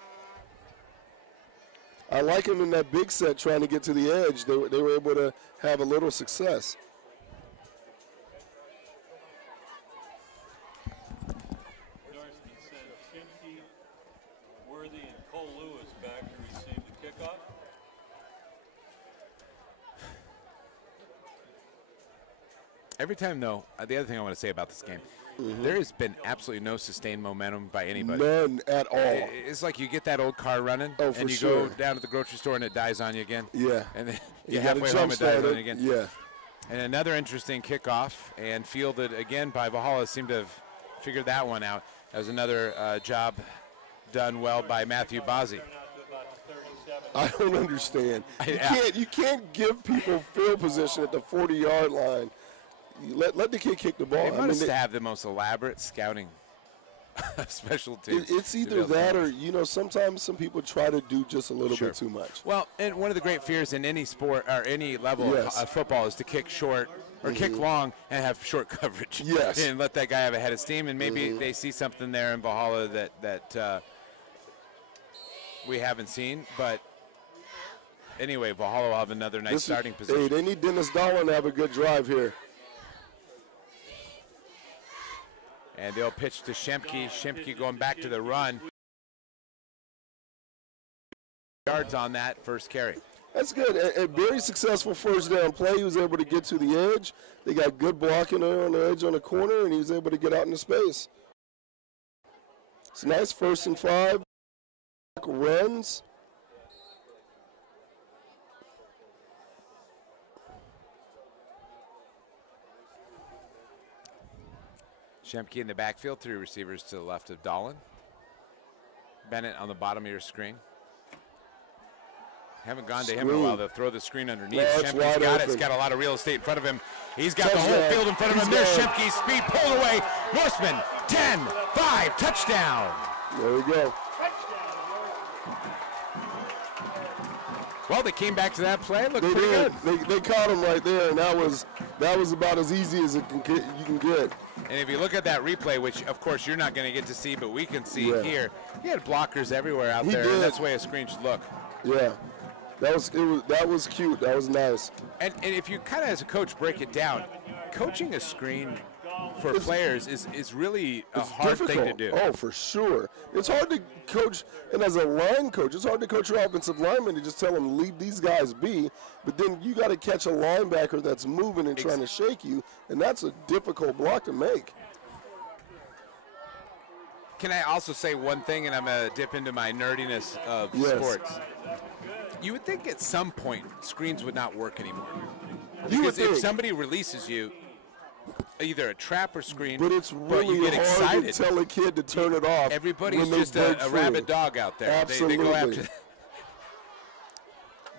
I like him in that big set trying to get to the edge. They were able to have a little success. Norseman sent Shimke, Worthy, and Cole Lewis back to receive the kickoff. Every time, though, the other thing I want to say about this game, there has been absolutely no sustained momentum by anybody. None at all. It's like you get that old car running, and you go down to the grocery store and it dies on you again. Yeah. And then you halfway home, it dies on you again. Yeah. And another interesting kickoff, and fielded again by Valhalla, seemed to have figured that one out. That was another job done well by Matthew Bazzi. I don't understand. You can't give people field position at the 40-yard line. Let the kid kick the ball. They must have the most elaborate scouting special teams. It's either that or, sometimes some people try to do just a little bit too much. Well, and one of the great fears in any sport or any level of football is to kick short or kick long and have short coverage. Yes. And let that guy have a head of steam, and maybe they see something there in Valhalla that we haven't seen. But anyway, Valhalla will have another nice starting position. Hey, they need Dennis Dolan to have a good drive here. And they'll pitch to Shemke. Shemke going back to the run. Yards on that first carry. That's good. A very successful first down play. He was able to get to the edge. They got good blocking there on the edge on the corner, and he was able to get out into space. It's a nice 1st and 5. Runs. Shemke in the backfield, 3 receivers to the left of Dolan. Bennett on the bottom of your screen. Haven't gone to him in a while. They'll throw the screen underneath. That's Shempke's got it. open. He's got a lot of real estate in front of him. He's got Touchdown. the whole field in front of him. He's There's gone. Shempke's speed pulled away. Norseman, 10, 5, touchdown. There we go. Well, they came back to that play. Looked They pretty did. good. They caught him right there, and that was about as easy as you can get. And if you look at that replay, which of course you're not going to get to see, but we can see Yeah. here, he had blockers everywhere out He there. did. And that's the way a screen should look. Yeah, that was cute. That was nice. And if you kind of, as a coach, break it down, coaching a screen for players is really a hard thing to do. Oh, for sure. It's hard to coach, and as a line coach, it's hard to coach your offensive lineman to just tell them, leave these guys be, but then you got to catch a linebacker that's moving and trying to shake you, and that's a difficult block to make. Can I also say one thing, and I'm going to dip into my nerdiness of Yes. sports. You would think at some point screens would not work anymore. You would Because if think. somebody releases you, either a trap or screen, But it's really you get hard excited. to tell a kid to turn it off. Everybody's when they just break a free. rabid dog out there. They go Absolutely. after.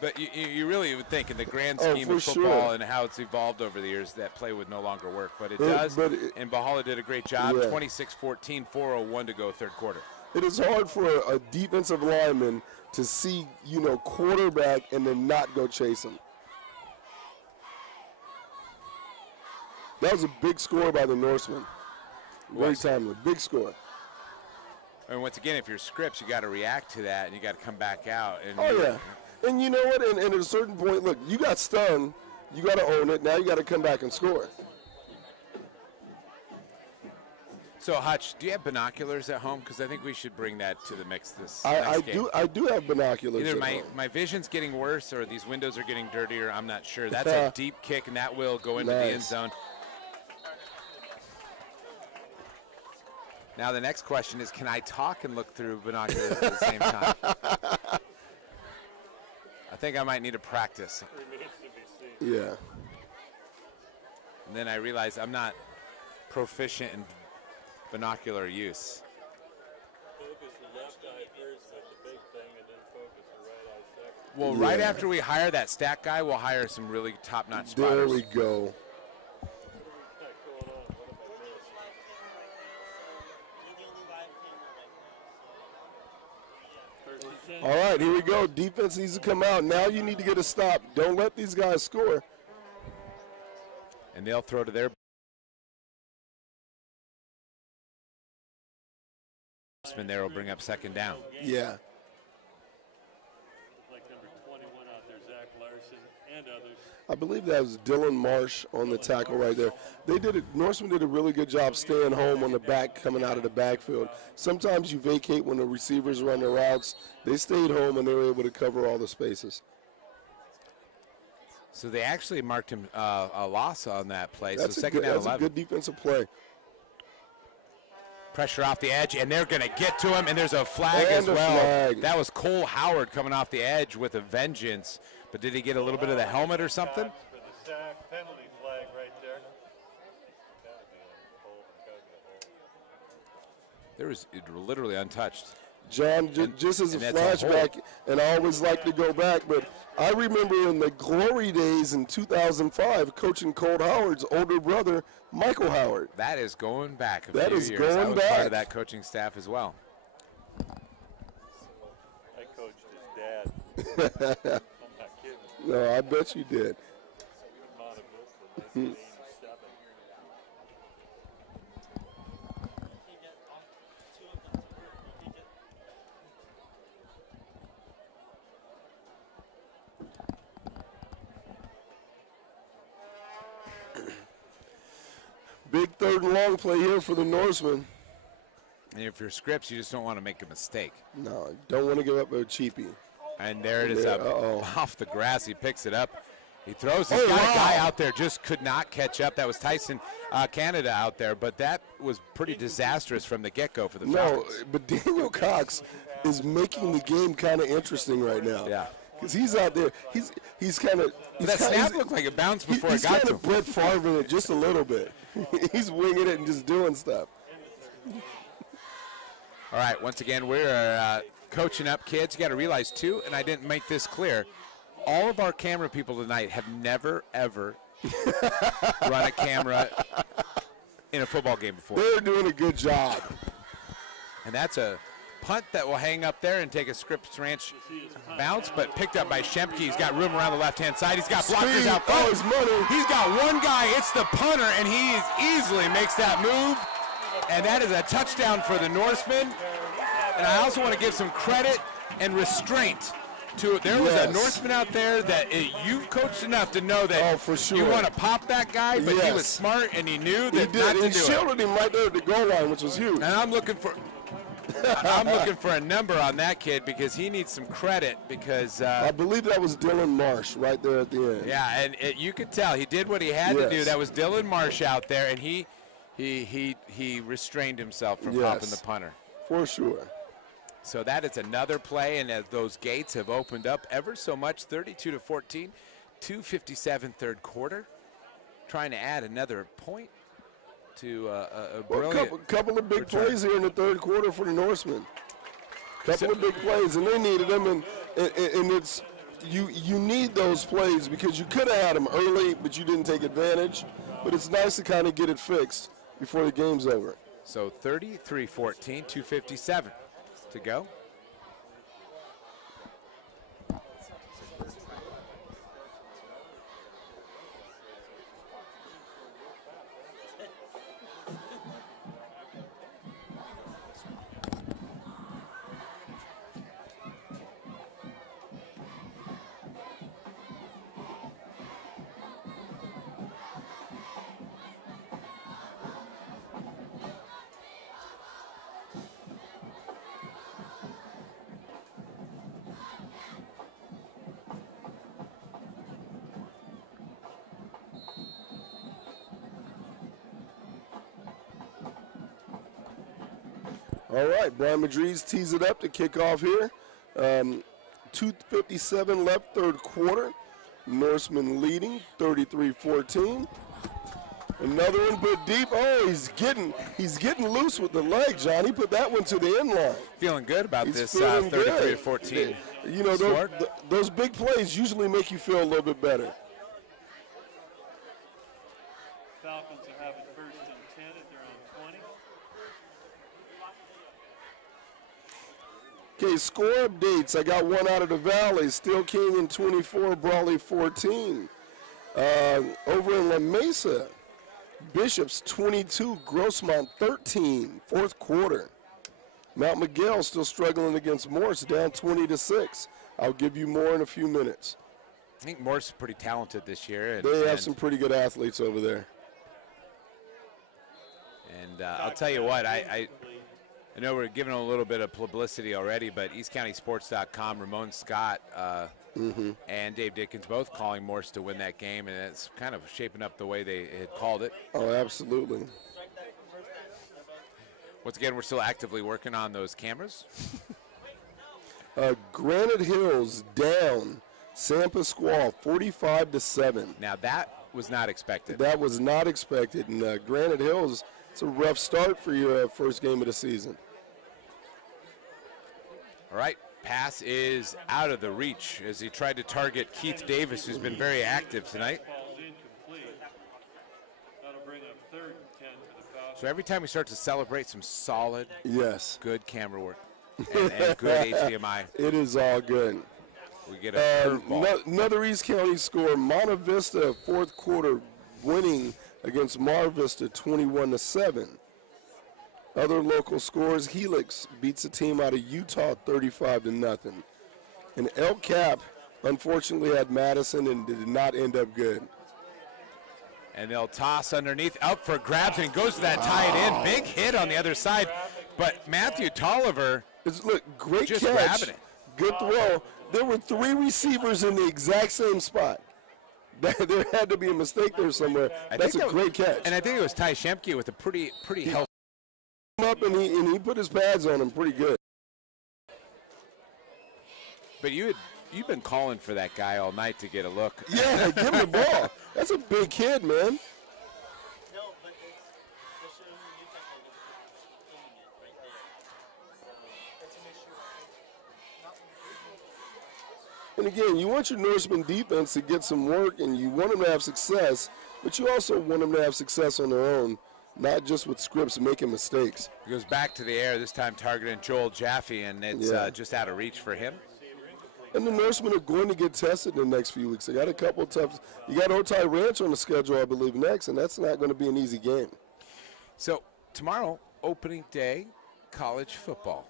But you really would think, in the grand Oh, scheme for of football sure. and how it's evolved over the years, that play would no longer work. But it It- does, but it- and Valhalla did a great job. Yeah. 26-14, 4:01 to go, third quarter. It is hard for a defensive lineman to see, quarterback and then not go chase him. That was a big score by the Norsemen. Very Was. timely. Big score. And once again, if you're Scripps, you got to react to that, and you got to come back out. And Oh, yeah. And you know what? And at a certain point, look, you got stung. You got to own it. Now you got to come back and score. So, Hutch, do you have binoculars at home? Because I think we should bring that to the mix this I next game. do have binoculars. Either at home. my vision's getting worse or these windows are getting dirtier. I'm not sure. That's a deep kick, and that will go into the end Nice. zone. Now the next question is, can I talk and look through binoculars at the same time? I think I might need to practice. Yeah. And then I realize I'm not proficient in binocular use. Focus the left eye first, like the big thing, and then focus the right eye second. Well, right after we hire that stat guy, we'll hire some really top-notch spotters. There we go. All right, here we go. Defense needs to come out. Now you need to get a stop. Don't let these guys score. And they'll throw to their there will bring up second down. Yeah. Like number 21 out there, Zach Larson and others. I believe that was Dylan Marsh on the tackle right there. Norseman did a really good job staying home on the back coming out of the backfield. Sometimes you vacate when the receivers run their routes. They stayed home and they were able to cover all the spaces. So they actually marked him a loss on that play. That's, so second down, that's a 11. good defensive play. Pressure off the edge, and they're going to get to him, and there's a flag And as a well. flag. That was Cole Howard coming off the edge with a vengeance. But did he get a little bit of the helmet or something? For the sack penalty flag right there. There was literally untouched. John, just as a and that's a flashback, and I always like to go back, but I remember in the glory days in 2005 coaching Cole Howard's older brother, Michael Howard. That is going back a That few is years. going I was part back. of that coaching staff as well. I coached his dad. I'm not kidding. No, I bet you did. Monta Vista, 1987. Big third and long play here for the Norsemen. And if you're Scripps, you just don't want to make a mistake. No, don't want to give up a cheapie. And there it is Yeah, up off the grass. He picks it up. He throws. He's Oh, got wow. a guy out there, just could not catch up. That was Tyson Canada out there, but that was pretty disastrous from the get-go for the No, Falcons. but Daniel Cox is making the game kind of interesting right now. Yeah. Because he's out there. He's kind of. That snap looked like it bounced before it got He's to kind him. of Brett Favre it just a little bit. He's winging it and just doing stuff. All right, once again, we're coaching up kids. You got to realize, too, and I didn't make this clear, all of our camera people tonight have never, ever run a camera in a football game before. They're doing a good job. And that's a punt that will hang up there and take a Scripps Ranch bounce, but picked up by Shemke. He's got room around the left-hand side. He's got blockers out front. Oh, his money. He's got one guy. It's the punter, and he easily makes that move. And that is a touchdown for the Norsemen. And I also want to give some credit and restraint to, there was a Norseman out there that you've coached enough to know that for sure. you want to pop that guy, but he was smart and he knew that he not to do it. He shielded him right there at the goal line, which was huge. And I'm looking for a number on that kid because he needs some credit because I believe that was Dylan Marsh right there at the end. Yeah, and you could tell he did what he had to do. That was Dylan Marsh out there, and he restrained himself from popping the punter. For sure. So that is another play, and as those gates have opened up ever so much, 32-14, 2:57 third quarter, trying to add another point to a brilliant couple of big plays here in the third quarter for the Norsemen. Couple of big plays, and they needed them, and it's you need those plays because you could have had them early, but you didn't take advantage. But it's nice to kind of get it fixed before the game's over. So 33-14, 2:57 to go. All right, Brian Madriz tees it up to kick off here. 2:57 left, third quarter. Norsemen leading 33-14. Another one put deep. Oh, he's getting loose with the leg, John. He put that one to the end line. Feeling good about this 33-14. You know, those big plays usually make you feel a little bit better. Falcons are having first and 10 at their own 20. Okay, score updates. I got one out of the Valley. Steel Canyon 24, Brawley 14. Over in La Mesa, Bishops 22, Grossmont 13, fourth quarter. Mount Miguel still struggling against Morse, down 20-6. I'll give you more in a few minutes. I think Morse is pretty talented this year. They have some pretty good athletes over there. And I'll tell you what, I know we're giving a little bit of publicity already, but EastCountySports.com, Ramon Scott and Dave Dickens both calling Morse to win that game, and it's kind of shaping up the way they had called it. Oh, absolutely. Once again, we're still actively working on those cameras. Granite Hills down San Pasquale 45-7. Now that was not expected. That was not expected, and Granite Hills, it's a rough start for your first game of the season. All right, pass is out of the reach as he tried to target Keith Davis, who's been very active tonight. So every time we start to celebrate some solid, good camera work and good HDMI. It is all good. We get a curveball. Another East County score, Monta Vista, fourth quarter winning against Mar Vista 21-7. Other local scores, Helix beats a team out of Utah 35-0. And El Cap unfortunately had Madison and did not end up good. And they'll toss underneath, up for grabs, and goes to that tight end. Big hit on the other side. But Matthew Tolliver great just catch, grabbing it. Good throw. There were three receivers in the exact same spot. There had to be a mistake there somewhere. That's a great catch. And I think it was Ty Shemke with a pretty healthy. Up and he put his pads on him pretty good. But you've been calling for that guy all night to get a look. Yeah, give him the ball. That's a big kid, man. And again, you want your Norseman defense to get some work, and you want them to have success, but you also want them to have success on their own, not just with Scripps making mistakes. He goes back to the air, this time targeting Joel Jaffe, and it's just out of reach for him. And the Norsemen are going to get tested in the next few weeks. They got a couple of tough. You got Otay Ranch on the schedule, I believe, next, and that's not going to be an easy game. So tomorrow, opening day, college football.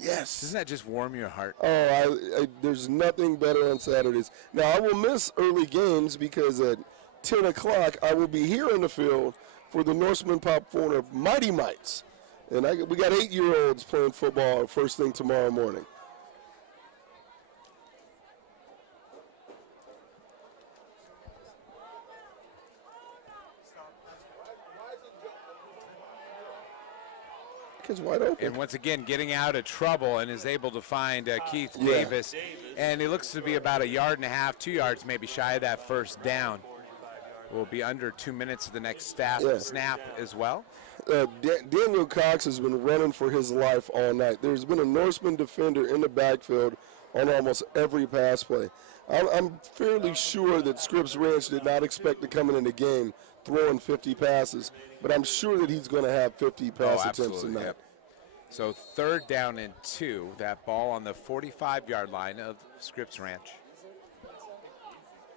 Yes. Doesn't that just warm your heart? Oh, there's nothing better on Saturdays. Now, I will miss early games because at 10 o'clock, I will be here in the field for the Norseman Pop Warner Mighty Mites. And we got 8-year-olds playing football first thing tomorrow morning. Kid's wide open. And once again, getting out of trouble and is able to find Keith Davis. And it looks to be about 1.5 yards, 2 yards, maybe shy of that first down. Will be under 2 minutes of the next snap as well. Daniel Cox has been running for his life all night. There's been a Norseman defender in the backfield on almost every pass play. I'm fairly sure that Scripps Ranch did not expect to come in the game throwing 50 passes, but I'm sure that he's going to have 50 pass attempts tonight. Yep. So 3rd down and 2, that ball on the 45-yard line of Scripps Ranch.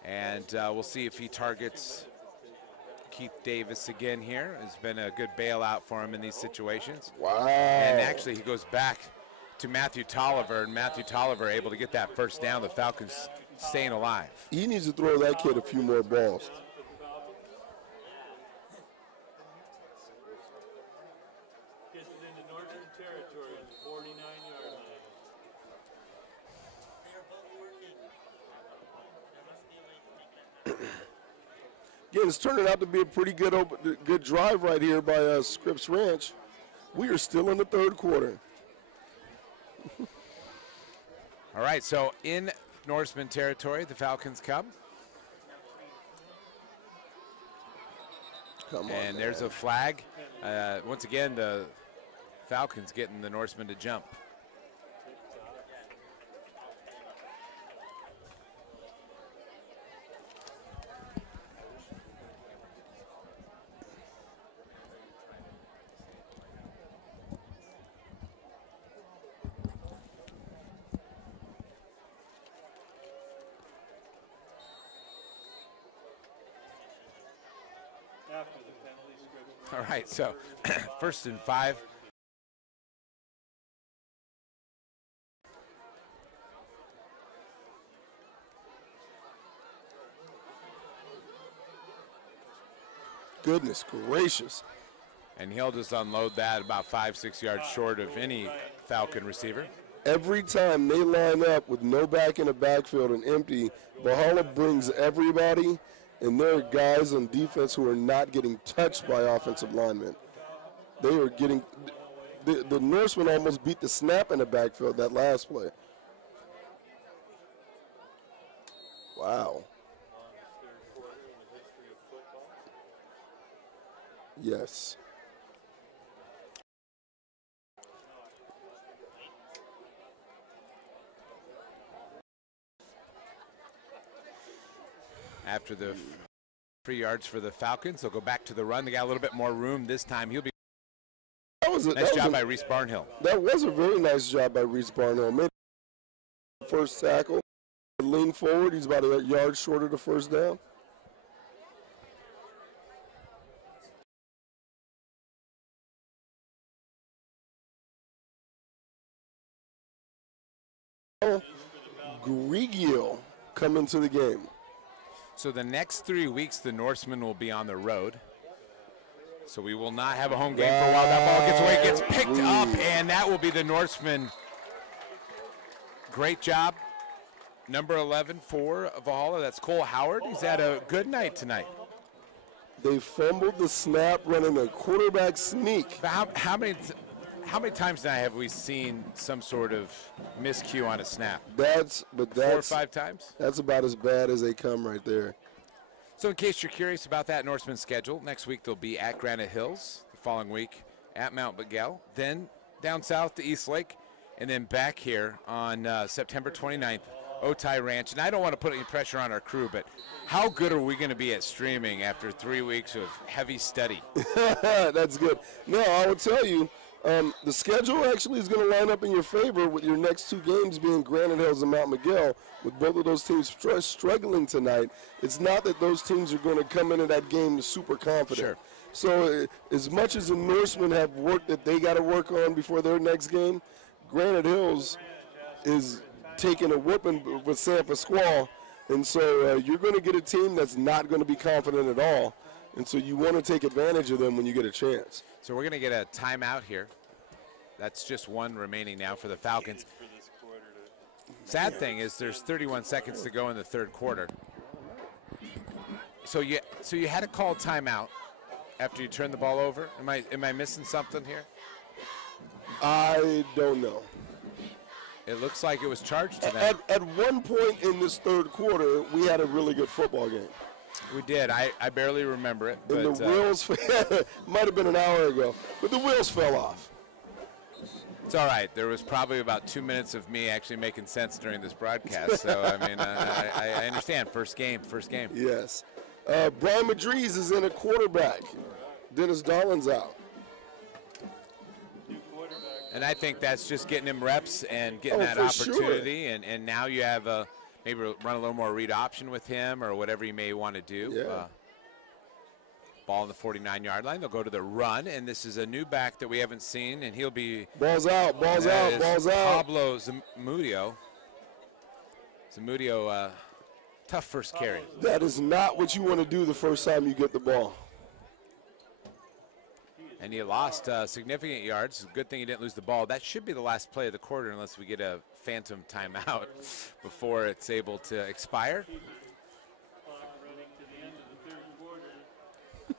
And we'll see if he targets Keith Davis again here. It's been a good bailout for him in these situations. Wow. And actually he goes back to Matthew Tolliver, and Matthew Tolliver able to get that first down. The Falcons staying alive. He needs to throw that kid a few more balls. Gets it into Northern territory on the 49-yard line. Again, it's turning out to be a pretty good drive right here by Scripps Ranch. We are still in the 3rd quarter. All right, so in Norseman territory, the Falcons come. Come on, and there's a flag. Once again, the Falcons getting the Norsemen to jump. After the penalty, Scripps. All right, so 1st and 5. Goodness gracious. And he'll just unload that about 5-6 yards short of any Falcon receiver. Every time they line up with no back in the backfield and empty, Valhalla brings everybody, and there are guys on defense who are not getting touched by offensive linemen. They are getting the Norsemen almost beat the snap in the backfield that last play. Wow. Yes. After the 3 yards for the Falcons, they'll go back to the run. They got a little bit more room this time. He'll be nice job by Reese Barnhill. That was a very nice job by Reese Barnhill. Made first tackle, lean forward. He's about a yard short of the first down. Grigio coming to the game. So the next 3 weeks, the Norsemen will be on the road. So we will not have a home game for a while. That ball gets away, gets picked up, and that will be the Norsemen. Great job. Number 11 for Valhalla, that's Cole Howard. He's had a good night tonight. They fumbled the snap running a quarterback sneak. How many times now have we seen some sort of miscue on a snap? 4 or 5 times? That's about as bad as they come right there. So in case you're curious about that Norseman schedule, next week they'll be at Granite Hills, the following week at Mount Miguel, then down south to East Lake, and then back here on September 29th Otay Ranch. And I don't want to put any pressure on our crew, but how good are we going to be at streaming after 3 weeks of heavy study? That's good. No, I will tell you, the schedule actually is going to line up in your favor with your next 2 games being Granite Hills and Mount Miguel. With both of those teams struggling tonight, it's not that those teams are going to come into that game super confident. Sure. So as much as the Norsemen have work that they got to work on before their next game, Granite Hills is taking a whooping with San Pasquale. And so you're going to get a team that's not going to be confident at all. And so you want to take advantage of them when you get a chance. So we're going to get a timeout here. That's just one remaining now for the Falcons. Sad thing is there's 31 seconds to go in the third quarter. So you had to call timeout after you turned the ball over? Am I missing something here? I don't know. It looks like it was charged to them. At one point in this third quarter, we had a really good football game. We did. I barely remember it. And but, the wheels, might have been an hour ago, but the wheels fell off. It's all right. There was probably about 2 minutes of me actually making sense during this broadcast. So, I mean, I understand. First game. Yes. Brian Madriz is in a quarterback. Dennis Dolan's out. And I think that's just getting him reps and getting that opportunity. Sure. And now you have maybe run a little more read option with him or whatever you may want to do. Yeah. Ball on the 49-yard line. They'll go to the run, and this is a new back that we haven't seen, and he'll be – Balls out. Pablo Zamudio. Tough first carry. That is not what you want to do the first time you get the ball. And he lost significant yards. Good thing he didn't lose the ball. That should be the last play of the quarter unless we get a phantom timeout before it's able to expire.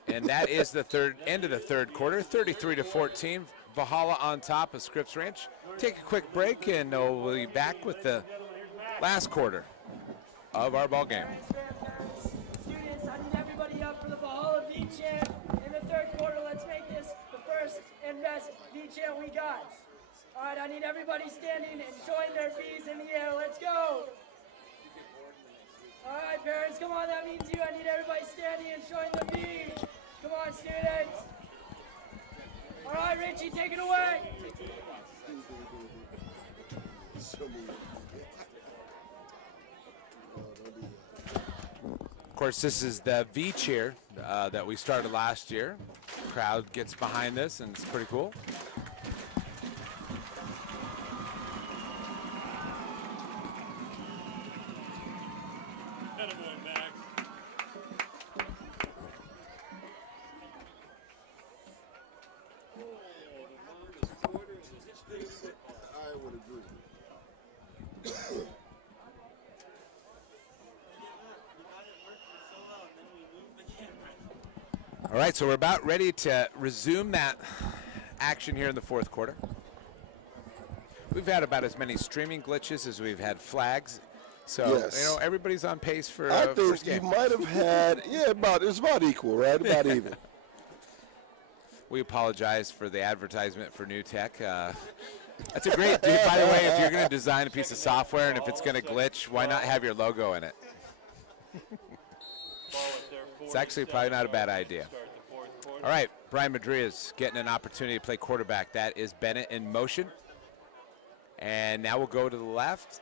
And that is the end of the third quarter, 33-14. Valhalla on top of Scripps Ranch. Take a quick break, and we'll be back with the last quarter of our ball game. Students, I need everybody up for the Valhalla V-Chant in the third quarter. Let's make this the first and best V-Chant we got. All right, I need everybody standing and showing their V's in the air. Let's go. All right, parents, come on, that means you. I need everybody standing and showing the V. Come on, students. All right, Richie, take it away. Of course, this is the V cheer that we started last year. Crowd gets behind this, and it's pretty cool. All right, so we're about ready to resume that action here in the fourth quarter. We've had about as many streaming glitches as we've had flags. So, yes. You know, everybody's on pace for I first think game. you might have had, it's about equal, right? About even. We apologize for the advertisement for new tech. That's a great, dude, by the way, if you're going to design a piece of software and if it's going to glitch, why not have your logo in it? It's actually probably not a bad idea. All right, Brian Madriz getting an opportunity to play quarterback. That is Bennett in motion. And now we'll go to the left.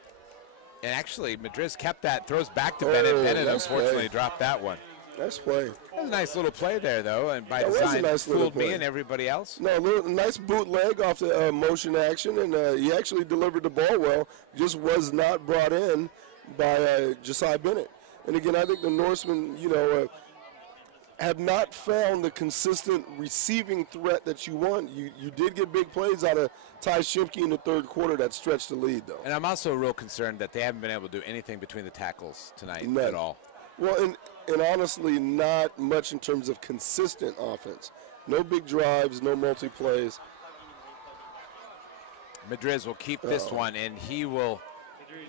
And actually, Madriz kept that, throws back to Bennett. Bennett unfortunately dropped that one. Nice play. That was a nice little play there, though, and by design fooled me and everybody else. No, a nice bootleg off the motion action, and he actually delivered the ball well, just was not brought in by Josiah Bennett. And again, I think the Norsemen, have not found the consistent receiving threat that you want. You did get big plays out of Ty Shimke in the third quarter that stretched the lead, though. And I'm also real concerned that they haven't been able to do anything between the tackles tonight at all. Well, and honestly, not much in terms of consistent offense. No big drives, no multi-plays. Madriz will keep this one, and he will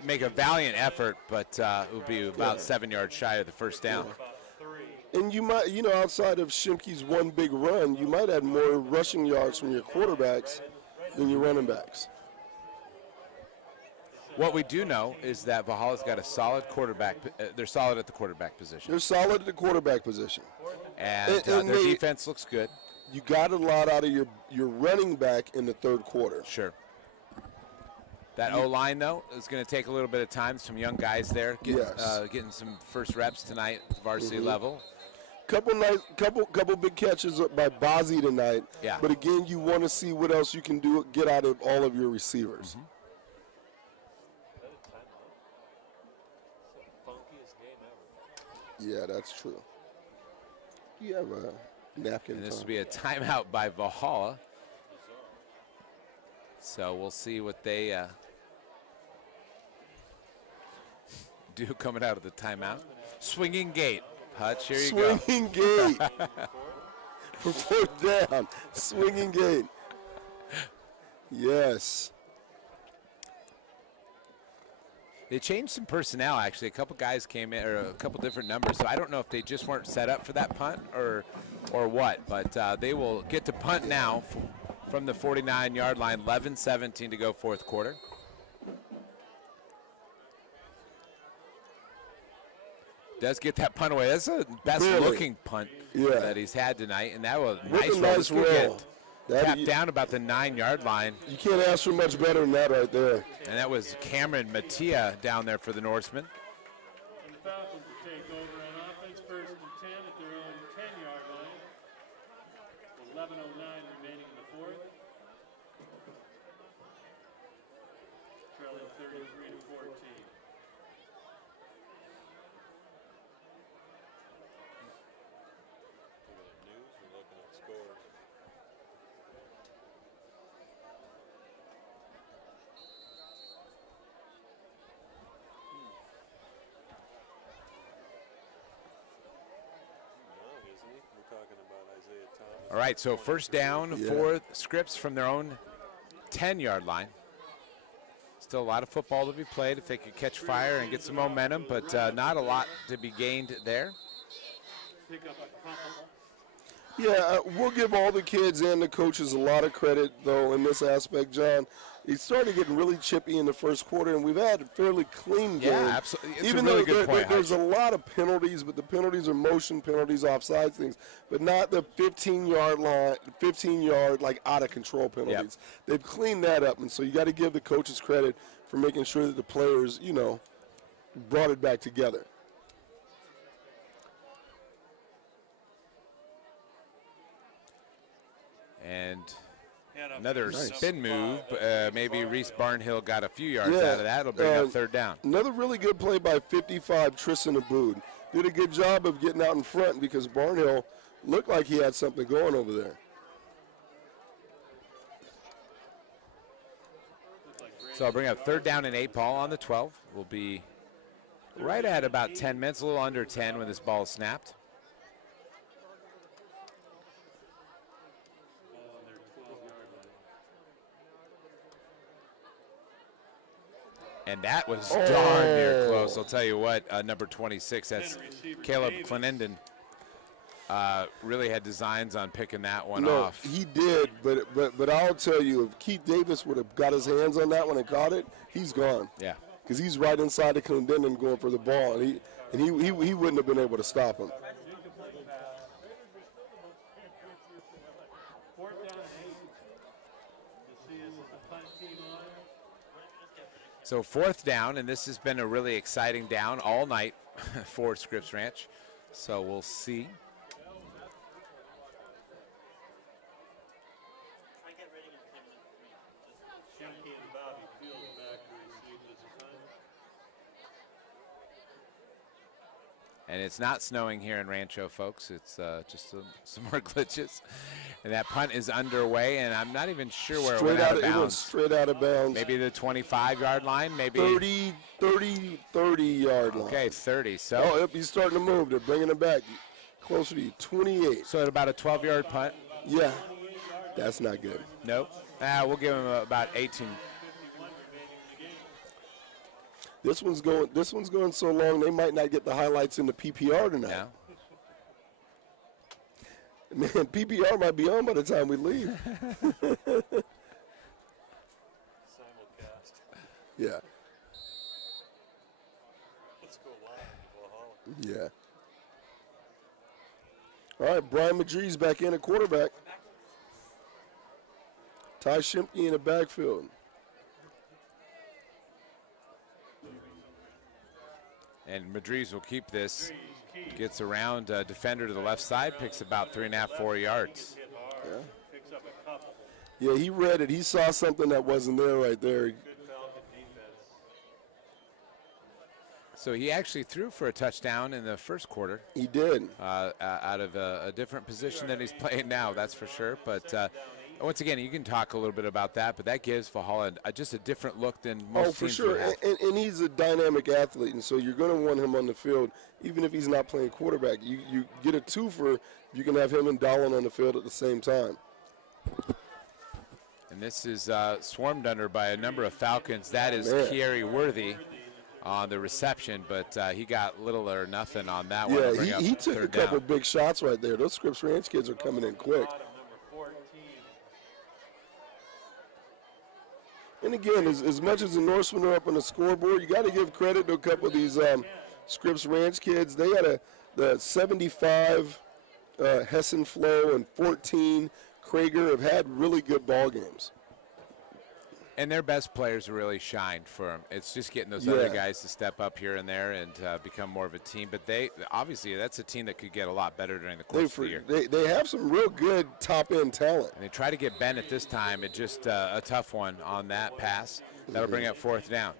make a valiant effort, but it will be about 7 yards shy of the first down. Yeah. And you might, outside of Shimke's one big run, you might add more rushing yards from your quarterbacks than your running backs. What we do know is that Valhalla's got a solid quarterback. They're solid at the quarterback position. They're solid at the quarterback position. And their defense looks good. You got a lot out of your running back in the third quarter. Sure. That O-line, though, is going to take a little bit of time. Some young guys there getting some first reps tonight at the varsity level. Couple big catches by Bazzi tonight. Yeah. But again, you want to see what else you can get out of all of your receivers. Yeah, that's true. You have a napkin. And this will be a timeout by Valhalla. So we'll see what they do coming out of the timeout. Swinging gate. Hutch, here you go. Swinging gate. For fourth down. Swinging gate. Yes. They changed some personnel, actually. A couple guys came in, or a couple different numbers. So I don't know if they just weren't set up for that punt or what. But they will get to punt now from the 49-yard line. 11-17 to go fourth quarter. Does get that punt away. That's the best-looking punt that he's had tonight, and that was nice roll. Tapped down about the 9-yard line. You can't ask for much better than that right there. And that was Cameron Mattia down there for the Norseman. And the Falcons will take over on offense, 1st and 10 at their own 10-yard line. 11:09 remaining in the fourth. Trailing 33-14. All right, so first down for Scripps from their own 10-yard line. Still a lot of football to be played if they could catch fire and get some momentum, but not a lot to be gained there. Yeah, we'll give all the kids and the coaches a lot of credit, though, in this aspect, John. It started getting really chippy in the first quarter, and we've had a fairly clean game. Yeah, absolutely. It's Even a really though good point, there's a lot of penalties, but the penalties are motion penalties, offside things, but not the 15-yard line, 15-yard like out of control penalties. Yep. They've cleaned that up, and so you got to give the coaches credit for making sure that the players, brought it back together. And another spin move. Maybe Reese Barnhill got a few yards out of that. It'll bring up third down. Another really good play by 55, Tristan Aboud. Did a good job of getting out in front because Barnhill looked like he had something going over there. So I'll bring up third down and 8 ball on the 12. We'll be right at about 10 minutes, a little under 10 when this ball is snapped. And that was darn near close. I'll tell you what, number 26, that's Caleb Clenenden, really had designs on picking that one off. He did, but I'll tell you, if Keith Davis would have got his hands on that one and caught it, he's gone. Yeah. Because he's right inside the Clenenden going for the ball, and he wouldn't have been able to stop him. So fourth down, and this has been a really exciting down all night for Scripps Ranch. So we'll see. And it's not snowing here in Rancho, folks. It's just some more glitches. And that punt is underway, and I'm not even sure where it went out of bounds. It went straight out of bounds. Maybe the 25-yard line, maybe. 30-yard line. Okay, 30. So. Oh, yep, he's starting to move. They're bringing it back closer to you, 28. So at about a 12-yard punt? Yeah, that's not good. Nope. We'll give him about 18. This one's going so long they might not get the highlights in the PPR tonight. Yeah. Man, PPR might be on by the time we leave. Simulcast. Yeah. Yeah. All right, Brian Madriz back in at quarterback. Ty Shimke in the backfield. And Madriz will keep this. Gets around defender to the left side, picks about 3.5, 4 yards. Yeah, he read it. He saw something that wasn't there right there. So he actually threw for a touchdown in the first quarter. He did. Out of a different position than he's playing now, that's for sure. But once again, you can talk a little bit about that, but that gives Valhalla just a different look than most teams for sure. have. And he's a dynamic athlete, and so you're going to want him on the field, even if he's not playing quarterback. You get a twofer if you can have him and Dolan on the field at the same time. And this is swarmed under by a number of Falcons. That is Kieri Worthy on the reception, but he got little or nothing on that one. Yeah, he took a couple big shots right there. Those Scripps Ranch kids are coming in quick. And again, as much as the Norsemen are up on the scoreboard, you got to give credit to a couple of these Scripps Ranch kids. They had the 75 Hessen Flo and 14 Krager have had really good ball games. And their best players really shined for them. It's just getting those other guys to step up here and there and become more of a team. But they obviously, that's a team that could get a lot better during the course of the year. They have some real good top-end talent. And they try to get Bennett this time. It's just a tough one on that pass. That'll bring up 4th down.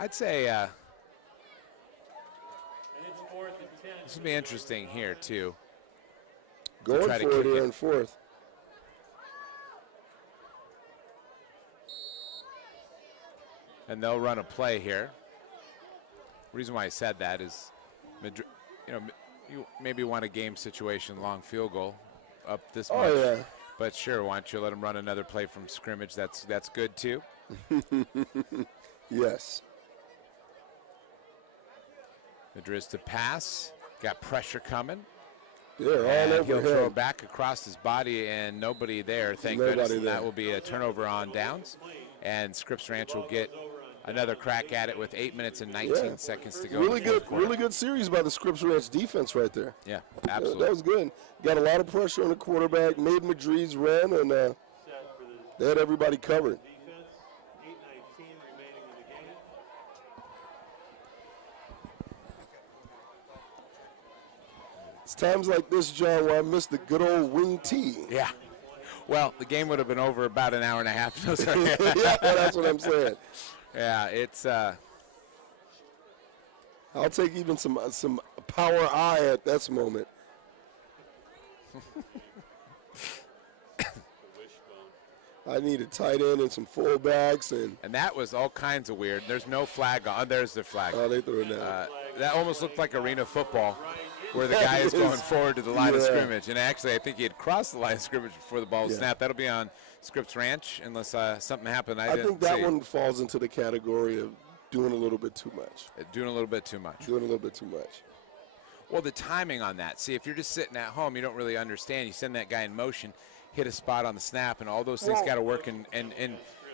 I'd say this will be interesting here, too. Going for it here in 4th. And they'll run a play here. The reason why I said that is, you maybe want a game situation, long field goal, up this much. Oh, yeah. But sure, why don't you let them run another play from scrimmage? That's good too. Yes. Madriz to pass, got pressure coming. Yeah, all over he'll him. throw back across his body, and nobody there. Thank goodness. That will be a turnover on downs, and Scripps Ranch will get another crack at it with 8 minutes and 19 seconds to go. Really good series by the Scripps Ranch defense right there. Yeah, absolutely. That was good. Got a lot of pressure on the quarterback, made Madriz run, and they had everybody covered. It's times like this, John, where I miss the good old wing tee. Yeah. Well, the game would have been over about an hour and a half. No, sorry. Yeah, that's what I'm saying. Yeah, it's. I'll take even some power eye at this moment. I need a tight end and some fullbacks and that was all kinds of weird. There's no flag on. There's the flag. Oh, they threw it down. That almost looked like arena football, where the guy is going forward to the line of scrimmage. And actually, I think he had crossed the line of scrimmage before the ball was snapped. That'll be on Scripps Ranch unless something happened. I think that one falls into the category of doing a little bit too much. Doing a little bit too much. Doing a little bit too much. Well, the timing on that. See, if you're just sitting at home, you don't really understand. You send that guy in motion, hit a spot on the snap, and all those things got to work. And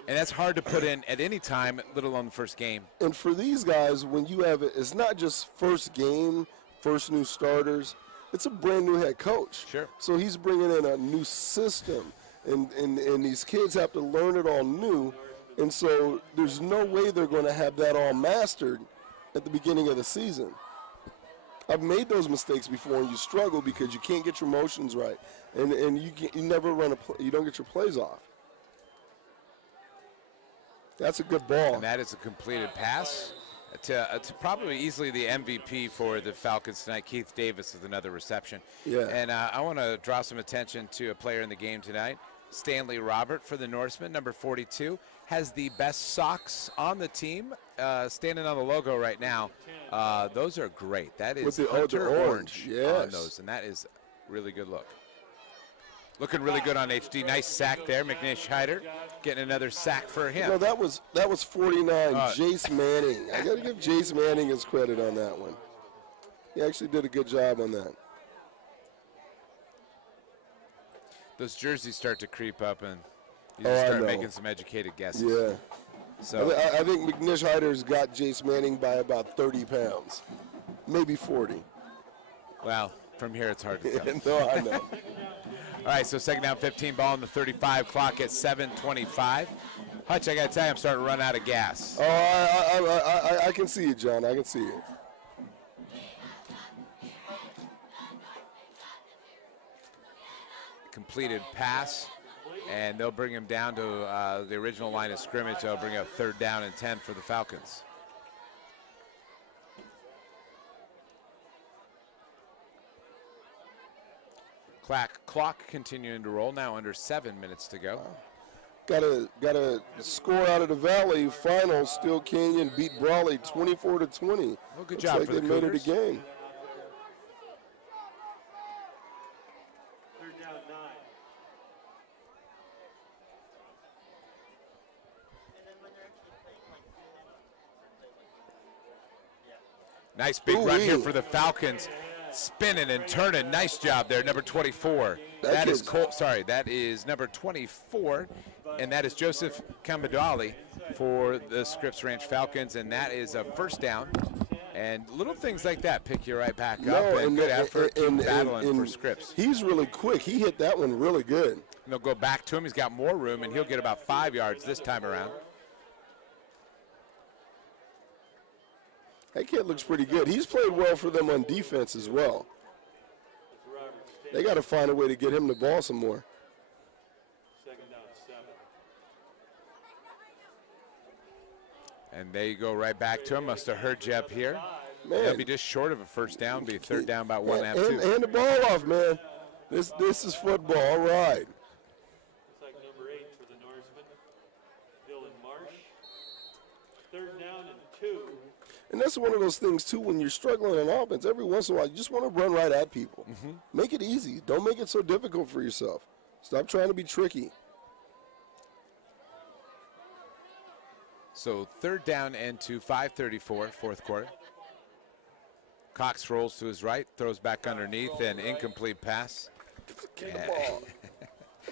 that's hard to put in at any time, let alone the first game. And for these guys, when you have it, it's not just first game, first new starters. It's a brand new head coach. Sure. So he's bringing in a new system, and these kids have to learn it all new. And so there's no way they're going to have that all mastered at the beginning of the season. I've made those mistakes before, and you struggle because you can't get your motions right, and you never run you don't get your plays off. That's a good ball. And that is a completed pass to probably easily the MVP for the Falcons tonight. Keith Davis with another reception. Yeah. And I want to draw some attention to a player in the game tonight. Stanley Robert for the Norsemen, number 42, has the best socks on the team, standing on the logo right now. Those are great. That is with the Hunter orange yes. on those, and that is a really good look. Looking really good on HD. Nice sack there. McNish Hyder getting another sack for him. No, that was 49. Jace Manning. I got to give Jace Manning his credit on that one. He actually did a good job on that. Those jerseys start to creep up, and you just start making some educated guesses. Yeah. So I think McNish Hyder's got Jace Manning by about 30 pounds, maybe 40. Well, from here it's hard to tell. No, I know. All right, so second down, 15, ball on the 35, clock at 7:25. Hutch, I got to tell you, I'm starting to run out of gas. Oh, I can see it, John. I can see it. Completed pass, and they'll bring him down to the original line of scrimmage. They'll bring up third down and 10 for the Falcons. Clock continuing to roll, now under 7 minutes to go. Got a score out of the Valley. Final, Steel Canyon beat Brawley 24-20. Well, good Looks job like for the they made it a Cougars. game. Third down 9. Nice big run here for the Falcons. Spinning and turning. Nice job there, number 24. That is number 24, and that is Joseph Kamadali for the Scripps Ranch Falcons, and that is a first down. And little things like that pick you right back up, and good effort battling for Scripps. He's really quick. He hit that one really good. And they'll go back to him. He's got more room, and he'll get about 5 yards this time around. That kid looks pretty good. He's played well for them on defense as well. They got to find a way to get him the ball some more. Second down 7. And they go right back to him. Must have heard you up here. Man. They'll be just short of a first down. Be third down about 1 and 2. Hand the ball off, man. This is football. All right. Looks like number 8 for the Norseman, Dylan Marsh. Third down and 2. And that's one of those things, too, when you're struggling in offense, every once in a while, you just want to run right at people. Make it easy. Don't make it so difficult for yourself. Stop trying to be tricky. So third down and 2, 5:34, fourth quarter. Cox rolls to his right, throws back underneath, and incomplete pass. Get the ball.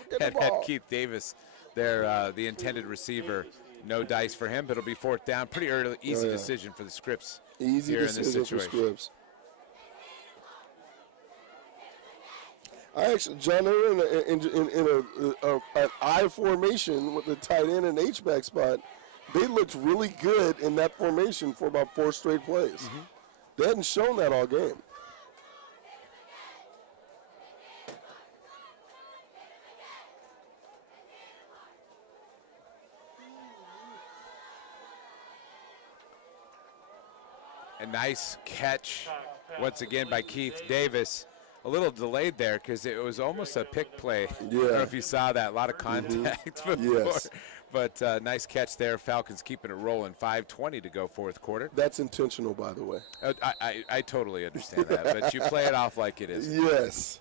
Get the Had ball. Keith Davis there, the intended receiver. No dice for him, but it'll be fourth down. Pretty early, easy decision for the Scripps Easy here in this decision for situation. Scripps. I actually, John, they were in an I formation with the tight end and H-back spot. They looked really good in that formation for about 4 straight plays. They hadn't shown that all game. A nice catch once again by Keith Davis. A little delayed there because it was almost a pick play. I don't know if you saw that. A lot of contact before. Yes. But nice catch there. Falcons keeping it rolling. 5:20 to go fourth quarter. That's intentional, by the way. I totally understand that, but you play it off like it is. Yes.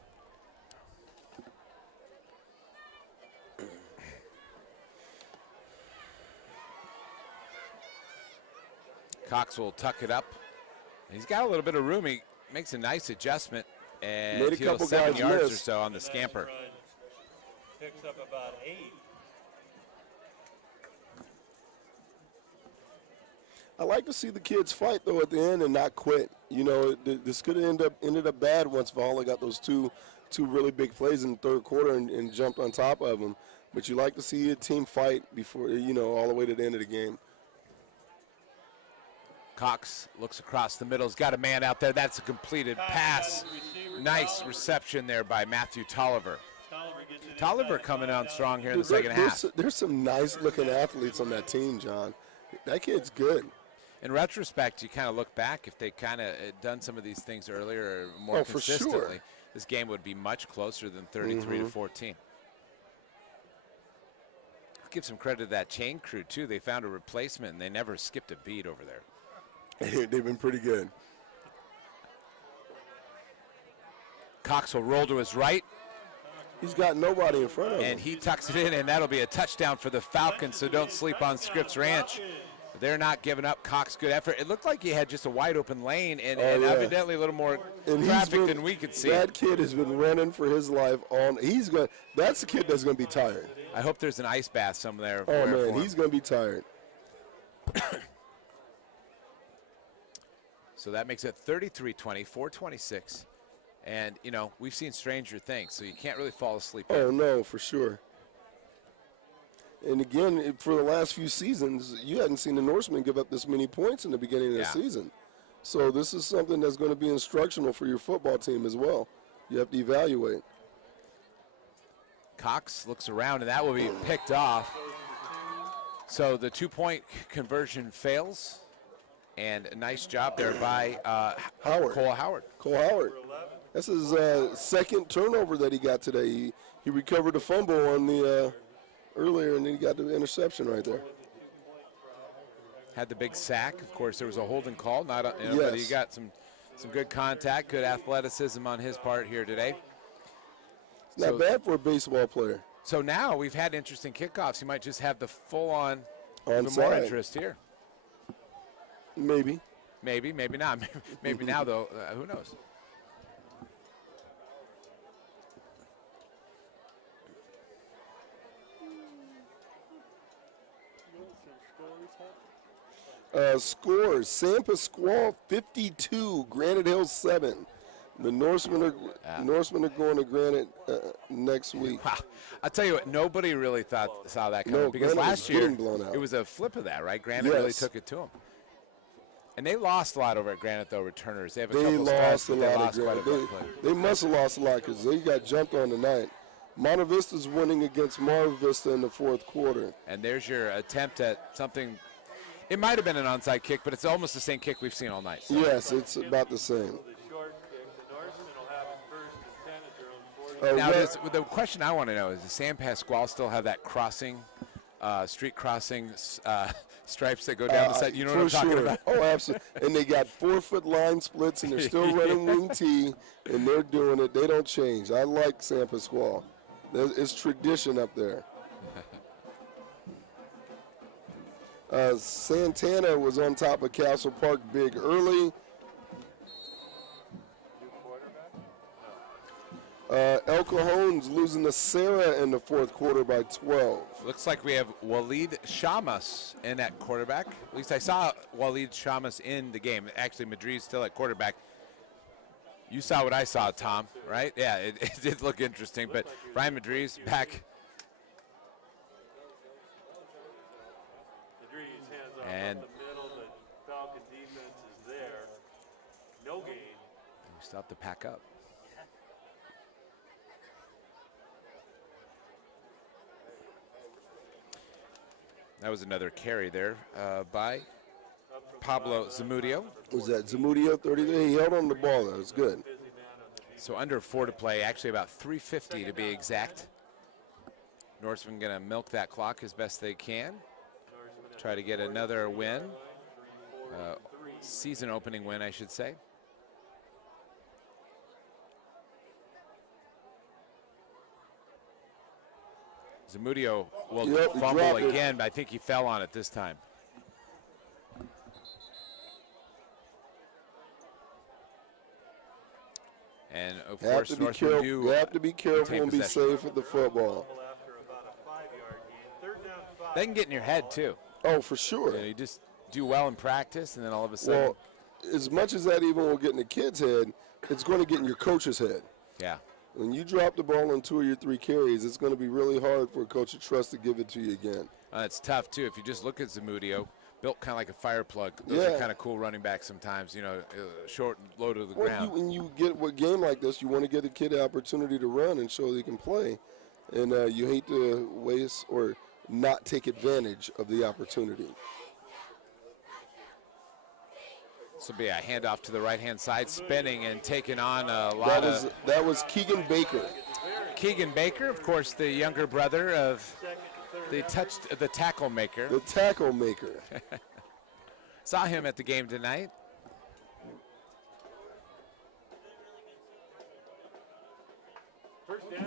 Cox will tuck it up. He's got a little bit of room. He makes a nice adjustment and Made a he'll couple 7 guys yards miss. or so on the scamper. Picks up about 8. I like to see the kids fight, though, at the end and not quit. You know, this could have ended up bad once Valhalla got those two really big plays in the third quarter and jumped on top of them. But you like to see a team fight before, you know, all the way to the end of the game. Cox looks across the middle. He's got a man out there. That's a completed pass. Nice reception there by Matthew Tolliver. Tolliver coming on strong here in the second half. There's some nice-looking athletes on that team, John. That kid's good. In retrospect, you kind of look back, if they kind of done some of these things earlier or more consistently, for sure. This game would be much closer than 33-14. Give some credit to that chain crew, too. They found a replacement, and they never skipped a beat over there. They've been pretty good. Cox will roll to his right. He's got nobody in front of him. And he tucks it in, and that'll be a touchdown for the Falcons, so don't sleep on Scripps Ranch. They're not giving up. Cox, good effort. It looked like he had just a wide-open lane and evidently a little more traffic than we could see. That kid has been running for his life. That's the kid that's going to be tired. I hope there's an ice bath somewhere. Oh, man, he's going to be tired. So that makes it 33-20, 4:26. And, you know, we've seen stranger things, so you can't really fall asleep. Oh, no, for sure. And again, for the last few seasons, you hadn't seen the Norsemen give up this many points in the beginning of the season. So this is something that's going to be instructional for your football team as well. You have to evaluate. Cox looks around, and that will be picked off. So the two-point conversion fails. And a nice job there by Cole Howard. Cole Howard. That's his second turnover that he got today. He recovered a fumble on the earlier, and then he got the interception right there. Had the big sack. Of course, there was a holding call. Not, but he got some good contact, good athleticism on his part here today. It's not bad for a baseball player. So now we've had interesting kickoffs. You might just have the full-on more interest here. Maybe. Maybe not. Maybe now, though. Who knows? Scores: San Pasquale 52, Granite Hills 7. The Norsemen are going to Granite next week. Wow. I'll tell you what, nobody really saw that coming, because last year it was a flip of that, right? Granite really took it to them. And they lost a lot over at Granite, though, returners. They have a couple lost a lot at Granite. They must have lost a lot because they got jumped on tonight. Monte Vista's winning against Mar Vista in the fourth quarter. And there's your attempt at something. It might have been an onside kick, but it's almost the same kick we've seen all night. So. Yes, it's about the same. Now, the question I want to know is, does San Pasquale still have that crossing, street crossing stripes that go down the side? You know what I'm talking about? Oh, absolutely. And they got 4-foot line splits, and they're still running wing T, and they're doing it. They don't change. I like San Pasquale. It's tradition up there. Santana was on top of Castle Park big early. El Cajon's losing to Sarah in the fourth quarter by 12. Looks like we have Waleed Shamas in at quarterback. At least I saw Waleed Shamas in the game. Actually, Madrid's still at quarterback. You saw what I saw, Tom, right? Yeah, it did look interesting, but Brian Madrid's back. And the middle, the Falcon defense is there. No gain. We still have to pack up. That was another carry there by Pablo Zamudio. Was that Zamudio 33? He held on the ball. That was good. So under 4 to play, actually about 3:50 to be exact. Norsemen going to milk that clock as best they can. Try to get another win. Season opening win, I should say. Zamudio will fumble again, but I think he fell on it this time. And of course, Norsemen you have to be careful and be safe with the football. They can get in your head too. Oh, for sure. You just do well in practice, and then all of a sudden. Well, as much as that even will get in the kid's head, it's going to get in your coach's head. Yeah. When you drop the ball on 2 or 3 carries, it's going to be really hard for a coach to trust to give it to you again. It's tough, too. If you just look at Zamudio, built kind of like a fire plug. Those are kind of cool running backs sometimes, you know, short and low to the ground. When you get a game like this, you want to get a kid the opportunity to run and show that he can play. And you hate to waste or not take advantage of the opportunity. This will be a handoff to the right-hand side, spinning and taking on a lot of... That was Keegan Baker. Keegan Baker, of course, the younger brother of the tackle maker. The tackle maker. Saw him at the game tonight. First down,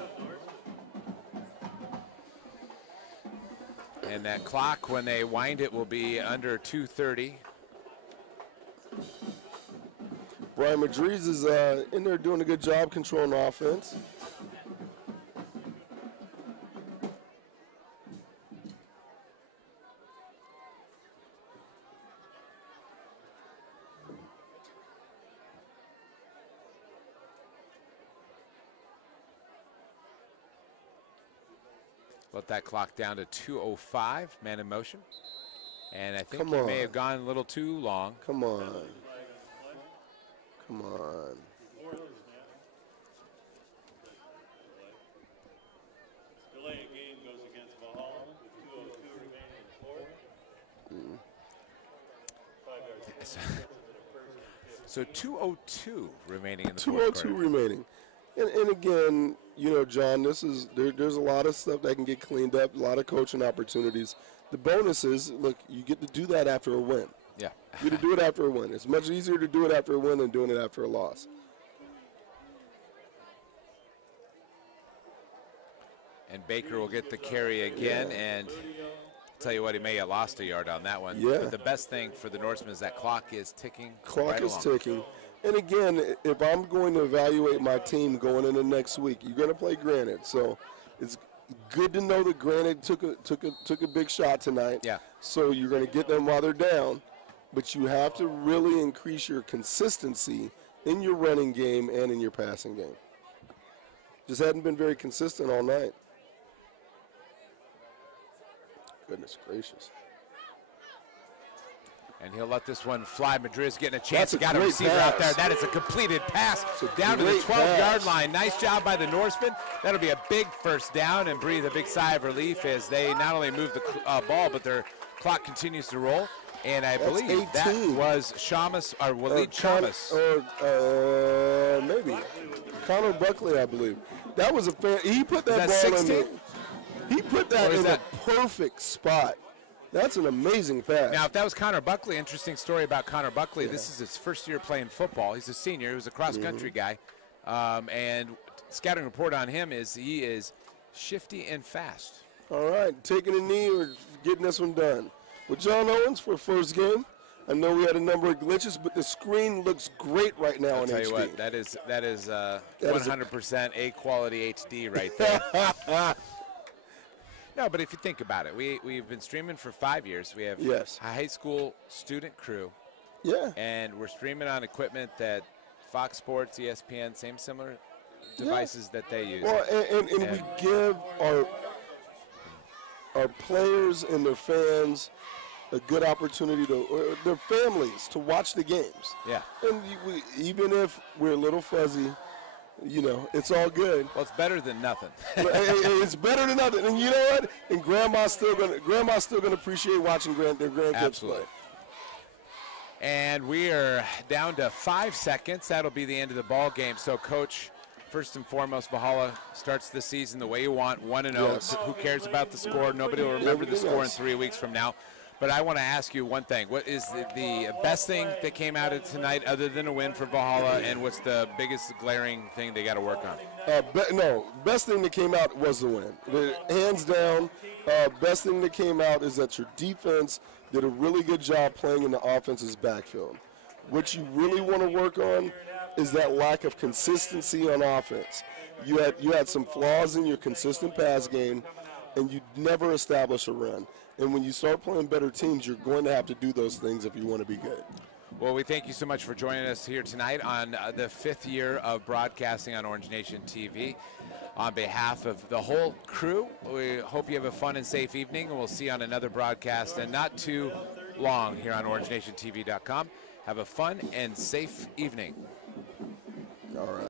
And that clock, when they wind it, will be under 2:30. Brian Madriz is in there doing a good job controlling the offense. Let that clock down to 2:05, man in motion. And I think Come he on. may have gone a little too long. Come on. Come on. Delay of game goes against Valhalla with 2:02 remaining in the fourth. 5 yards. So 2:02 remaining in the fourth quarter. 2:02 remaining. And again, you know, John, there's a lot of stuff that can get cleaned up, a lot of coaching opportunities. The bonus is, look, you get to do that after a win. Yeah. You get to do it after a win. It's much easier to do it after a win than doing it after a loss. And Baker will get the carry again, and tell you what, he may have lost a yard on that one. Yeah. But the best thing for the Norsemen is that clock is ticking. Clock right is along. ticking. And again, if I'm going to evaluate my team going into next week, you're going to play Granite. So it's good to know that Granite took a big shot tonight. Yeah. So you're going to get them while they're down. But you have to really increase your consistency in your running game and in your passing game. Just hadn't been very consistent all night. Goodness gracious. And he'll let this one fly. Madrid's getting a chance. That's a He got a great receiver out pass. there. That is a completed pass That's a down to the great 12-yard pass. line. Nice job by the Norsemen. That'll be a big first down and breathe a big sigh of relief as they not only move the ball, but their clock continues to roll. And I That's believe 18. that was Shamus, or Waleed Shamus. Maybe Connor Buckley, I believe. That was a he put that Is that ball 16? He put that Or is in that- a perfect spot. That's an amazing pass. Now, if that was Connor Buckley, interesting story about Connor Buckley. Yeah. This is his first year playing football. He's a senior. He was a cross-country guy. And scouting report on him is he is shifty and fast. All right, taking a knee or getting this one done. With John Owens for first game. I know we had a number of glitches, but the screen looks great right now I'll in tell HD. you what, that is 100% A-quality HD right there. No, but if you think about it, we've been streaming for 5 years. We have a high school student crew. Yeah. And we're streaming on equipment that Fox Sports, ESPN, same similar devices that they use. Well, and we give our players and their fans a good opportunity to, their families, to watch the games. Yeah. And even if we're a little fuzzy, you know, it's all good. Well, it's better than nothing. It's better than nothing. And you know what? And grandma's still gonna appreciate watching their grandkids Absolutely. play. And we are down to 5 seconds. That'll be the end of the ball game. So, Coach, first and foremost, Valhalla starts the season the way you want, 1-0. Yes. Who cares about the score? Nobody will remember the score in else. 3 weeks from now. But I want to ask you one thing. What is the best thing that came out of tonight other than a win for Valhalla, and what's the biggest glaring thing they got to work on? Best thing that came out was the win. Hands down, best thing that came out is that your defense did a really good job playing in the offense's backfield. What you really want to work on is that lack of consistency on offense. You had some flaws in your consistent pass game, and you never establish a run. And when you start playing better teams, you're going to have to do those things if you want to be good. Well, we thank you so much for joining us here tonight on the 5th year of broadcasting on Orange Nation TV. On behalf of the whole crew, we hope you have a fun and safe evening, and we'll see you on another broadcast and not too long here on OrangeNationTV.com. Have a fun and safe evening. All right.